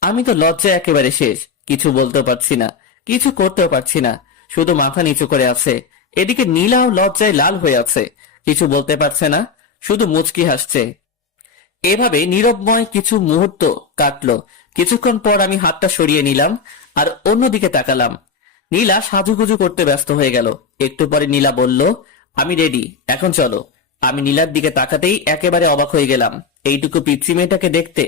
আমি তো লজ্জায় একেবারে শেষ। কিছু বলতেও পারছি না, কিছু করতেও পারছি না, শুধু মাথা নিচু করে আছে। এদিকে নীলাও লজ্জায় লাল হয়ে আছে, কিছু বলতে পারছে না, শুধু মুচকি হাসছে। এভাবে নীরবময় কিছু মুহূর্ত কাটলো। কিছুক্ষণ পর আমি হাতটা সরিয়ে নিলাম আর অন্যদিকে তাকালাম। নীলা সাজুগুজু করতে ব্যস্ত হয়ে গেল। একটু পরে নীলা বলল, আমি রেডি, এখন চলো। আমি নীলার দিকে তাকাতেই একেবারে অবাক হয়ে গেলাম। এইটুকু পিচ্চি মেয়েটাকে দেখতে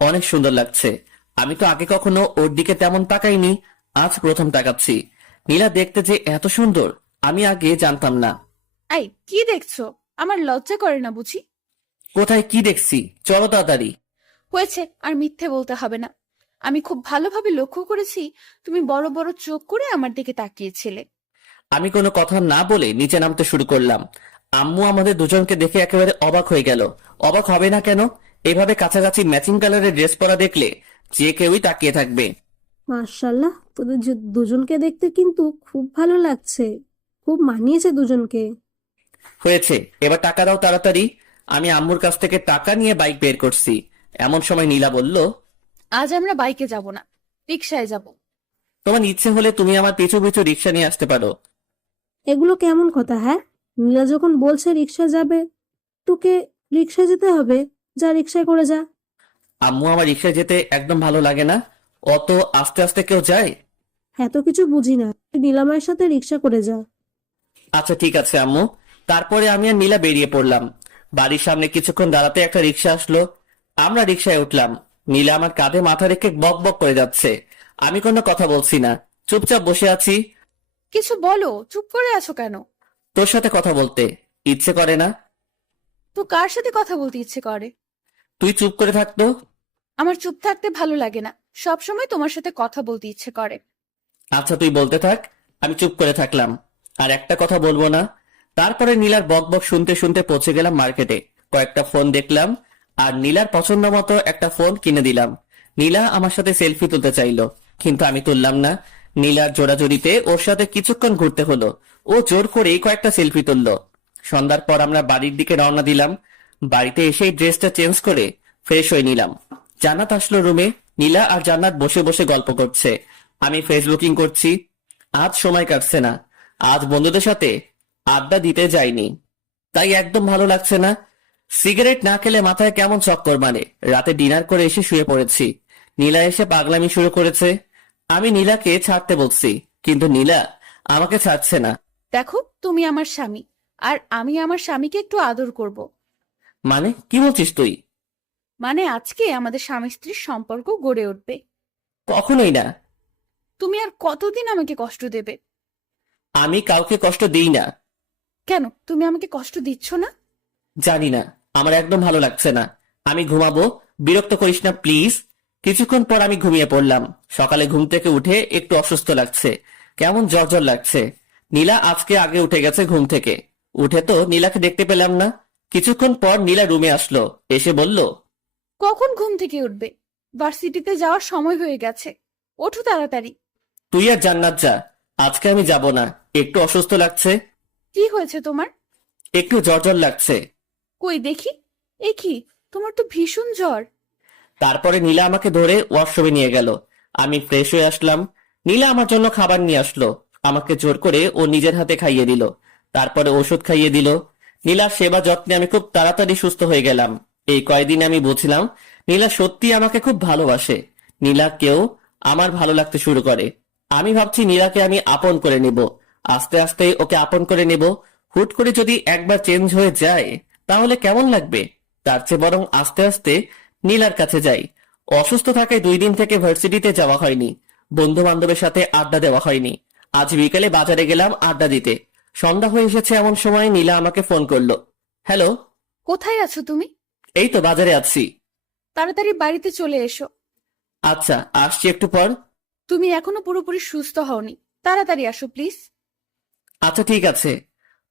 অনেক সুন্দর লাগছে। আমি তো আগে কখনো ওর দিকে তেমন তাকাইনি, আজ প্রথম তাকাচ্ছি। নীলা দেখতে যে এত সুন্দর আমি আগে জানতাম না। এই, কি দেখছো? আমার লজ্জা করে না বুঝি? কোথায় কি দেখছি? চলো তাড়াতাড়ি। হয়েছে, আর মিথ্যে বলতে হবে না। আমি খুব ভালোভাবে লক্ষ্য করেছি, তুমি বড় বড় চোখ করে আমার দিকে তাকিয়েছিলে। আমি কোনো কথা না বলে নিচে নামতে শুরু করলাম। আম্মু আমাদের দুজনকে দেখে একেবারে অবাক হয়ে গেল। অবাক হবে না কেন? এভাবে কাছাকাছি ম্যাচিং কালারের ড্রেস পরা দেখলে যে কেউই তাকিয়ে থাকবে। মার্শাল্লাহ, তোদের দুজনকে দেখতে কিন্তু খুব ভালো লাগছে, খুব মানিয়েছে দুজনকে। হয়েছে, এবার টাকা দাও তাড়াতাড়ি। আমি আম্মুর কাছ থেকে টাকা নিয়ে বাইক বের করছি। এমন সময় নীলা বলল, আজ আমরা বাইকে যাব না, রিকশায় যাব। তোমার ইচ্ছে হলে তুমি আমার পিছু পিছু রিক্সা নিয়ে আসতে পারো। এগুলো কেমন কথা? হ্যাঁ, নীলা যখন বলছে রিক্সা যাবে, তোকে রিক্সা যেতে হবে। যা, রিক্সায় করে যা। আম্মু আমার রিক্সায় যেতে একদম ভালো লাগে না। অত আস্তে আস্তে কেউ যায়? এত কিছু বুঝি না, তুই নীলামায়ের সাথে রিক্সা করে যা। আচ্ছা ঠিক আছে আম্মু। তারপরে আমি আর নীলা বেরিয়ে পড়লাম। বাড়ির সামনে কিছুক্ষণ দাঁড়াতে একটা রিক্সা আসলো। আমরা রিক্সায় উঠলাম। নীলা আমার কাঁধে মাথা রেখে বক বক করে যাচ্ছে। আমি কোনো কথা বলছি না, চুপচাপ বসে আছি। কিছু বলো, চুপ করে আছো কেন? তোর সাথে কথা বলতে ইচ্ছে করে না? তো কার সাথে কথা বলতে ইচ্ছে করে? তুই চুপ করে থাকতো। আমার চুপ থাকতে ভালো লাগে না, সব সময় তোমার সাথে কথা বলতে ইচ্ছে করে। আচ্ছা তুই বলতে থাক, আমি চুপ করে থাকলাম। আর একটা কথা বলবো না। তারপরে নীলার বক বক শুনতে শুনতে পৌঁছে গেলাম মার্কেটে। কয়েকটা ফোন দেখলাম আর নীলার পছন্দ মতো একটা ফোন কিনে দিলাম। নীলা আমার সাথে সেলফি তুলতে চাইলো, কিন্তু আমি তুললাম না। নীলার জোড়াজোড়িতে ওর সাথে কিছুক্ষণ ঘুরতে হলো। ও জোর করেই কয়েকটা সেলফি তুললো। সন্ধ্যার পর আমরা বাড়ির দিকে রওনা দিলাম। বাড়িতে এসেই ড্রেসটা চেঞ্জ করে ফ্রেশ হয়ে নিলাম। জান্নাত আসলো রুমে। নীলা আর জান্নাত বসে বসে গল্প করছে। আমি ফেসবুকিং করছি। আজ সময় কাটছে না। আজ বন্ধুদের সাথে আড্ডা দিতে যাইনি, তাই একদম ভালো লাগছে না। সিগারেট না খেলে মাথায় কেমন চক্কর মানে। রাতে ডিনার করে এসে শুয়ে পড়েছি। নীলা এসে পাগলামি শুরু করেছে। আমি নীলাকে ছাড়তে বলছি, কিন্তু নীলা আমাকে ছাড়ছে না। দেখো, তুমি আমার স্বামী, আর আমি আমার স্বামীকে একটু আদর করব। মানে কি বলছিস তুই? মানে আজকে আমাদের স্বামী স্ত্রীর সম্পর্ক গড়ে উঠবে। কখনোই না। তুমি আর কতদিন আমাকে কষ্ট দেবে? আমি কাউকে কষ্ট দিই না। কেন তুমি আমাকে কষ্ট দিচ্ছ না? জানি না, আমার একদম ভালো লাগছে না। আমি ঘুমাবো, বিরক্ত করিস না প্লিজ। কিছুক্ষণ পর আমি ঘুমিয়ে পড়লাম। সকালে ঘুম থেকে উঠে একটু অসুস্থ লাগছে, কেমন জ্বর জ্বর লাগছে। নীলা আজকে আগে উঠে গেছে ঘুম থেকে। উঠে তো নীলাকে দেখতে পেলাম না। কিছুক্ষণ পর নীলা রুমে আসলো, এসে বলল, কখন ঘুম থেকে উঠবে? ভার্সিটিতে যাওয়ার সময় হয়ে গেছে, ওঠো তাড়াতাড়ি। তুই আর জান্নাত যা, আজকে আমি যাব না, একটু অসুস্থ লাগছে। কি হয়েছে তোমার? একটু জ্বর জ্বর লাগছে। কই দেখি। এ কি, তোমার তো ভীষণ জ্বর। তারপরে নীলা আমাকে ধরে ওয়াশরুমে নিয়ে গেল। আমি ফ্রেশ হয়ে আসলাম। নীলা আমার জন্য খাবার নিয়ে আসলো। আমাকে জোর করে ও নিজের হাতে খাইয়ে দিল। তারপরে ওষুধ খাইয়ে দিল। নীলার সেবা যত্নে আমি খুব তাড়াতাড়ি সুস্থ হয়ে গেলাম। এই কয়দিন আমি বুঝলাম নীলা সত্যি আমাকে খুব ভালোবাসে। নীলাকেও আমার ভালো লাগতে শুরু করে। আমি ভাবছি নীলাকে আমি আপন করে নেব, আস্তে আস্তে ওকে আপন করে নেব। হুট করে যদি একবার চেঞ্জ হয়ে যায় তাহলে কেমন লাগবে? তার চেয়ে বরং আস্তে আস্তে নীলার কাছে যাই। অসুস্থ থাকায় 2 দিন থেকে ভার্সিটিতে যাওয়া হয়নি, বন্ধু বান্ধবের সাথে আড্ডা দেওয়া হয়নি। আজ বিকেলে বাজারে গেলাম আড্ডা দিতে। সন্ধ্যা হয়ে এসেছে, এমন সময় নীলা আমাকে ফোন করলো। হ্যালো। কোথায় আছো তুমি? এই তো বাজারে আছি। তাড়াতাড়ি বাড়িতে চলে এসো। আচ্ছা আসছি একটু পর। তুমি এখনো পুরোপুরি সুস্থ হওনি, তাড়াতাড়ি আসো প্লিজ। আচ্ছা ঠিক আছে।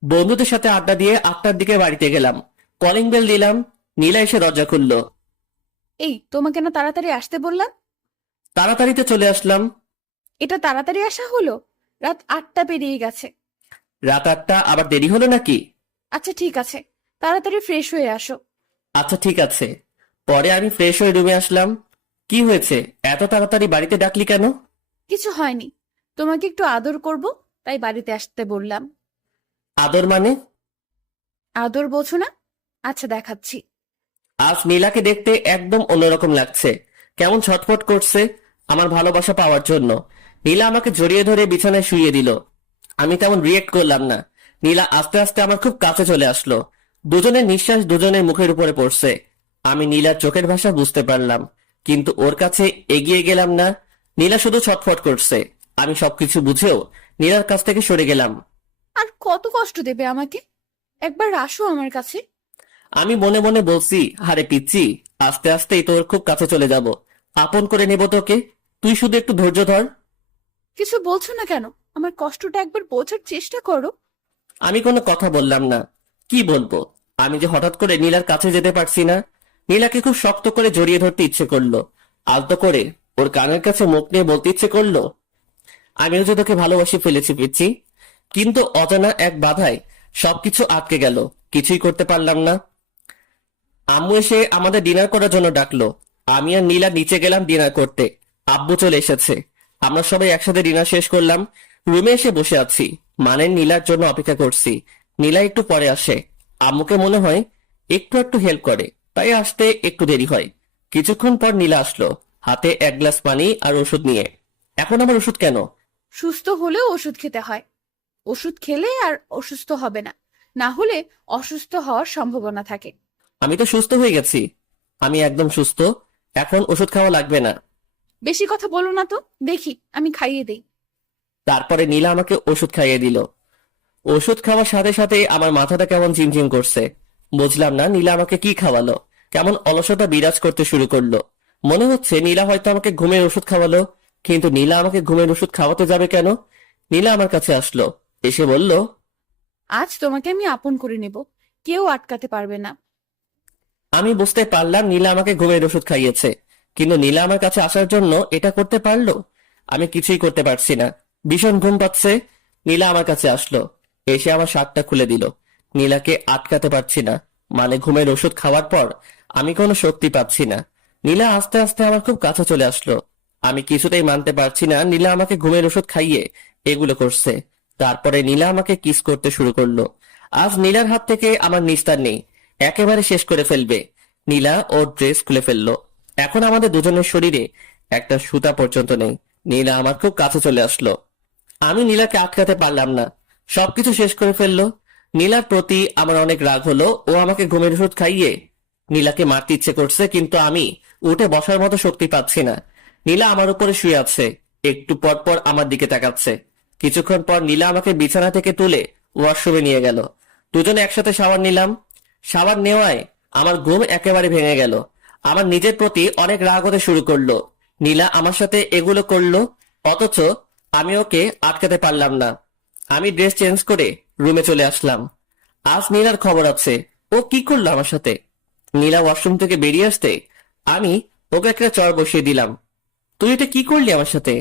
বন্ধুদের সাথে আড্ডা দিয়ে 8টার দিকে বাড়িতে গেলাম। কলিং বেল দিলাম, নীলা এসে দরজা খুললো। এই, তোমাকে না তাড়াতাড়ি আসতে বললাম? তাড়াতাড়িতে চলে আসলাম। এটা তাড়াতাড়ি আসা হলো? রাত 8টা পেরিয়ে গেছে। রাত 8টা আবার দেরি হলো নাকি? আচ্ছা ঠিক আছে, তাড়াতাড়ি ফ্রেশ হয়ে আসো। আচ্ছা ঠিক আছে। পরে আমি ফ্রেশ হয়ে রুমে আসলাম। কি হয়েছে, এত তাড়াতাড়ি বাড়িতে ডাকলি কেন? কিছু হয়নি, তোমাকে একটু আদর করব, তাই বাড়িতে আসতে বললাম। আদর মানে? আদর বোঝো না? আচ্ছা দেখাচ্ছি। আজ নীলাকে দেখতে একদম অন্যরকম লাগছে, কেমন ছটফট করছে আমার ভালোবাসা পাওয়ার জন্য। নীলা আমাকে জড়িয়ে ধরে বিছানায় শুইয়ে দিল। আমি তেমন রিয়েক্ট করলাম না। নীলা আস্তে আস্তে আমার খুব কাছে চলে আসলো। দুজনের নিঃশ্বাস দুজনের মুখের উপরে পড়ছে। আমি নীলার চোখের ভাষা বুঝতে পারলাম, কিন্তু ওর কাছে এগিয়ে গেলাম না। নীলা শুধু ছটফট করছে। আমি সবকিছু বুঝেও নীলার কাছ থেকে সরে গেলাম। আর কত কষ্ট দেবে আমাকে? একবার আসো আমার কাছে। আমি মনে মনে বলছি, হারে পিচ্ছি, আস্তে আস্তেই তোর খুব কাছে চলে যাব, আপন করে নেব তোকে। তুই শুধু একটু ধৈর্য ধর। কিছু বলছো না কেন? আমার কষ্টটা একবার বোঝার চেষ্টা করো। আমি কোনো কথা বললাম না। কি বলবো? আমি যে হঠাৎ করে নীলার কাছে যেতে পারছি না। নীলাকে খুব শক্ত করে জড়িয়ে ধরতে ইচ্ছে করলো, আলতো করে ওর কানের কাছে মুখ নিয়ে বলতে ইচ্ছে করলো, আমিও যে তোকে ভালোবাসি ফেলেছি পিচ্ছি। কিন্তু অজানা এক বাধায় সবকিছু আটকে গেল, কিছুই করতে পারলাম না। আম্মু এসে আমাদের ডিনার করার জন্য ডাকলো। আমি আর নীলা নিচে গেলাম ডিনার করতে। আব্বু চলে এসেছে। আমরা সবাই একসাথে ডিনার শেষ করলাম। রুমে এসে বসে আছি, মানে নীলার জন্য অপেক্ষা করছি। নীলা একটু পরে আসে। আম্মুকে মনে হয় একটু একটু হেল্প করে, তাই আসতে একটু দেরি হয়। কিছুক্ষণ পর নীলা আসলো। হাতে এক গ্লাস পানি আর ওষুধ নিয়ে। এখন আমার ওষুধ কেন? সুস্থ হলেও ওষুধ খেতে হয়। ওষুধ খেলে আর অসুস্থ হবে না, না হলে অসুস্থ হওয়ার সম্ভাবনা থাকে। আমি তো সুস্থ হয়ে গেছি। আমি একদম সুস্থ। এখন ওষুধ খাওয়া লাগবে না। বেশি কথা বলো না তো, দেখি আমি খাইয়ে দেই। তারপরে নীলা আমাকে ওষুধ খাইয়ে দিল। ওষুধ খাওয়ার সাথে সাথে আমার মাথাটা কেমন ঝিমঝিম করছে। বুঝলাম না নীলা আমাকে কি খাওয়ালো। কেমন অলসতা বিরাজ করতে শুরু করলো। মনে হচ্ছে নীলা হয়তো আমাকে ঘুমের ওষুধ খাওয়ালো। কিন্তু নীলা আমাকে ঘুমের ওষুধ খাওয়াতে যাবে কেন? নীলা আমার কাছে আসলো, এসে বলল, আজ তোমাকে আমি আপন করে নেব, কেউ আটকাতে পারবে না। আমি বুঝতে পারলাম নীলা আমাকে ঘুমের ওষুধ খাইয়েছে, কিন্তু নীলা আমার কাছে আসার জন্য এটা করতে পারলো? আমি কিছুই করতে পারছি না। ভীষণ ঘুম পাচ্ছে। নীলা আমার কাছে আসলো, এসে আমার শার্টটা খুলে দিল। নীলাকে আটকাতে পারছি না, মানে ঘুমের ওষুধ খাওয়ার পর আমি কোনো শক্তি পাচ্ছি না। নীলা আস্তে আস্তে আমার খুব কাছে চলে আসলো। আমি কিছুতেই মানতে পারছি না নীলা আমাকে ঘুমের ওষুধ খাইয়ে এগুলো করছে। তারপরে নীলা আমাকে কিস করতে শুরু করলো। আজ নীলার হাত থেকে আমার নিস্তার নেই, একেবারে শেষ করে ফেলবে। নীলা ওর ড্রেস খুলে ফেললো। এখন আমাদের দুজনের শরীরে একটা সুতা পর্যন্ত নেই। নীলা আমার খুব কাছে চলে আসলো। আমি নীলাকে আটকাতে পারলাম না, সবকিছু শেষ করে ফেললো। নীলার প্রতি আমার অনেক রাগ হলো। ও আমাকে ঘুমের ওষুধ খাইয়ে নীলাকে মারতে ইচ্ছে করছে, কিন্তু আমি উঠে বসার মতো শক্তি পাচ্ছি না। নীলা আমার উপরে শুয়ে আছে, একটু পর পর আমার দিকে তাকাচ্ছে। কিছুক্ষণ পর নীলা আমাকে বিছানা থেকে তুলে ওয়াশরুমে নিয়ে গেল। দুজনে একসাথে শাওয়ার নিলাম। শাওয়ার নেওয়ায় আমার ঘুম একেবারে ভেঙে গেল। আমার নিজের প্রতি অনেক রাগ হতে শুরু করলো। নীলা আমার সাথে এগুলো করলো, অথচ আমি ওকে আটকাতে পারলাম না। আমি ড্রেস চেঞ্জ করে রুমে চলে আসলাম। আজ নীলার খবর আছে। ও কি করলো আমার সাথে? নীলা ওয়াশরুম থেকে বেরিয়ে আসতে আমি ওকে একটা চড় বসিয়ে দিলাম। তুই এটা কি করলি আমার সাথে?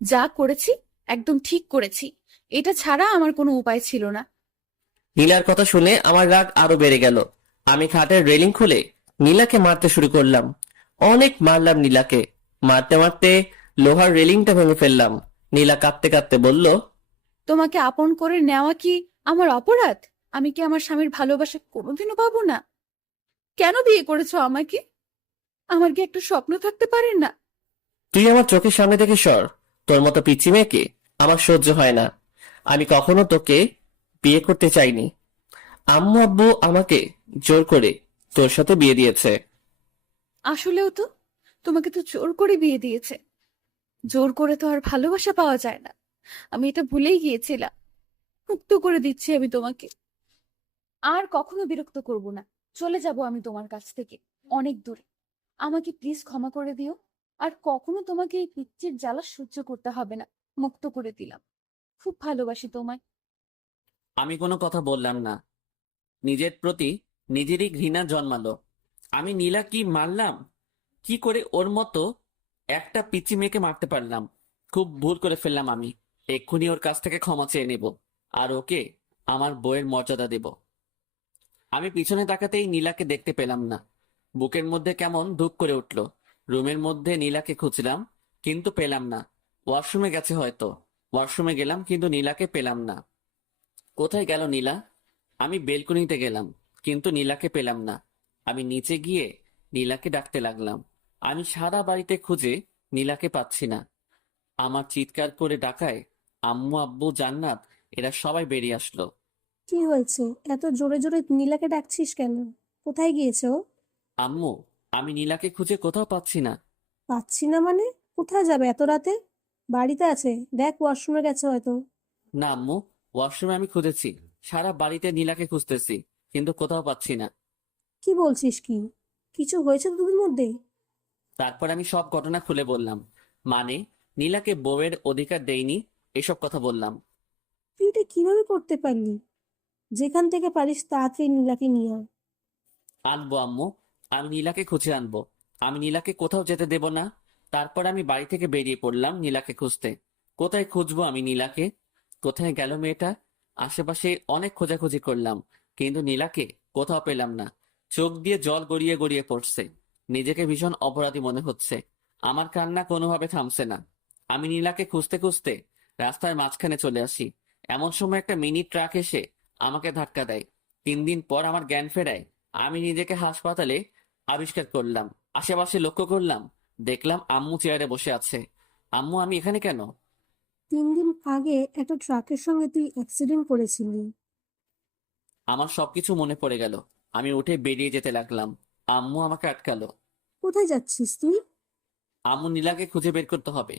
যা করেছি একদম ঠিক করেছি, এটা ছাড়া আমার কোনো উপায় ছিল না। নীলার কথা শুনে আমার রাগ আরো বেড়ে গেল। আমি খাটের রেলিং খুলে নীলাকে মারতে শুরু করলাম। অনেক মারলাম নীলাকে। মারতে মারতে লোহার রেলিংটা ভেঙে ফেললাম। নীলা কাঁদতে কাঁদতে বলল, তোমাকে আপন করে নেওয়া কি আমার অপরাধ? আমি কি আমার স্বামীর ভালোবাসা কোনোদিনও পাবো না? কেন বিয়ে করেছো আমাকে? আমার কি একটা স্বপ্ন থাকতে পারে না? তুই আমার চোখের সামনে থেকে সর। তোর মতো পিচ্চি মেয়েকে আমার সহ্য হয় না। আমি কখনো তোকে বিয়ে করতে চাইনি। আম্মু আব্বু আমাকে জোর করে তোর সাথে বিয়ে দিয়েছে। আসলেও তো, তোমাকে তো জোর করে বিয়ে দিয়েছে। জোর করে তো আর ভালোবাসা পাওয়া যায় না। আমি এটা ভুলেই গিয়েছিলাম। মুক্ত করে দিচ্ছি আমি তোমাকে। আর কখনো বিরক্ত করব না। চলে যাব আমি তোমার কাছ থেকে অনেক দূরে। আমাকে প্লিজ ক্ষমা করে দিও। আর কখনো তোমাকে এই পিচ্চির জ্বালা সহ্য করতে হবে না। মুক্ত করে দিলাম। খুব ভালোবাসি তোমায়। আমি কোনো কথা বললাম না। নিজের প্রতি নিজেরই ঘৃণা জন্মালো। আমি নীলা কি মারলাম? কি করে ওর মতো একটা পিচ্চি মেয়েকে মারতে পারলাম? খুব ভুল করে ফেললাম আমি। এক্ষুনি ওর কাছ থেকে ক্ষমা চেয়ে নেব, আর ওকে আমার বউয়ের মর্যাদা দেব। আমি পিছনে তাকাতেই নীলাকে দেখতে পেলাম না। বুকের মধ্যে কেমন ধুপ করে উঠল। রুমের মধ্যে নীলাকে খুঁজলাম, কিন্তু পেলাম না। ওয়াশরুমে গেছে হয়তো। ওয়াশরুমে গেলাম, কিন্তু নীলাকে পেলাম না। কোথায় গেল নীলা? আমি বেলকনিতে গেলাম, কিন্তু নীলাকে পেলাম না। আমি নিচে গিয়ে নীলাকে ডাকতে লাগলাম। আমি সারা বাড়িতে খুঁজে নীলাকে পাচ্ছি না। আমার চিৎকার করে ডাকায় আম্মু আব্বু জান্নাত এরা সবাই বেরিয়ে আসলো। কি হয়েছে? এত জোরে জোরে নীলাকে ডাকছিস কেন? কোথায় গিয়েছে ও? আম্মু, আমি নীলাকে খুঁজে কোথাও পাচ্ছি না। পাচ্ছি না মানে? কোথায় যাবে এত রাতে? বাড়িতে আছে, দেখ ওয়াশরুমে গেছে হয়তো। না আম্মু, ওয়াশরুমে আমি খুঁজেছি, সারা বাড়িতে নীলাকে খুঁজতেছি, কিন্তু কোথাও পাচ্ছি না। কি বলছিস কি? কিছু হয়েছে তোদের মধ্যে? তারপর আমি সব ঘটনা খুলে বললাম। মানে নীলাকে বউয়ের অধিকার দেইনি, এসব কথা বললাম। তুই এটা কিভাবে করতে পারলি? যেখান থেকে পারিস তাড়াতাড়ি নীলাকে নিয়ে আয়। আনবো আম্মু, আমি নীলাকে খুঁজে আনবো। আমি নীলাকে কোথাও যেতে দেব না। তারপর আমি বাড়ি থেকে বেরিয়ে পড়লাম নীলাকে খুঁজতে। কোথায় খুঁজবো আমি নীলাকে? কোথায় গেল মেয়েটা? আশেপাশে অনেক খোঁজাখুঁজি করলাম, কিন্তু নীলাকে কোথাও পেলাম না। চোখ দিয়ে জল গড়িয়ে গড়িয়ে পড়ছে। নিজেকে ভীষণ অপরাধী মনে হচ্ছে। আমার কান্না কোনোভাবে থামছে না। আমি নীলাকে খুঁজতে খুঁজতে রাস্তার মাঝখানে চলে আসি। এমন সময় একটা মিনি ট্রাক এসে আমাকে ধাক্কা দেয়। 3 দিন পর আমার জ্ঞান ফেরায়। আমি নিজেকে হাসপাতালে আবিষ্কার করলাম। আশেপাশে লক্ষ্য করলাম দেখলাম আম্মু চেয়ারে বসে আছে। আম্মু, আমি এখানে কেন? 3 দিন আগে একটা ট্রাকের সঙ্গে তুই অ্যাক্সিডেন্ট করেছিলি। আমার সবকিছু মনে পড়ে গেল। আমি উঠে বেরিয়ে যেতে লাগলাম। আম্মু আমাকে আটকালো। কোথায় যাচ্ছিস তুই? আম্মু, নীলাকে খুঁজে বের করতে হবে।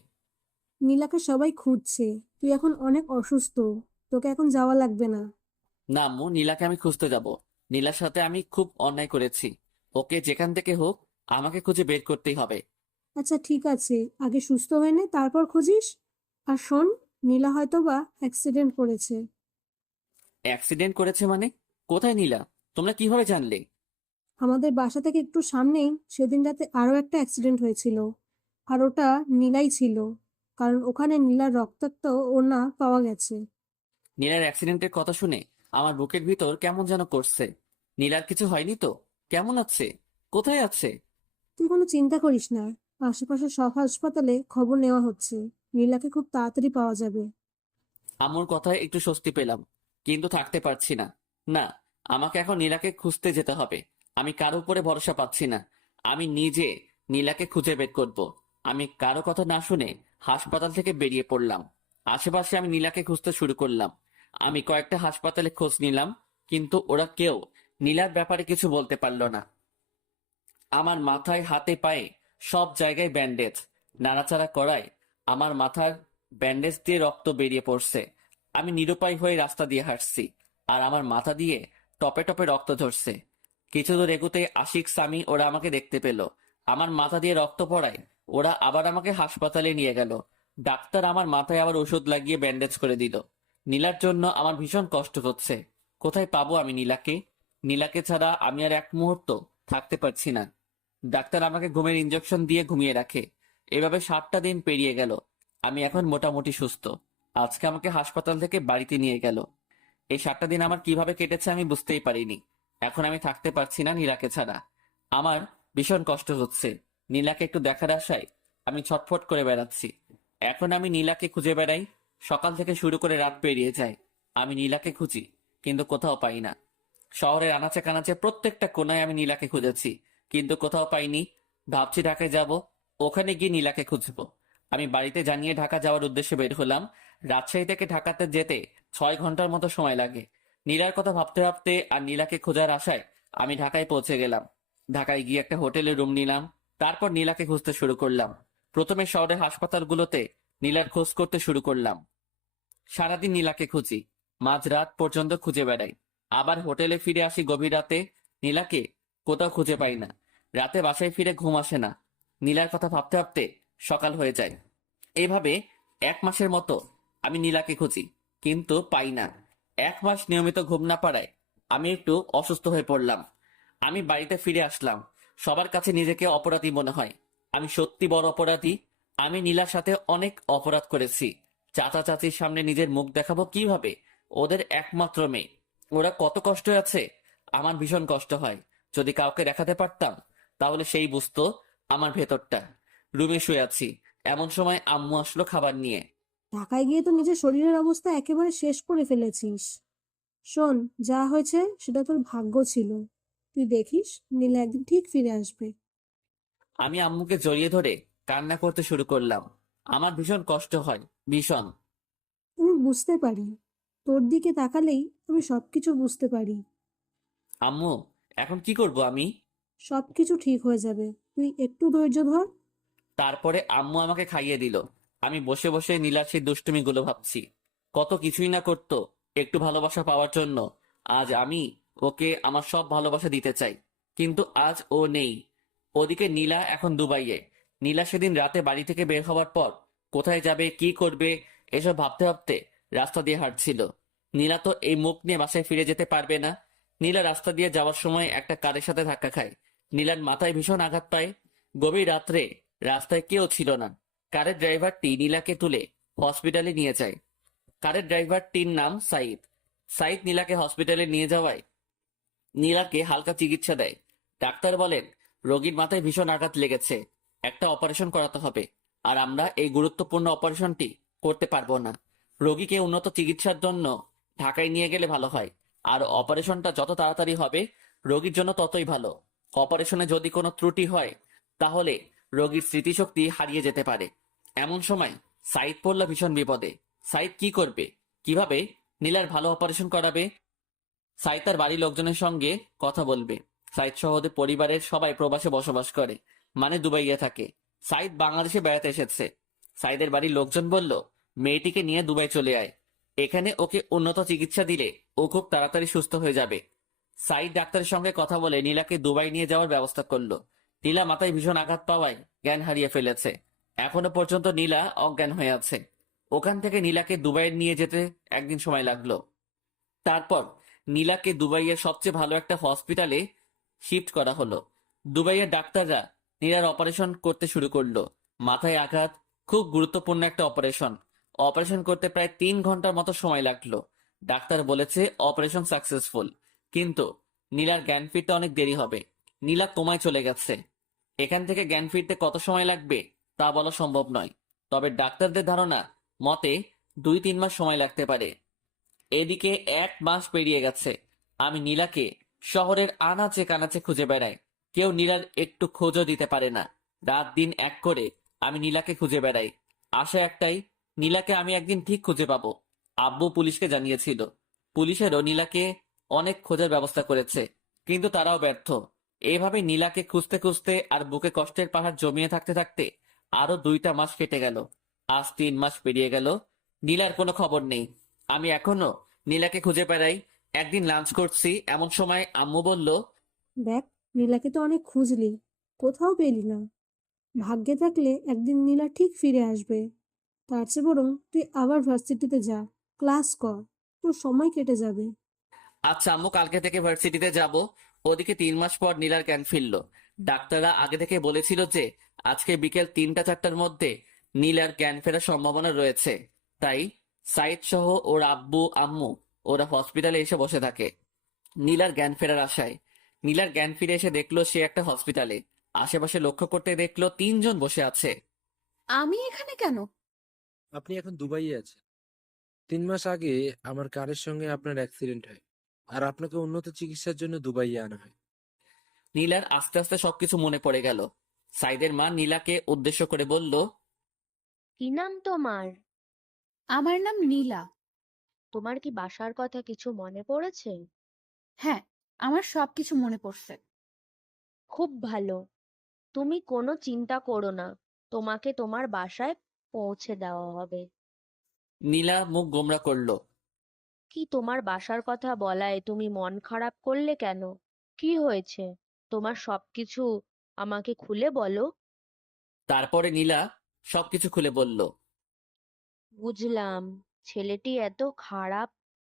নীলাকে সবাই খুঁজছে, তুই এখন অনেক অসুস্থ, তোকে এখন যাওয়া লাগবে না। না আম্মু, নীলাকে আমি খুঁজতে যাব। নীলার সাথে আমি খুব অন্যায় করেছি। ওকে যেখান থেকে হোক আমাকে খুঁজে বের করতেই হবে। আচ্ছা ঠিক আছে, আগে সুস্থ হয়ে নে, তারপর খুঁজিস। আর শোন, নীলা হয়তোবা অ্যাক্সিডেন্ট করেছে। অ্যাক্সিডেন্ট করেছে মানে? কোথায় নীলা? তোমরা কিভাবে জানলে? আমাদের বাসা থেকে একটু সামনেই সেদিন রাতে আরো একটা অ্যাক্সিডেন্ট হয়েছিল, আর ওটা নীলাই ছিল, কারণ ওখানে নীলার রক্তাক্ত ওড়না পাওয়া গেছে। নীলার অ্যাক্সিডেন্টের কথা শুনে আমার বুকের ভিতর কেমন যেন করছে। নীলার কিছু হয়নি তো? কেমন আছে? কোথায় আছে? তুই কোনো চিন্তা করিস না, আশেপাশে সব হাসপাতালে খবর নেওয়া হচ্ছে, নীলাকে খুব তাড়াতাড়ি পাওয়া যাবে। আম্মুর কথায় একটু স্বস্তি পেলাম, কিন্তু থাকতে পারছি না। না, আমাকে এখন নীলাকে খুঁজতে যেতে হবে। আমি কারো উপরে ভরসা পাচ্ছি না। আমি নিজে নীলাকে খুঁজে বের করব। আমি কারো কথা না শুনে হাসপাতাল থেকে বেরিয়ে পড়লাম। আশেপাশে আমি নীলাকে খুঁজতে শুরু করলাম। আমি কয়েকটা হাসপাতালে খোঁজ নিলাম, কিন্তু ওরা কেউ নীলার ব্যাপারে কিছু বলতে পারলো না। আমার মাথায়, হাতে, পায়ে সব জায়গায় ব্যান্ডেজ। নাড়াচাড়া করায় আমার মাথার ব্যান্ডেজ দিয়ে রক্ত বেরিয়ে পড়ছে। আমি নিরুপায় হয়ে রাস্তা দিয়ে হাঁটছি, আর আমার মাথা দিয়ে টপে টপে রক্ত ঝরছে। কিছু দূর এগুতে আশিক, সামি ওরা আমাকে দেখতে পেল। আমার মাথা দিয়ে রক্ত পড়ায় ওরা আবার আমাকে হাসপাতালে নিয়ে গেল। ডাক্তার আমার মাথায় আবার ওষুধ লাগিয়ে ব্যান্ডেজ করে দিল। নীলার জন্য আমার ভীষণ কষ্ট হচ্ছে। কোথায় পাবো আমি নীলাকে? নীলাকে ছাড়া আমি আর এক মুহূর্ত থাকতে পারছি না। ডাক্তার আমাকে ঘুমের ইঞ্জেকশন দিয়ে ঘুমিয়ে রাখে। এভাবে 7টা দিন পেরিয়ে গেল। আমি এখন মোটামুটি সুস্থ। আজকে আমাকে হাসপাতাল থেকে বাড়িতে নিয়ে গেল। এই 7টা দিন আমার কিভাবে কেটেছে আমি বুঝতেই পারিনি। এখন আমি থাকতে পারছি না নীলাকে ছাড়া। আমার ভীষণ কষ্ট হচ্ছে। নীলাকে একটু দেখার আশায় আমি ছটফট করে বেড়াচ্ছি। এখন আমি নীলাকে খুঁজে বেড়াই। সকাল থেকে শুরু করে রাত পেরিয়ে যায়। আমি নীলাকে খুঁজি, কিন্তু কোথাও পাই না। শহরের আনাচে কানাচে প্রত্যেকটা কোনায় আমি নীলাকে খুঁজেছি, কিন্তু কোথাও পাইনি। ভাবছি ঢাকায় যাব, ওখানে গিয়ে নীলাকে খুঁজবো। আমি বাড়িতে জানিয়ে ঢাকা যাওয়ার উদ্দেশ্যে বের হলাম। রাজশাহী থেকে ঢাকাতে যেতে 6 ঘন্টার মতো সময় লাগে। নীলার কথা ভাবতে ভাবতে আর নীলাকে খোঁজার আশায় আমি ঢাকায় পৌঁছে গেলাম। ঢাকায় গিয়ে একটা হোটেলে রুম নিলাম। তারপর নীলাকে খুঁজতে শুরু করলাম। প্রথমে শহরের হাসপাতালগুলোতে নীলার খোঁজ করতে শুরু করলাম। সারাদিন নীলাকে খুঁজি, মাঝরাত পর্যন্ত খুঁজে বেড়াই। আবার হোটেলে ফিরে আসি গভীর রাতে। নীলাকে কোথাও খুঁজে পাই না। রাতে বাসায় ফিরে ঘুম আসে না। নীলার কথা ভাবতে ভাবতে সকাল হয়ে যায়। এইভাবে 1 মাসের মতো আমি নীলাকে খুঁজি, কিন্তু পাই না। 1 মাস নিয়মিত ঘুম না পাড়ায় আমি একটু অসুস্থ হয়ে পড়লাম। আমি বাড়িতে ফিরে আসলাম। সবার কাছে নিজেকে অপরাধী মনে হয়। আমি সত্যি বড় অপরাধী। আমি নীলার সাথে অনেক অপরাধ করেছি। চাচা চাচির সামনে নিজের মুখ দেখাবো কিভাবে? ওদের একমাত্র মেয়ে, ওরা কত কষ্ট আছে। আমার ভীষণ কষ্ট হয়। যদি কাউকে দেখাতে পারতাম তাহলে সেই বুঝতো আমার ভেতরটা। রুমে শুয়ে আছি, এমন সময় আম্মু আসলো খাবার নিয়ে। ঢাকায় গিয়ে তো নিজের শরীরের অবস্থা একেবারে শেষ করে ফেলেছিস। শোন, যা হয়েছে সেটা তোর ভাগ্য ছিল। তুই দেখিস, নীলা একদিন ঠিক ফিরে আসবে। আমি আম্মুকে জড়িয়ে ধরে কান্না করতে শুরু করলাম। আমার ভীষণ কষ্ট হয়, ভীষণ। আমি বুঝতে পারি, তোর দিকে তাকালেই আমি সবকিছু বুঝতে পারি। আম্মু, এখন কি করব আমি? সবকিছু ঠিক হয়ে যাবে, তুই একটু ধৈর্য ধর। তারপরে আম্মু আমাকে খাইয়ে দিল। আমি বসে বসে নীলার সেই দুষ্টুমিগুলো ভাবছি। কত কিছুই না করতো একটু ভালোবাসা পাওয়ার জন্য। আজ আমি ওকে আমার সব ভালোবাসা দিতে চাই, কিন্তু আজ ও নেই। ওদিকে নীলা এখন দুবাইয়ে। নীলা সেদিন রাতে বাড়ি থেকে বের হওয়ার পর কোথায় যাবে, কি করবে, এসব ভাবতে ভাবতে রাস্তা দিয়ে হাঁটছিল। নীলা তো এই মুখ নিয়ে বাসায় ফিরে যেতে পারবে না। নীলা রাস্তা দিয়ে যাওয়ার সময় একটা কারের সাথে ধাক্কা খায়। নীলার মাথায় ভীষণ আঘাত পায়। গভীর রাত্রে রাস্তায় কেউ ছিল না। কারের ড্রাইভারটি নীলাকে তুলে হসপিটালে নিয়ে যায়। কারের ড্রাইভারটির নাম সাইদ। সাইদ নীলাকে হসপিটালে নিয়ে যাওয়ায় নীলাকে হালকা চিকিৎসা দেয়। ডাক্তার বলেন রোগীর মাথায় ভীষণ আঘাত লেগেছে, একটা অপারেশন করাতে হবে। আর আমরা এই গুরুত্বপূর্ণ অপারেশনটি করতে পারবো না। রোগীকে উন্নত চিকিৎসার জন্য ঢাকায় নিয়ে গেলে ভালো হয়। আর অপারেশনটা যত তাড়াতাড়ি হবে রোগীর জন্য ততই ভালো। অপারেশনে যদি কোনো ত্রুটি হয় তাহলে রোগীর স্মৃতিশক্তি হারিয়ে যেতে পারে। এমন সময় সাইদ পড়ল ভীষণ বিপদে। সাইদ কি করবে? কিভাবে নীলার ভালো অপারেশন করাবে? সাইদ তার বাড়ির লোকজনের সঙ্গে কথা বলবে। সাইদ সহ ওদের পরিবারের সবাই প্রবাসে বসবাস করে, মানে দুবাইয়ে থাকে। সাইদ বাংলাদেশে বেড়াতে এসেছে। সাইদের বাড়ির লোকজন বলল, মেয়েটিকে নিয়ে দুবাই চলে আয়, এখানে ওকে উন্নত চিকিৎসা দিলে ও খুব তাড়াতাড়ি সুস্থ হয়ে যাবে। সাইদ ডাক্তারের সঙ্গে কথা বলে নীলাকে দুবাই নিয়ে যাওয়ার ব্যবস্থা করলো। নীলা মাথায় ভীষণ আঘাত পাওয়ায় জ্ঞান হারিয়ে ফেলেছে। এখনো পর্যন্ত নীলা অজ্ঞান হয়ে আছে। ওখান থেকে নীলাকে দুবাইয়ে নিয়ে যেতে একদিন সময় লাগলো। তারপর নীলাকে দুবাইয়ের সবচেয়ে ভালো একটা হসপিটালে শিফট করা হলো। দুবাইয়ের ডাক্তাররা নীলার অপারেশন করতে শুরু করলো। মাথায় আঘাত, খুব গুরুত্বপূর্ণ একটা অপারেশন। অপারেশন করতে প্রায় 3 ঘন্টার মতো সময় লাগলো। ডাক্তার বলেছে অপারেশন সাকসেসফুল, কিন্তু নীলার জ্ঞান ফিরতে অনেক দেরি হবে। নীলা কোমায় চলে গেছে। এখান থেকে জ্ঞান ফিরতে কত সময় লাগবে তা বলা সম্ভব নয়, তবে ডাক্তারদের ধারণা মতে 2-3 মাস সময় লাগতে পারে। এদিকে 1 মাস পেরিয়ে গেছে। আমি নীলাকে শহরের আনাচে কানাচে খুঁজে বেড়াই। কেউ নীলার একটু খোঁজও দিতে পারে না। রাত দিন এক করে আমি নীলাকে খুঁজে বেড়াই। আশা একটাই, নীলাকে আমি একদিন ঠিক খুঁজে পাবো। আব্বু পুলিশকে জানিয়েছিল। পুলিশেরও নীলাকে অনেক খোঁজার ব্যবস্থা করেছে, কিন্তু তারাও ব্যর্থ। এইভাবে নীলাকে খুঁজতে খুঁজতে আর বুকে কষ্টের পাহাড় জমিয়ে থাকতে থাকতে আরো 2টা মাস কেটে গেল। আজ 3 মাস পেরিয়ে গেল, নীলার কোনো খবর নেই। আমি এখনো নীলাকে খুঁজে বেড়াই। একদিন লাঞ্চ করছি, এমন সময় আম্মু বলল, দেখ, নীলাকে তো অনেক খুঁজলি, কোথাও পেলি না। ভাগ্যে থাকলে একদিন নীলা ঠিক ফিরে আসবে। তার চেয়ে বরং তুই আবার ভার্সিটিতে যা, ক্লাস কর, তোর সময় কেটে যাবে। আচ্ছা আম্মু, কালকে থেকে ভার্সিটিতে যাব। ওদিকে 3 মাস পর নীলার জ্ঞান ফিরল। ডাক্তাররা আগে থেকে বলেছিল যে আজকে বিকেল 3টা-4টার মধ্যে নীলার জ্ঞান ফেরার সম্ভাবনা রয়েছে। তাই সাইদ সহ ওর আব্বু আম্মু ওরা হসপিটালে এসে বসে থাকে নীলার জ্ঞান ফেরার আশায়। নীলার জ্ঞান ফিরে এসে দেখলো সে একটা হসপিটালে। আশেপাশে লক্ষ্য করতে দেখলো 3 জন বসে আছে। আমি এখানে কেন? আপনি এখন দুবাইয়ে আছেন। 3 মাস আগে আমার কারের সঙ্গে আপনার অ্যাক্সিডেন্ট হয়, আর আপনাকে উন্নত চিকিৎসার জন্য দুবাইয়ে আনা হয়। নীলার আস্তে আস্তে সবকিছু মনে পড়ে গেল। সাইদের মা নীলাকে উদ্দেশ্য করে বলল, কি নাম তোমার? আমার নাম নীলা। তোমার কি বাসার কথা কিছু মনে পড়েছে? হ্যাঁ, আমার সবকিছু মনে পড়ছে। খুব ভালো। তুমি কোনো চিন্তা করো না, তোমাকে তোমার বাসায় পৌঁছে দেওয়া হবে। নীলা মুখ গোমড়া করলো। কি তোমার বাসার কথা বলায় তুমি মন খারাপ করলে কেন? কি হয়েছে? তোমার সবকিছু আমাকে খুলে বলো। তারপরে নীলা সবকিছু খুলে বলল। বুঝলাম, ছেলেটি এত খারাপ,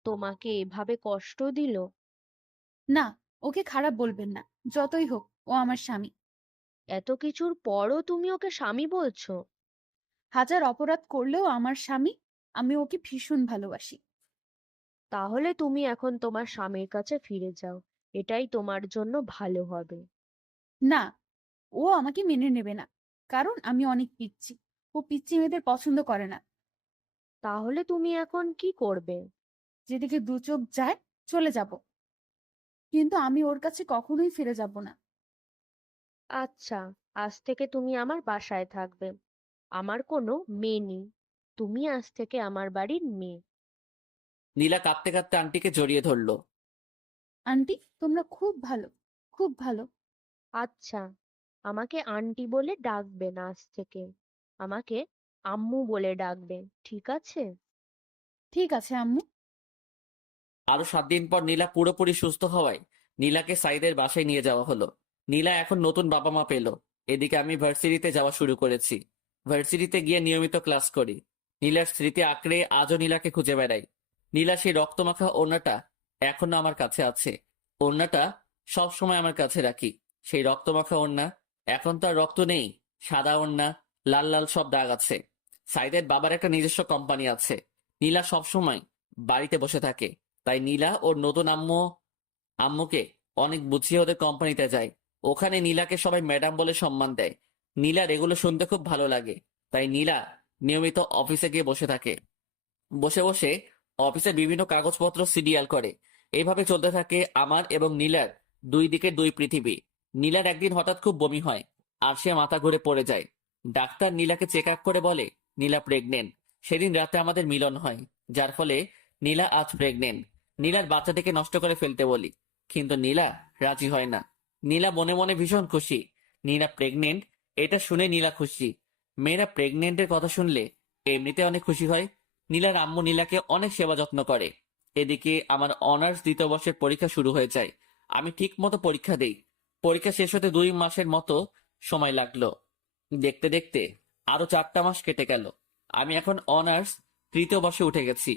তোমাকে এভাবে কষ্ট দিল। না, ওকে খারাপ বলবেন না। যতই হোক, ও আমার স্বামী। এত কিছুর পরও তুমি ওকে স্বামী বলছো? হাজার অপরাধ করলেও আমার স্বামী। আমি ওকে ভীষণ ভালোবাসি। তাহলে তুমি এখন তোমার স্বামীর কাছে ফিরে যাও, এটাই তোমার জন্য ভালো হবে। না, ও আমাকে মেনে নেবে না, কারণ আমি অনেক পিচ্ছি। ও পিচ্ছি মেয়েদের পছন্দ করে না। তাহলে তুমি এখন কি করবে? যেদিকে দু চোখ যায় চলে যাব, কিন্তু আমি ওর কাছে কখনোই ফিরে যাব না। আচ্ছা, আজ থেকে তুমি আমার বাসায় থাকবে। আমার কোনো মেয়ে নেই, তুমি আজ থেকে আমার বাড়ির মেয়ে। নীলা কাঁদতে কাঁদতে আন্টিকে জড়িয়ে ধরলো। আন্টি, তোমরা খুব ভালো, খুব ভালো। আচ্ছা, আমাকে আন্টি বলে ডাকবে না, আজ থেকে আমাকে আম্মু বলে ডাকবে, ঠিক আছে? ঠিক আছে আম্মু। আরো 7 দিন পর নীলা পুরোপুরি সুস্থ হওয়ায় নীলাকে সাইদের বাসায় নিয়ে যাওয়া হলো। নীলা এখন নতুন বাবা মা পেল। এদিকে আমি ভার্সিটিতে যাওয়া শুরু করেছি। ভার্সিটিতে গিয়ে নিয়মিত ক্লাস করি। নীলার স্মৃতি আঁকড়ে আজও নীলাকে খুঁজে বেড়াই। নীলা সেই রক্তমাখা ওড়নাটা এখনো আমার কাছে আছে। ওড়নাটা সব সময় আমার কাছে রাখি। সেই রক্তমাখা ওড়না, এখন তো আর রক্ত নেই, সাদা ওড়না, লাল লাল সব দাগ আছে। সাইদের বাবার একটা নিজস্ব কোম্পানি আছে। নীলা সব সময় বাড়িতে বসে থাকে, তাই নীলা ওর নতুন আম্মুকে অনেক বুঝিয়ে ওদের কোম্পানিতে যায়। ওখানে নীলাকে সবাই ম্যাডাম বলে সম্মান দেয়। নীলার এগুলো শুনতে খুব ভালো লাগে, তাই নীলা নিয়মিত অফিসে গিয়ে বসে থাকে। বসে বসে অফিসে বিভিন্ন কাগজপত্র সিরিয়াল করে। এইভাবে চলতে থাকে আমার এবং নীলার 2 দিকে 2 পৃথিবী। নীলার একদিন হঠাৎ খুব বমি হয়। আর সে মাথা ঘুরে পড়ে যায়। ডাক্তার নীলাকে চেক আপ করে বলে নীলা প্রেগনেন্ট। সেদিন রাতে আমাদের মিলন হয়, যার ফলে নীলা আজ প্রেগনেন্ট। নীলার বাচ্চাটিকে নষ্ট করে ফেলতে বলি, কিন্তু নীলা রাজি হয় না। নীলা মনে মনে ভীষণ খুশি। নীলা প্রেগনেন্ট এটা শুনে নীলা খুশি। মেয়েরা প্রেগনেন্টের কথা শুনলে এমনিতে অনেক খুশি হয়। নীলার আম্মু নীলাকে অনেক সেবা যত্ন করে। এদিকে আমার অনার্স দ্বিতীয় বর্ষের পরীক্ষা শুরু হয়ে যায়। আমি ঠিক মতো পরীক্ষা দেই। পরীক্ষা শেষ হতে 2 মাসের মতো সময় লাগলো। দেখতে দেখতে আরো 4টা মাস কেটে গেল। আমি এখন অনার্স তৃতীয় বর্ষে উঠে গেছি।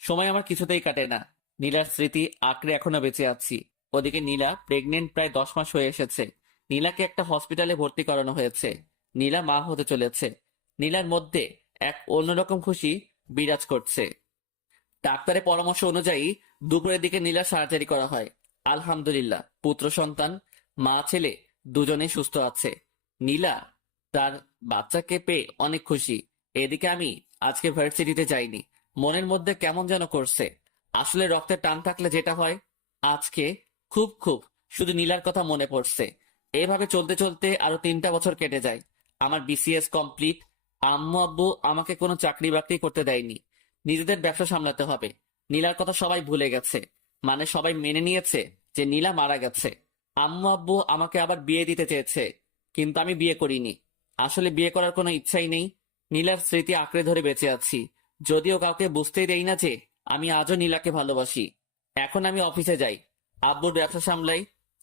সময় আমার কিছুতেই কাটে না। নীলার স্মৃতি আঁকড়ে এখনো বেঁচে আছি। ওদিকে নীলা প্রেগনেন্ট প্রায় 10 মাস হয়ে এসেছে। নীলাকে একটা হসপিটালে ভর্তি করানো হয়েছে। নীলা মা হতে চলেছে। নীলার মধ্যে এক অন্যরকম খুশি বিরাজ করছে। ডাক্তারের পরামর্শ অনুযায়ী দুপুরের দিকে নীলার সার্জারি করা হয়। আলহামদুলিল্লাহ, পুত্র সন্তান, মা ছেলে দুজনেই সুস্থ আছে। নীলা তার বাচ্চাকে পেয়ে অনেক খুশি। এদিকে আমি আজকে ভার্সিটিতে যাইনি। মনের মধ্যে কেমন যেন করছে। আসলে রক্তের টান থাকলে যেটা হয়, আজকে খুব খুব শুধু নীলার কথা মনে পড়ছে। এভাবে চলতে চলতে আরো 3টা বছর কেটে যায়। আমার বিসিএস কমপ্লিট। আম্মু আব্বু আমাকে কোনো চাকরি বাকরি করতে দেয়নি। নিজেদের ব্যবসা সামলাতে হবে। নীলার কথা সবাই ভুলে গেছে, মানে সবাই মেনে নিয়েছে যে নীলা মারা গেছে। আম্মু আব্বু আমাকে আবার বিয়ে দিতে চেয়েছে, কিন্তু আমি বিয়ে করিনি। আসলে বিয়ে করার কোনো ইচ্ছাই নেই। নীলার স্মৃতি আঁকড়ে ধরে বেঁচে আছি, যদিও কাউকে বুঝতেই দেই না যে আমি আজও নীলাকে ভালোবাসি। এখন আমি অফিসে যাই, আব্বুর ব্যবসা সামলাই।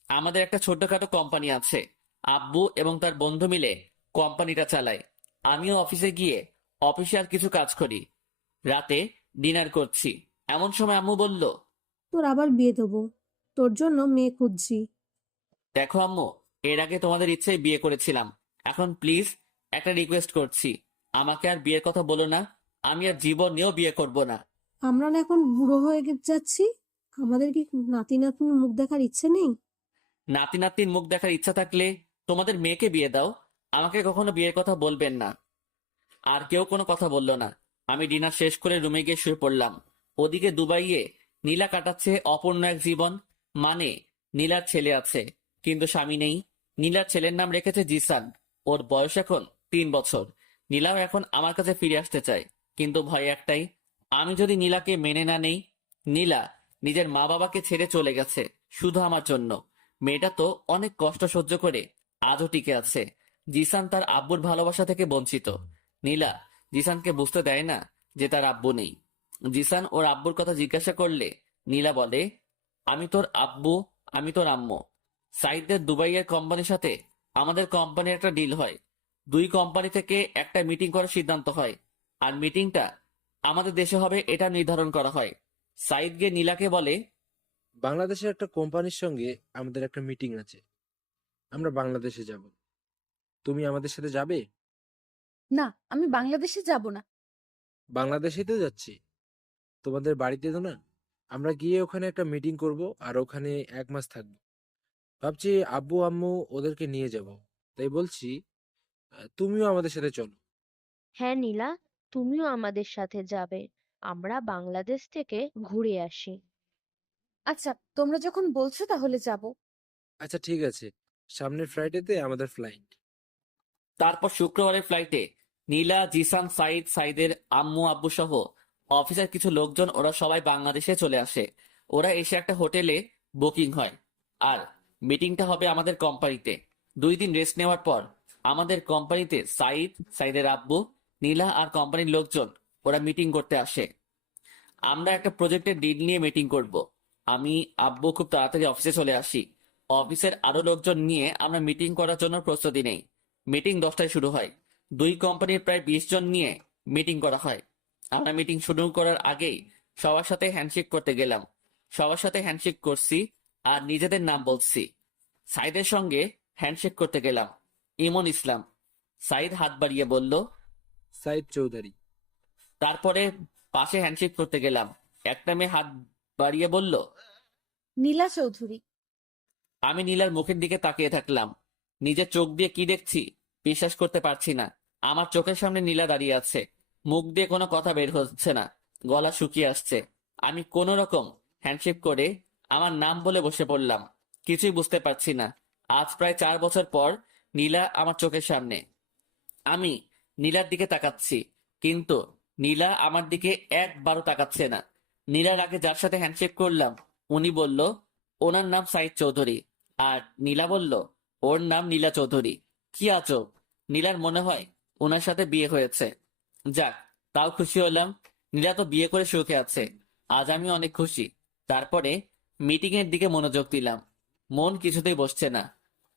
আমাদের একটা ছোটখাটো কোম্পানি আছে। আব্বু এবং তার বন্ধু মিলে কোম্পানিটা চালায়। আমিও অফিসে গিয়ে অফিসিয়াল কিছু কাজ করি। রাতে ডিনার করছি, এমন সময় আম্মু বলল, তোর আবার বিয়ে দেবো, তোর জন্য মেয়ে খুঁজছি। দেখো আম্মু, এর আগে তোমাদের ইচ্ছায় বিয়ে করেছিলাম। এখন প্লিজ একটা রিকোয়েস্ট করছি, আমাকে আর বিয়ের কথা বলো না। আমি আর জীবনেও বিয়ে করব না। আমরা না এখন বুড়ো হয়ে যাচ্ছি, আমাদের কি নাতি নাতনির মুখ দেখার ইচ্ছে নেই? নাতি নাতনির মুখ দেখার ইচ্ছা থাকলে তোমাদের মেয়েকে বিয়ে দাও, আমাকে কখনো বিয়ের কথা বলবেন না। আর কেউ কোনো কথা বলল না। আমি ডিনার শেষ করে রুমে গিয়ে শুয়ে পড়লাম। ওদিকে দুবাইয়ে নীলা কাটাচ্ছে অপূর্ণ এক জীবন। মানে নীলার ছেলে আছে, কিন্তু স্বামী নেই। নীলার ছেলের নাম রেখেছে জিসান। ওর বয়স এখন 3 বছর। নীলাও এখন আমার কাছে ফিরে আসতে চায়, কিন্তু ভয় একটাই, আমি যদি নীলাকে মেনে না নেই। নীলা নিজের মা বাবাকে ছেড়ে চলে গেছে শুধু আমার জন্য। মেয়েটা তো অনেক কষ্ট সহ্য করে আজও টিকে আছে। জিসান তার আব্বুর ভালোবাসা থেকে বঞ্চিত। নীলা জিসানকে বুঝতে দেয় না যে তার আব্বু নেই। জিসান ওর আব্বুর কথা জিজ্ঞাসা করলে নীলা বলে, আমি তোর আব্বু, আমি তোর আম্মু। সাইদের দুবাইয়ের কোম্পানির সাথে আমাদের কোম্পানির একটা ডিল হয়। 2 কোম্পানি থেকে একটা মিটিং করার সিদ্ধান্ত হয়, আর মিটিংটা আমাদের দেশে হবে এটা নির্ধারণ করা হয়। সাইদ গিয়ে নীলাকে বলে, বাংলাদেশের একটা কোম্পানির সঙ্গে আমাদের একটা মিটিং আছে, আমরা বাংলাদেশে যাব। তুমি আমাদের সাথে যাবে? না, আমি বাংলাদেশে যাব না। বাংলাদেশেই তো যাচ্ছি, তোমাদের বাড়িতে তো না। আমরা গিয়ে ওখানে একটা মিটিং করব, আর ওখানে 1 মাস থাকবো। ভাবছি আব্বু আম্মু ওদেরকে নিয়ে যাব। তাই বলছি, তুমিও আমাদের সাথে চলো। হ্যাঁ নীলা, তুমিও আমাদের সাথে যাবে। আমরা বাংলাদেশ থেকে ঘুরে আসি। আচ্ছা, তোমরা যখন বলছো তাহলে যাব। আচ্ছা ঠিক আছে, সামনের ফ্লাইটেতে আমাদের ফ্লাইট। তারপর শুক্রবারের ফ্লাইটে নীলা, জিসান, সাইদ, সাইদের আম্মু আব্বু সহ অফিসের কিছু লোকজন ওরা সবাই বাংলাদেশে চলে আসে। ওরা এসে একটা হোটেলে বুকিং হয়, আর মিটিংটা হবে আমাদের কোম্পানিতে। 2 দিন রেস্ট নেওয়ার পর আমাদের কোম্পানিতে সাইদ, সাইদের আব্বু, নীলা আর কোম্পানির লোকজন ওরা মিটিং করতে আসে। আমরা একটা প্রজেক্টের ডিল নিয়ে মিটিং করব। আমি আব্বু খুব তাড়াতাড়ি অফিসে চলে আসি। অফিসের আরো লোকজন নিয়ে আমরা মিটিং করার জন্য প্রস্তুতি নেই। মিটিং 10টায় শুরু হয়। 2 কোম্পানির প্রায় 20 জন নিয়ে মিটিং করা হয়। আমরা মিটিং শুরু করার আগেই সবার সাথে হ্যান্ডশেক করতে গেলাম। সবার সাথে হ্যান্ডশেক করছি আর নিজেদের নাম বলছি। সাইদের সঙ্গে হ্যান্ডশেক করতে গেলাম, ইমন ইসলাম। সাইদ হাত বাড়িয়ে বলল, সাইদ চৌধুরী। তারপরে পাশে হ্যান্ডশেক করতে গেলাম, একটা মেয়ে হাত বাড়িয়ে বলল, নীলা চৌধুরী। আমি নীলার মুখের দিকে তাকিয়ে থাকলাম। নিজের চোখ দিয়ে কি দেখছি বিশ্বাস করতে পারছি না। আমার চোখের সামনে নীলা দাঁড়িয়ে আছে, মুখ দিয়ে কোনো কথা বের হচ্ছে না, গলা শুকিয়ে আসছে। আমি কোনো রকম হ্যান্ডশেক করে আমার নাম বলে বসে পড়লাম। কিছুই বুঝতে পারছি না। আজ প্রায় 4 বছর পর নীলা আমার চোখের সামনে। আমি নীলার দিকে তাকাচ্ছি, কিন্তু নীলা আমার দিকে একবারও তাকাচ্ছে না। নীলার আগে যার সাথে হ্যান্ডশেক করলাম উনি বলল ওনার নাম সাইদ চৌধুরী, আর নীলা বলল ওর নাম নীলা চৌধুরী। কি আজব, নীলার মনে হয় ওনার সাথে বিয়ে হয়েছে। যাক, তাও খুশি হলাম। নীলা তো বিয়ে করে সুখে আছে, আজ আমি অনেক খুশি। তারপরে মিটিং এর দিকে মনোযোগ দিলাম। মন কিছুতেই বসছে না।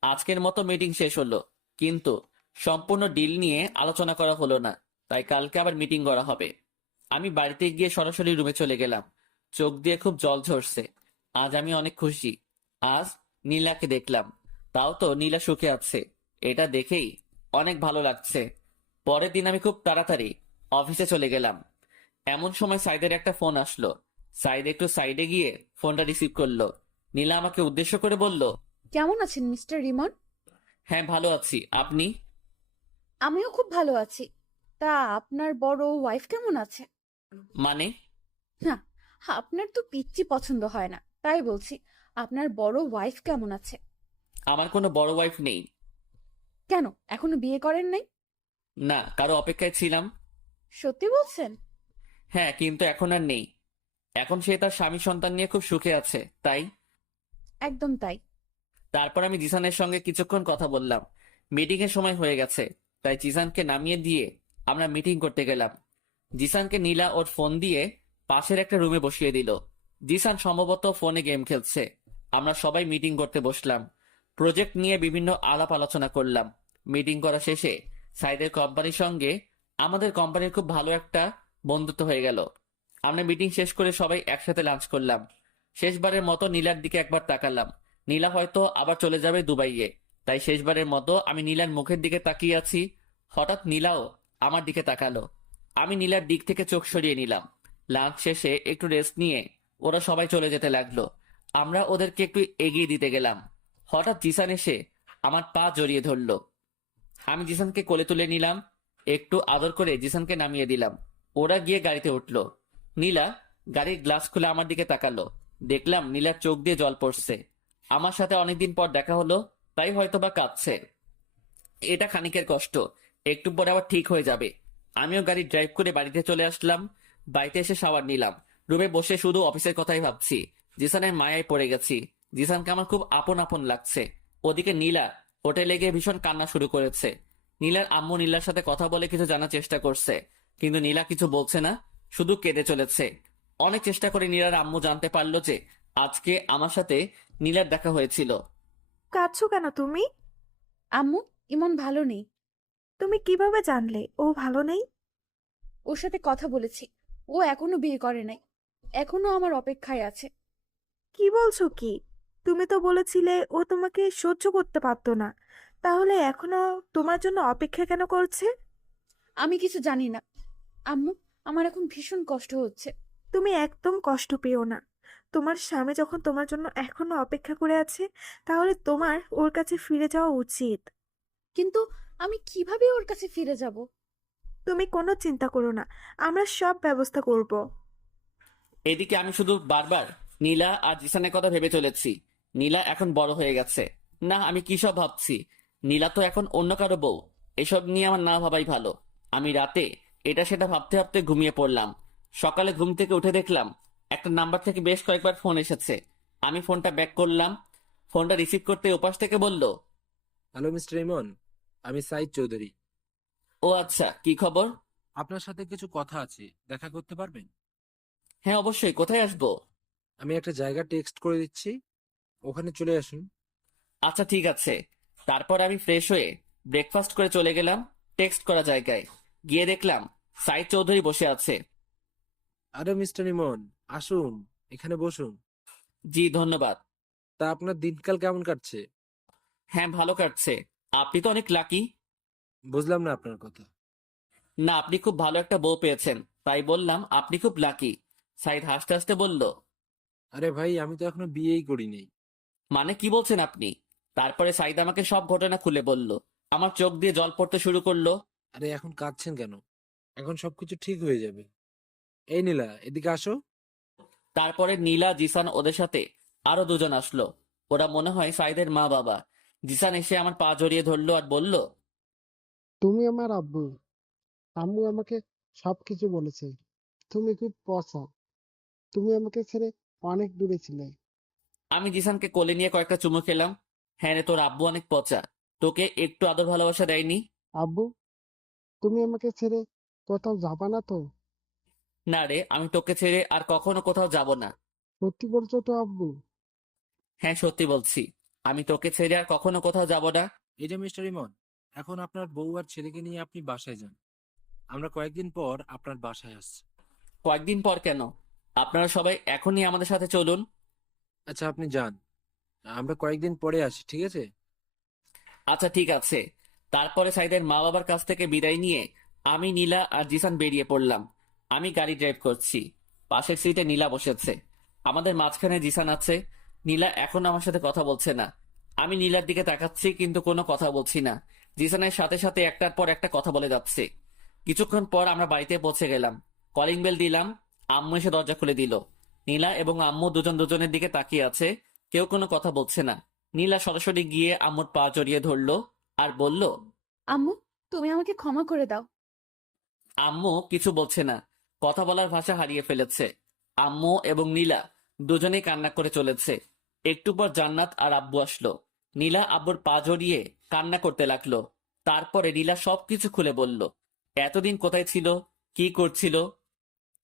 আজকের মতো মিটিং শেষ হলো, কিন্তু সম্পূর্ণ ডিল নিয়ে আলোচনা করা হলো না, তাই কালকে আবার মিটিং করা হবে। আমি বাড়িতে গিয়ে সরাসরি রুমে চলে গেলাম। চোখ দিয়ে খুব জল ঝরছে। আজ আমি অনেক খুশি। আজ নীলাকে দেখলাম, তাও তো নীলা সুখে আছে, এটা দেখেই অনেক ভালো লাগছে। পরের দিন আমি খুব তাড়াতাড়ি অফিসে চলে গেলাম। এমন সময় সাইদের একটা ফোন আসলো। সাইদ একটু সাইডে গিয়ে ফোনটা রিসিভ করলো। নীলা আমাকে উদ্দেশ্য করে বলল, কেমন আছেন মিস্টার রিমন? হ্যাঁ ভালো আছি, আপনি? আমিও খুব ভালো আছি। তা আপনার বড় ওয়াইফ কেমন আছে? মানে? না, আপনার তো পিচ্চি পছন্দ হয় না, তাই বলছি আপনার বড় ওয়াইফ কেমন আছে? আমার কোনো বড় ওয়াইফ নেই। কেন এখনো বিয়ে করেন নাই? না, কারো অপেক্ষায় ছিলাম। সত্যি বলছেন? হ্যাঁ, কিন্তু এখন আর নেই। এখন সে তার স্বামী সন্তান নিয়ে খুব সুখে আছে, তাই। একদম তাই। তারপর আমি জিসানের সঙ্গে কিছুক্ষণ কথা বললাম। মিটিং এর সময় হয়ে গেছে, তাই জিসানকে নামিয়ে দিয়ে আমরা মিটিং করতে গেলাম। জিসানকে নীলা ওর ফোন দিয়ে পাশের একটা রুমে বসিয়ে দিল। জিসান সম্ভবত ফোনে গেম খেলছে। আমরা সবাই মিটিং করতে বসলাম। প্রজেক্ট নিয়ে বিভিন্ন আলাপ আলোচনা করলাম। মিটিং করা শেষে সাইদের কোম্পানির সঙ্গে আমাদের কোম্পানির খুব ভালো একটা বন্ধুত্ব হয়ে গেল। আমরা মিটিং শেষ করে সবাই একসাথে লাঞ্চ করলাম। শেষবারের মতো নীলার দিকে একবার তাকালাম। নীলা হয়তো আবার চলে যাবে দুবাইয়ে, তাই শেষবারের মতো আমি নীলার মুখের দিকে তাকিয়ে আছি। হঠাৎ নীলাও আমার দিকে তাকালো। আমি নীলার দিক থেকে চোখ সরিয়ে নিলাম। লাঞ্চ শেষে একটু রেস্ট নিয়ে ওরা সবাই চলে যেতে লাগলো। আমরা ওদেরকে একটু এগিয়ে দিতে গেলাম। হঠাৎ জিসান এসে আমার পা জড়িয়ে ধরলো। আমি জিসানকে কোলে তুলে নিলাম। একটু আদর করে জিসানকে নামিয়ে দিলাম। ওরা গিয়ে গাড়িতে উঠলো। নীলা গাড়ির গ্লাস খুলে আমার দিকে তাকালো। দেখলাম নীলার চোখ দিয়ে জল পড়ছে। আমার সাথে অনেকদিন পর দেখা হলো, তাই হয়তোবা কাঁদছে। এটা খানিকের কষ্ট, একটু পরে আবার ঠিক হয়ে যাবে। আমিও গাড়ি ড্রাইভ করে বাড়িতে চলে আসলাম। বাড়িতে এসে শাওয়ার নিলাম। রুমে বসে শুধু অফিসের কথাই ভাবছি। জিসানের মায়ায় পড়ে গেছি। জিসানকে আমার খুব আপন আপন লাগছে। ওদিকে নীলা হোটেলে গিয়ে ভীষণ কান্না শুরু করেছে। নীলার আম্মু নীলার সাথে কথা বলে কিছু জানার চেষ্টা করছে, কিন্তু নীলা কিছু বলছে না, শুধু কেঁদে চলেছে। অনেক চেষ্টা করে নীলার আম্মু জানতে পারলো যে আজকে আমার সাথে নীলার দেখা হয়েছিল। কাঁদছো কেন তুমি? আম্মু, ইমন ভালো নেই। তুমি কিভাবে জানলে ও ভালো নেই? ওর সাথে কথা বলেছি, ও এখনো বিয়ে করে নাই, এখনো আমার অপেক্ষায় আছে। কি বলছো কি? তুমি তো বলেছিলে ও তোমাকে সহ্য করতে পারতো না, তাহলে এখনো তোমার জন্য অপেক্ষা কেন করছে? আমি কিছু জানি না আম্মু, আমার এখন ভীষণ কষ্ট হচ্ছে। তুমি একদম কষ্ট পেও না। তোমার স্বামী যখন তোমার জন্য এখনো অপেক্ষা করে আছে, তাহলে তোমার ওর কাছে ফিরে যাওয়া উচিত। কিন্তু আমি কিভাবে ওর কাছে ফিরে যাব? তুমি কোনো চিন্তা করো না, আমরা সব ব্যবস্থা করব। এদিকে আমি শুধু বারবার নীলা আর জিসানের কথা ভেবে চলেছি। নীলা এখন বড় হয়ে গেছে। না, আমি কি সব ভাবছি। নীলা তো এখন অন্য কারো বউ। এসব নিয়ে আমার না ভাবাই ভালো। আমি রাতে এটা সেটা ভাবতে ভাবতে ঘুমিয়ে পড়লাম। সকালে ঘুম থেকে উঠে দেখলাম একটা নাম্বার থেকে বেশ কয়েকবার ফোন এসেছে। আমি ফোনটা ব্যাক করলাম। ফোনটা রিসিভ করতে ওপাশ থেকে বলল, হ্যালো মিস্টার ইমন, আমি সাইদ চৌধুরী। ও আচ্ছা, কি খবর? আপনার সাথে কিছু কথা আছে, দেখা করতে পারবেন? হ্যাঁ অবশ্যই, কোথায় আসবো? আমি একটা জায়গা টেক্সট করে দিচ্ছি, ওখানে চলে আসুন। আচ্ছা ঠিক আছে। তারপর আমি ফ্রেশ হয়ে ব্রেকফাস্ট করে চলে গেলাম টেক্সট করা জায়গায়। গিয়ে দেখলাম সাইদ চৌধুরী বসে আছে। আরে মিস্টার ইমন, আসুন, এখানে বসুন। জি ধন্যবাদ। তা আপনার দিনকাল কেমন কাটছে? হ্যাঁ ভালো কাটছে। আপনি তো অনেক লাকি। বুঝলাম না আপনার কথা। না, আপনি খুব ভালো একটা বউ পেয়েছেন, তাই বললাম আপনি খুব লাকি। সাইদ হাসতে হাসতে বলল, আরে ভাই, আমি তো এখনো বিয়েই করিনি। মানে কি বলছেন আপনি? তারপরে সাইদ আমাকে সব ঘটনা খুলে বলল। আমার চোখ দিয়ে জল পড়তে শুরু করলো। আরে এখন কাঁদছেন কেন? এখন সবকিছু ঠিক হয়ে যাবে। এই নীলা, এদিকে আসো। তারপরে নীলা, জিসান ওদের সাথে আরো দুজন আসলো। ওরা মনে হয় সাইদের মা বাবা। জিসান এসে আমার পা জড়িয়ে ধরলো আর বলল, তুমি আমার আব্বু। আম্মু আমাকে সবকিছু বলেছে। তুমি খুব পচা। তুমি আমাকে ছেড়ে অনেক দূরে ছিলে। আমি জিসানকে কোলে নিয়ে কয়েকটা চুমু খেলাম। হ্যাঁ রে, তোর আব্বু অনেক পচা। তোকে একটু আদর ভালোবাসা দেয়নি? আব্বু, তুমি আমাকে ছেড়ে কোথাও যাবা না তো? না রে, আমি তোকে ছেড়ে আর কখনো কোথাও যাব না। সত্যি বলছো তো আব্বু? হ্যাঁ, সত্যি বলছি। আমি তোকে ছেড়ে আর কখনো কোথাও যাব না। এই যে মিস্টার ইমন, এখন আপনার বউ আর ছেলেকে নিয়ে আপনি বাসায় যান। আমরা কয়েকদিন পর আপনার বাসায় আসছি। কয়েকদিন পর কেন? আপনারা সবাই এখনই আমাদের সাথে চলুন। আচ্ছা, আপনি যান, আমরা কয়েকদিন পরে আসি, ঠিক আছে? আচ্ছা ঠিক আছে। তারপরে সাইদের মা বাবার কাছ থেকে বিদায় নিয়ে আমি, নীলা আর জিসান বেরিয়ে পড়লাম। আমি গাড়ি ড্রাইভ করছি, পাশের সিটে নীলা বসেছে, আমাদের মাঝখানে জিসান আছে। নীলা এখন আমার সাথে কথা বলছে না। আমি নীলার দিকে তাকাচ্ছি কিন্তু কোনো কথা বলছি না। জিসানের সাথে সাথে একটার পর একটা কথা বলে যাচ্ছে। কিছুক্ষণ পর আমরা বাড়িতে পৌঁছে গেলাম। কলিং বেল দিলাম, আম্মু এসে দরজা খুলে দিল। নীলা এবং আম্মু দুজন দুজনের দিকে তাকিয়ে আছে, কেউ কোনো কথা বলছে না। নীলা সরাসরি গিয়ে আম্মুর পা জড়িয়ে ধরলো আর বলল, আম্মু, তুমি আমাকে ক্ষমা করে দাও। আম্মু কিছু বলছে না, কথা বলার ভাষা হারিয়ে ফেলেছে। আম্মু এবং নীলা দুজনেই কান্না করে চলেছে। একটু পর জান্নাত আর আব্বু আসলো। নীলা আব্বুর পা জড়িয়ে কান্না করতে লাগলো। তারপরে নীলা সবকিছু খুলে বলল, এতদিন কোথায় ছিল, কি করছিল।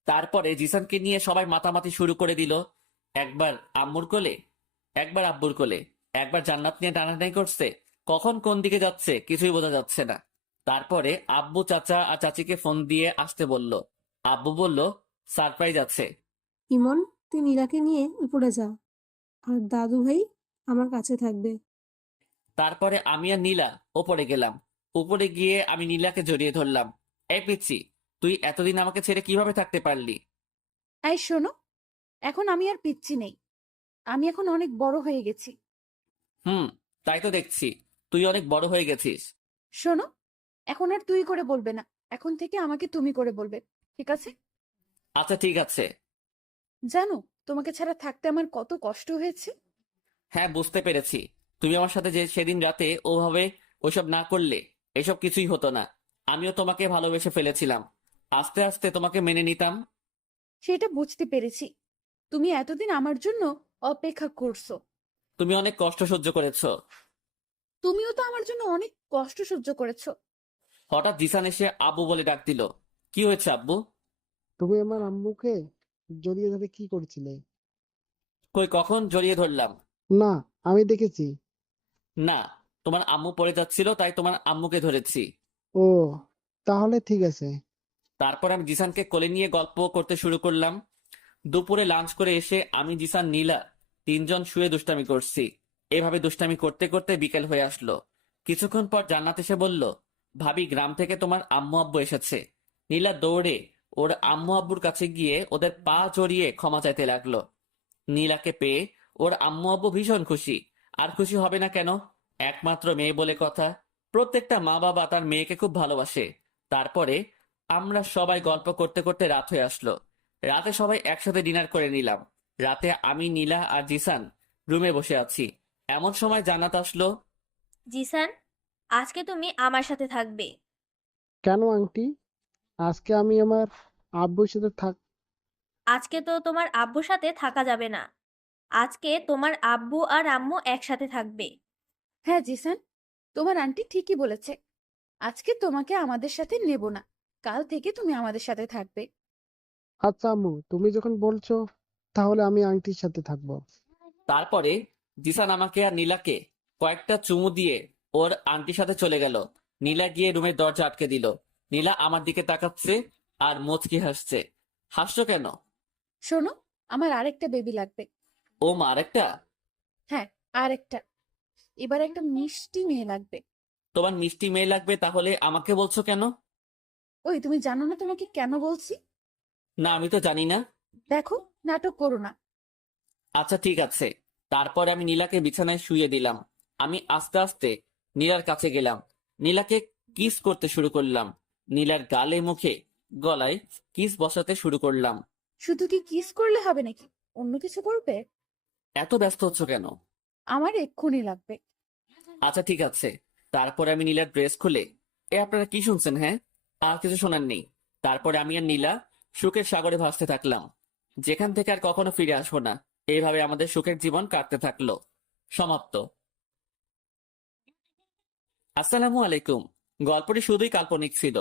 তারপরে জিসানকে নিয়ে সবাই মাতামাতি শুরু করে দিল। একবার আম্মুর কোলে, একবার আব্বুর কোলে, একবার জান্নাত নিয়ে টানাটানি করছে। কখন কোন দিকে যাচ্ছে কিছুই বোঝা যাচ্ছে না। তারপরে আব্বু চাচা আর চাচিকে ফোন দিয়ে আসতে বলল। আব্বু বলল, সারপ্রাইজ আছে। ইমন, তুই নীলাকে নিয়ে উপরে যা, আর দাদু ভাই আমার কাছে থাকবে। তারপরে আমি আর নীলা ওপরে গেলাম। উপরে গিয়ে আমি নীলাকে জড়িয়ে ধরলাম। এই পিচ্ছি, তুই এতদিন আমাকে ছেড়ে কিভাবে থাকতে পারলি? এই শোনো, এখন আমি আর পিচ্ছি নেই। আমি এখন অনেক বড় হয়ে গেছি। তাই তো দেখছি, তুই অনেক বড় হয়ে গেছিস। শোনো, এখন আর তুই করে বলবে না, এখন থেকে আমাকে তুমি করে বলবে, ঠিক আছে? আচ্ছা ঠিক আছে। জানো, তোমাকে ছাড়া থাকতে আমার কত কষ্ট হয়েছে। হ্যাঁ, বুঝতে পেরেছি। তুমি আমার সাথে যে সেদিন রাতে ওভাবে ওইসব না করলে এসব কিছুই হতো না। আমিও তোমাকে ভালোবেসে ফেলেছিলাম, আস্তে আস্তে তোমাকে মেনে নিতাম। সেটা বুঝতে পেরেছি। তুমি এতদিন আমার জন্য অপেক্ষা করছো। তুমি অনেক কষ্ট সহ্য করেছো। তুমিও তো আমার জন্য অনেক কষ্ট সহ্য করেছো। হঠাৎ জিসান এসে আব্বু বলে ডাক দিল। কি হয়েছে আব্বু? তুমি আমার আম্মুকে জড়িয়ে ধরে কি করছিলে? কই, কখন জড়িয়ে ধরলাম? না, আমি দেখেছি। না, তোমার আম্মু পড়ে যাচ্ছিল তাই তোমার আম্মুকে ধরেছি। ও, তাহলে ঠিক আছে। তারপর আমি জিসানকে কোলে নিয়ে গল্প করতে শুরু করলাম। দুপুরে লাঞ্চ করে এসে আমি, জিসান, নীলা তিনজন শুয়ে দুষ্টামি করছি। এভাবে দুষ্টামি করতে করতে বিকেল হয়ে আসলো। কিছুক্ষণ পর জান্নাত এসে বলল, ভাবি, গ্রাম থেকে তোমার আম্মু আব্বু এসেছে। নীলা দৌড়ে ওর আম্মু আব্বুর কাছে গিয়ে ওদের পা জড়িয়ে ক্ষমা চাইতে লাগলো। নীলাকে পেয়ে ওর আম্মু আব্বু ভীষণ খুশি। আর খুশি হবে না কেন, একমাত্র মেয়ে বলে কথা। প্রত্যেকটা মা বাবা তার মেয়েকে খুব ভালোবাসে। তারপরে আমরা সবাই গল্প করতে করতে রাত হয়ে আসলো। রাতে সবাই একসাথে ডিনার করে নিলাম। রাতে আমি, নীলা আর জিসান রুমে বসে আছি। এমন সময় জান্নাত আসলো। জিসান, আজকে তুমি আমার সাথে থাকবে। কেন আন্টি? আজকে আমি আমার আব্বুর সাথে আজকে তো তোমার আব্বুর সাথে থাকা যাবে না। আজকে তোমার আব্বু আর আম্মু একসাথে থাকবে। হ্যাঁ জিসান, তোমার আন্টি ঠিকই বলেছে। আজকে তোমাকে আমাদের সাথে নেব না, কাল থেকে তুমি আমাদের সাথে থাকবে। আচ্ছা আম্মু, তুমি যখন বলছো তাহলে আমি আন্টির সাথে থাকবো। তারপরে জিসান আমাকে আর নীলাকে কয়েকটা চুমু দিয়ে ওর আন্টির সাথে চলে গেল। নীলা গিয়ে রুমের দরজা আটকে দিল। নীলা আমার দিকে তাকাচ্ছে আর মুচকি হাসছে। হাসছো কেন? শোনো, আমার আরেকটা বেবি লাগবে। ও মা, আরেকটা? হ্যাঁ, আরেকটা। এবার একটা মিষ্টি মেয়ে লাগবে। তোমার মিষ্টি মেয়ে লাগবে, তাহলে আমাকে বলছো কেন? ওই, তুমি জানো না তোমাকে কেন বলছি? না, আমি তো জানি না। দেখো, নাটক করো না। আচ্ছা ঠিক আছে। তারপর আমি নীলাকে বিছানায় শুইয়ে দিলাম। আমি আস্তে আস্তে নীলার কাছে গেলাম। নীলাকে কিস করতে শুরু করলাম। নীলার গালে, মুখে, গলায় কিস বসাতে শুরু করলাম। শুধু কি কিস করলে হবে নাকি, অন্য কিছু করবে? এত ব্যস্ত হচ্ছ কেন? আমার এক্ষুনি লাগবে। আচ্ছা ঠিক আছে। তারপরে আমি নীলার ড্রেস খুলে, আপনারা কি শুনছেন? হ্যাঁ, আর কিছু শোনার নেই। তারপরে আমি আর নীলা সুখের সাগরে ভাসতে থাকলাম, যেখান থেকে আর কখনো ফিরে আসবো না। এইভাবে আমাদের সুখের জীবন কাটতে থাকলো। সমাপ্ত। আসসালামু আলাইকুম। গল্পটি শুধুই কাল্পনিক ছিল,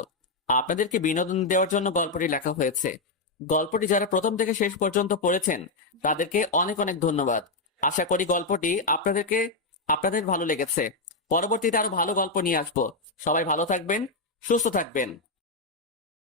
আপনাদেরকে বিনোদন দেওয়ার জন্য গল্পটি লেখা হয়েছে। গল্পটি যারা প্রথম থেকে শেষ পর্যন্ত পড়েছেন তাদেরকে অনেক অনেক ধন্যবাদ। আশা করি গল্পটি আপনাদের ভালো লেগেছে। পরবর্তীতে আরো ভালো গল্প নিয়ে আসবো। সবাই ভালো থাকবেন, সুস্থ থাকবেন।